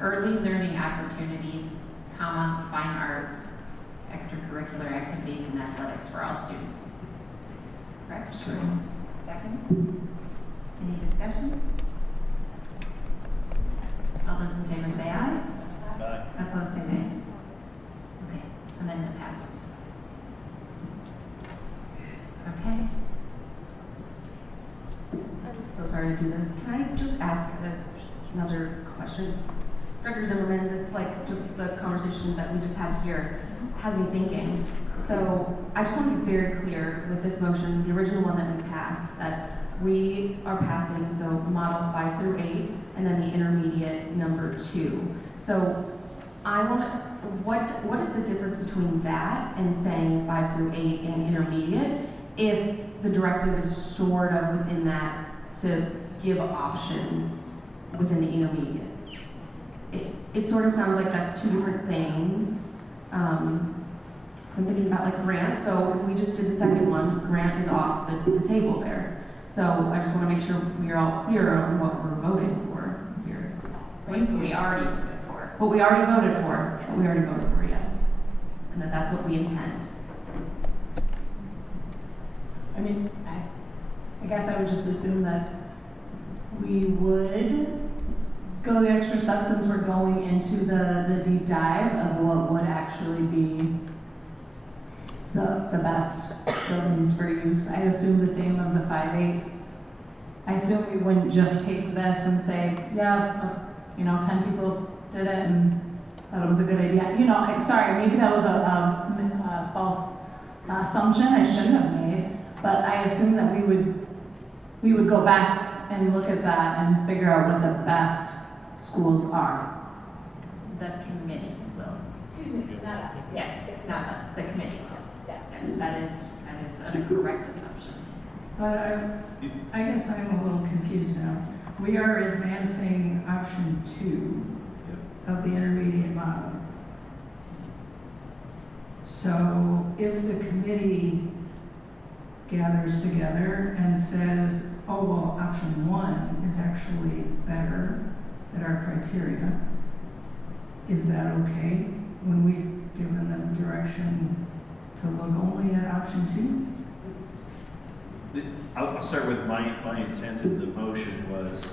early learning opportunities, comma, fine arts, extracurricular activities, and athletics for all students. Correct? Second? Any discussion? All those in favor say aye. Aye. Opposed say nay. Okay, amendment passes. Okay. I'm so sorry to do this. Can I just ask another question? Director Zimmerman, this, like, just the conversation that we just had here has me thinking. So I just want to be very clear with this motion, the original one that we passed, that we are passing, so model 5 through 8, and then the intermediate number 2. So I want to, what is the difference between that and saying 5 through 8 and intermediate, if the directive is sort of within that to give options within the intermediate? It sort of sounds like that's two different things. I'm thinking about like grant, so we just did the second one, grant is off the table there. So I just want to make sure we're all clear on what we're voting for here. We already voted for. What we already voted for, what we already voted for, yes. And that's what we intend. I mean, I guess I would just assume that we would go the extra steps since we're going into the deep dive of what would actually be the best buildings for use. I assume the same of the 5-8. I assume we wouldn't just take this and say, yeah, 10 people did it and thought it was a good idea. Sorry, maybe that was a false assumption I shouldn't have made, but I assume that we would go back and look at that and figure out what the best schools are. The committee will. Excuse me, not us. Yes, not us, the committee will. Yes. That is a correct assumption. But I guess I'm a little confused now. We are advancing option 2 of the intermediate model. So if the committee gathers together and says, oh, well, option 1 is actually better at our criteria, is that okay when we've given them direction to look only at option 2? I'll start with my intent of the motion was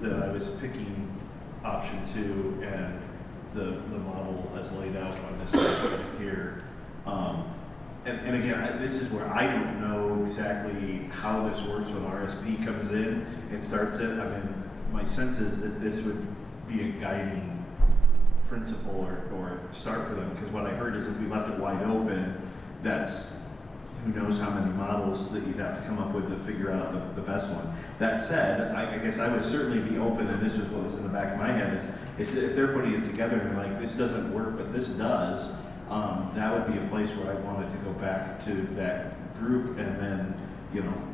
that I was picking option 2 and the model as laid out on this slide here. And again, this is where I don't know exactly how this works when RSP comes in and starts it. I mean, my sense is that this would be a guiding principle or start for them, because what I heard is if we left it wide open, that's who knows how many models that you'd have to come up with to figure out the best one. That said, I guess I would certainly be open, and this is what was in the back of my head, is if they're putting it together and like, this doesn't work, but this does, that would be a place where I wanted to go back to that group and then,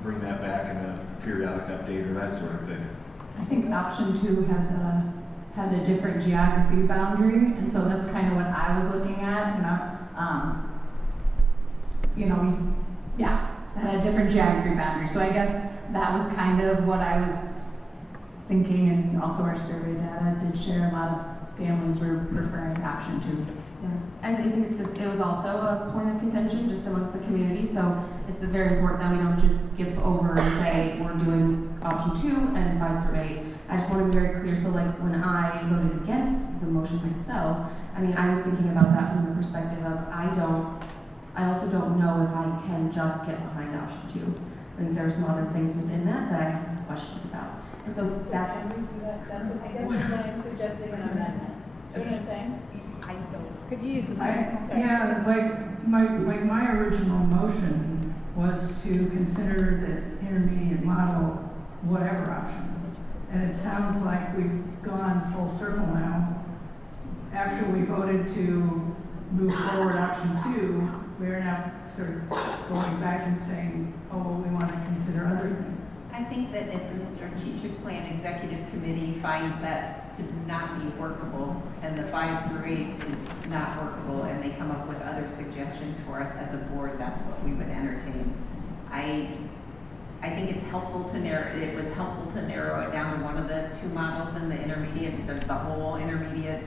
bring that back in a periodic update or that sort of thing. I think option 2 had a different geography boundary, and so that's kind of what I was looking at, had a different geography boundary. So I guess that was kind of what I was thinking, and also our survey data did share a lot of families were preferring option 2. Yeah, and I think it was also a point of contention just amongst the community, so it's very important that we don't just skip over and say we're doing option 2 and 5 through 8. I just want to be very clear, so like when I voted against the motion myself, I mean, I was thinking about that from the perspective of I also don't know if I can just get behind option 2. I think there are some other things within that I have questions about. And so that's... Can we do that? I guess that's why I'm suggesting an amendment. Do you know what I'm saying? I don't. Could you use the Yeah, like my original motion was to consider the intermediate model, whatever option. And it sounds like we've gone full circle now. After we voted to move forward option 2, we're now sort of going back and saying, oh, well, we want to consider other things. I think that if the strategic plan executive committee finds that that to not be workable, and the 5 through 8 is not workable, and they come up with other suggestions for us as a board, that's what we would entertain. I think it's helpful to it was helpful to narrow it down to one of the 2 models in the intermediate instead of the whole intermediate,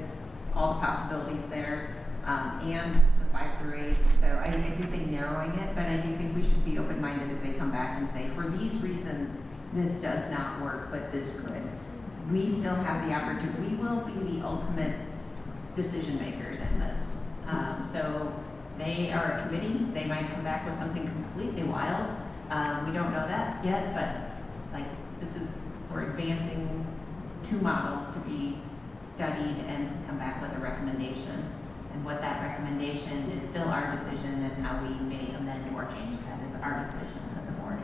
all the possibilities there, and the 5 through 8. So I do think narrowing it, but I do think we should be open-minded if they come back and say, for these reasons, this does not work, but this could. We still have the opportunity, we will be the ultimate decision makers in this. So they are a committee, they might come back with something completely wild. We don't know that yet, but like we're advancing 2 models to be studied and to come back with a recommendation. And what that recommendation is still our decision, and how we may amend or change that is our decision as a board.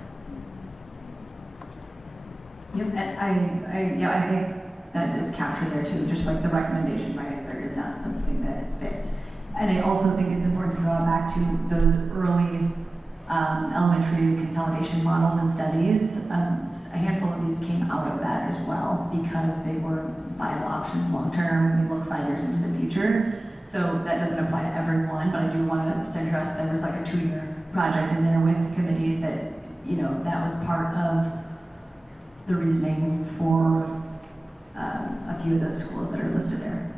Yep, and I think that is captured there too, just like the recommendation by there is not something that fits. And I also think it's important to draw back to those early elementary consolidation models and studies. A handful of these came out of that as well because they were viable options long term. We look 5 years into the future. So that doesn't apply to everyone, but I do want to suggest there was like a 2-year project in there with committees that, that was part of the reasoning for a few of those schools that are listed there.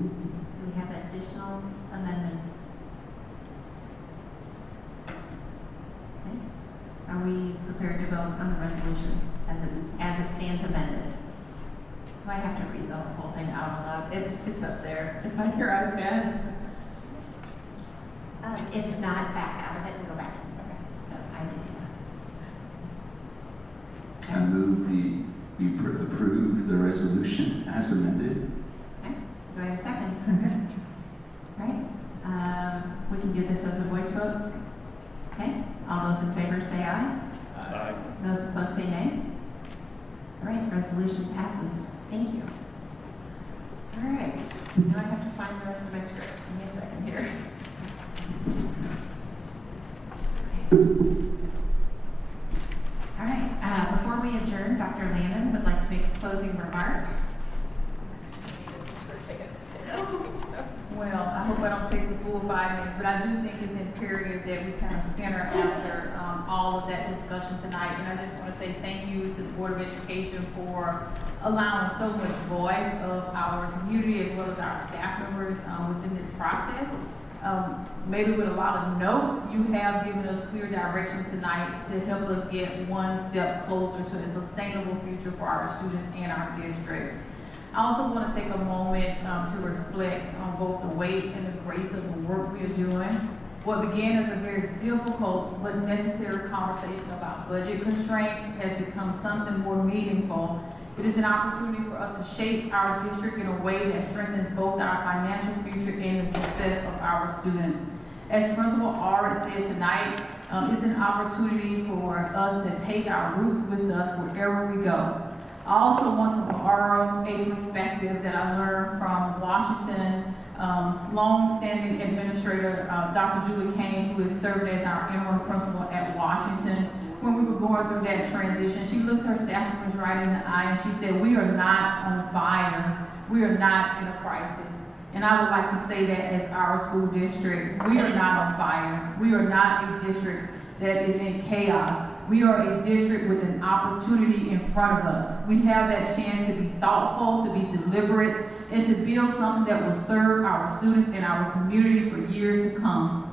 Do we have additional amendments? Okay. Are we prepared to vote on the resolution as it stands amended? Do I have to read the whole thing out loud? It's up there. It's on your iPads. If not, back out of it and go back. Okay. So I did I move we approve the resolution as amended. Okay. Do I have a second? All right. We can do this as a voice vote. Okay. All those in favor say aye. Aye. Those opposed say nay. All right. Resolution passes. Thank you. All right. Now I have to find the rest of my script. Give me a second here. All right. Before we adjourn, Dr. Landon would like to make a closing remark. Well, I hope I don't take the full 5 minutes, but I do think it's imperative that we kind of center after all of that discussion tonight. And I just want to say thank you to the Board of Education for allowing so much voice of our community as well as our staff members within this process. Maybe with a lot of notes, you have given us clear direction tonight to help us get one step closer to a sustainable future for our students and our district. I also want to take a moment to reflect on both the weight and the grace of the work we are doing. What began as a very difficult but necessary conversation about budget constraints has become something more meaningful. It is an opportunity for us to shape our district in a way that strengthens both our financial future and the success of our students. As Principal Arndt said tonight, it's an opportunity for us to take our roots with us wherever we go. I also want to borrow a perspective that I learned from Washington long-standing administrator, Dr. Julie Kane, who has served as our interim principal at Washington. When we were going through that transition, she looked her staff members right in the eye and she said, "We are not on fire. We are not in a crisis." And I would like to say that as our school district, we are not on fire. We are not a district that is in chaos. We are a district with an opportunity in front of us. We have that chance to be thoughtful, to be deliberate, and to build something that will serve our students and our community for years to come.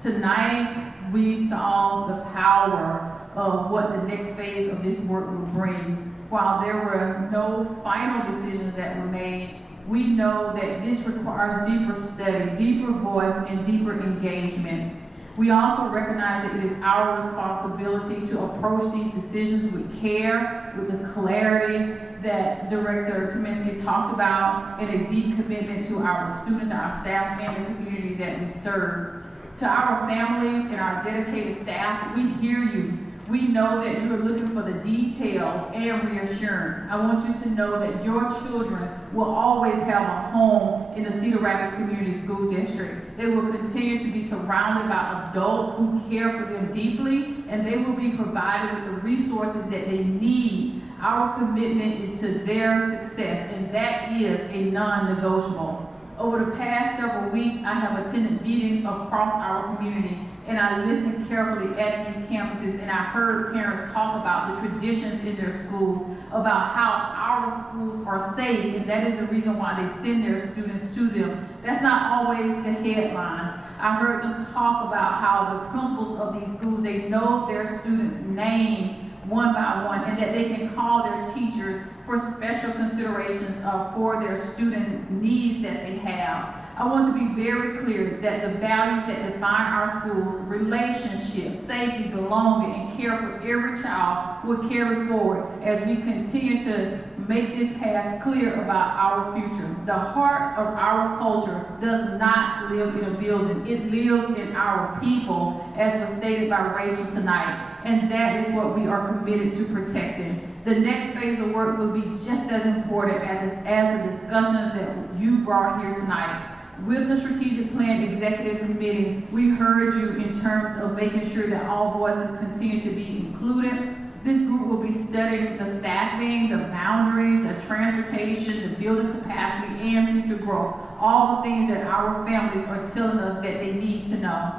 Tonight, we saw the power of what the next phase of this work will bring. While there were no final decisions that were made, we know that this requires deeper study, deeper voice, and deeper engagement. We also recognize that it is our responsibility to approach these decisions with care, with the clarity that Director Tominski talked about, and a deep commitment to our students, our staff, and the community that we serve. To our families and our dedicated staff, we hear you. We know that you are looking for the details and reassurance. I want you to know that your children will always have a home in the Cedar Rapids Community School District. They will continue to be surrounded by adults who care for them deeply, and they will be provided with the resources that they need. Our commitment is to their success, and that is a non-negotiable. Over the past several weeks, I have attended meetings across our community, and I listened carefully at these campuses, and I heard parents talk about the traditions in their schools, about how our schools are safe, and that is the reason why they send their students to them. That's not always the headlines. I heard them talk about how the principals of these schools, they know their students' names one by one, and that they can call their teachers for special considerations for their students' needs that they have. I want to be very clear that the values that define our schools, relationships, safety, belonging, and care for every child will carry forward as we continue to make this path clear about our future. The heart of our culture does not live in a building. It lives in our people, as was stated by Rachel tonight. And that is what we are committed to protecting. The next phase of work will be just as important as the discussions that you brought here tonight. With the Strategic Plan Executive Committee, we heard you in terms of making sure that all voices continue to be included. This group will be studying the staffing, the boundaries, the transportation, the building capacity, and future growth. All the things that our families are telling us that they need to know.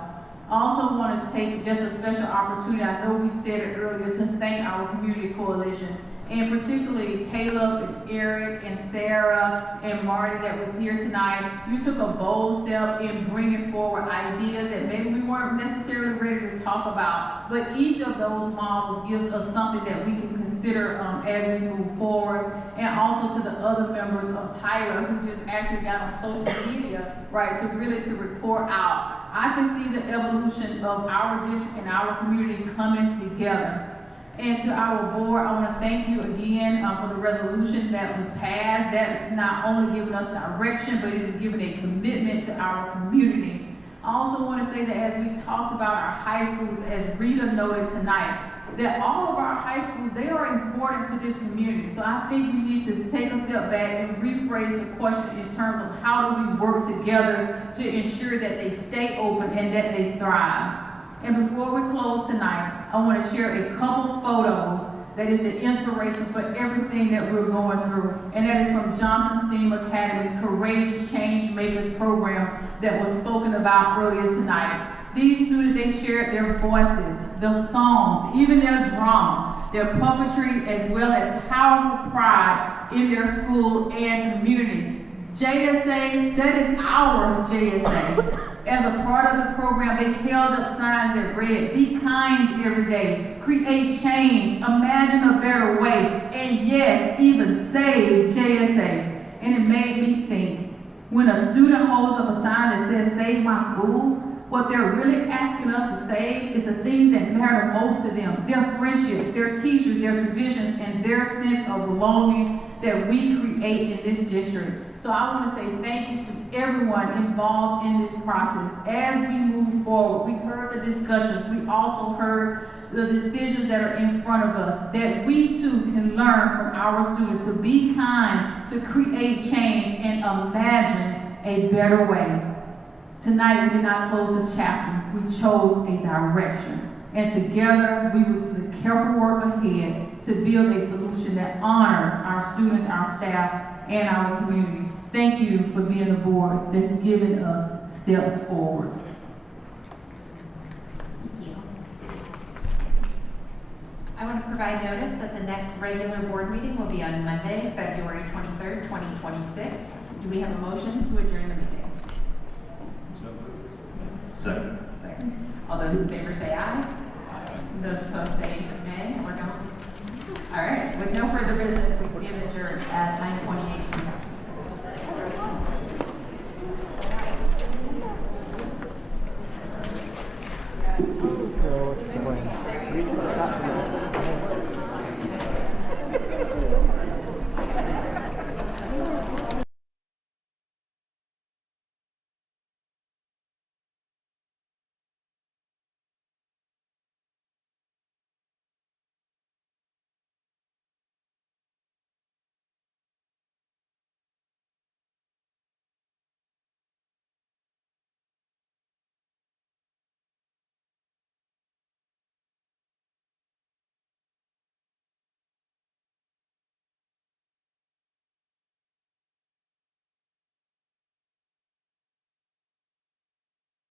I also want to take just a special opportunity, I know we said it earlier, to thank our community coalition, and particularly Caleb and Eric and Sarah and Marty that was here tonight. You took a bold step in bringing forward ideas that maybe we weren't necessarily ready to talk about, but each of those models gives us something that we can consider as we move forward. And also to the other members of Tyler who just actually got on social media, right, to report out. I can see the evolution of our district and our community coming together. And to our board, I want to thank you again for the resolution that was passed. That is not only giving us direction, but it is giving a commitment to our community. I also want to say that as we talked about our high schools, as Rita noted tonight, that all of our high schools, they are important to this community. So I think we need to take a step back and rephrase the question in terms of how do we work together to ensure that they stay open and that they thrive. And before we close tonight, I want to share a couple photos that is the inspiration for everything that we're going through. And that is from Johnson STEAM Academy's Courageous Change Makers program that was spoken about earlier tonight. These students, they shared their voices, their songs, even their drama, their puppetry, as well as powerful pride in their school and community. JSA, that is our JSA. As a part of the program, they held up signs that read, "Be kind every day, create change, imagine a better way, and yes, even save JSA." And it made me think, when a student holds up a sign that says, "Save my school," what they're really asking us to save is the things that matter most to them, their friendships, their teachers, their traditions, and their sense of belonging that we create in this district. So I want to say thank you to everyone involved in this process. As we move forward, we heard the discussions, we also heard the decisions that are in front of us, that we too can learn from our students to be kind, to create change, and imagine a better way. Tonight we did not close a chapter, we chose a direction. And together we will do the careful work ahead to build a solution that honors our students, our staff, and our community. Thank you for being the board that's given us steps forward. Thank you. I want to provide notice that the next regular board meeting will be on Monday, February 23rd, 2026. Do we have a motion to adjourn the meeting? Second. All those in favor say aye. Those opposed say nay or no. All right, with no further business, we stand adjourned at 9:28 p.m. So it's going 3 o'clock.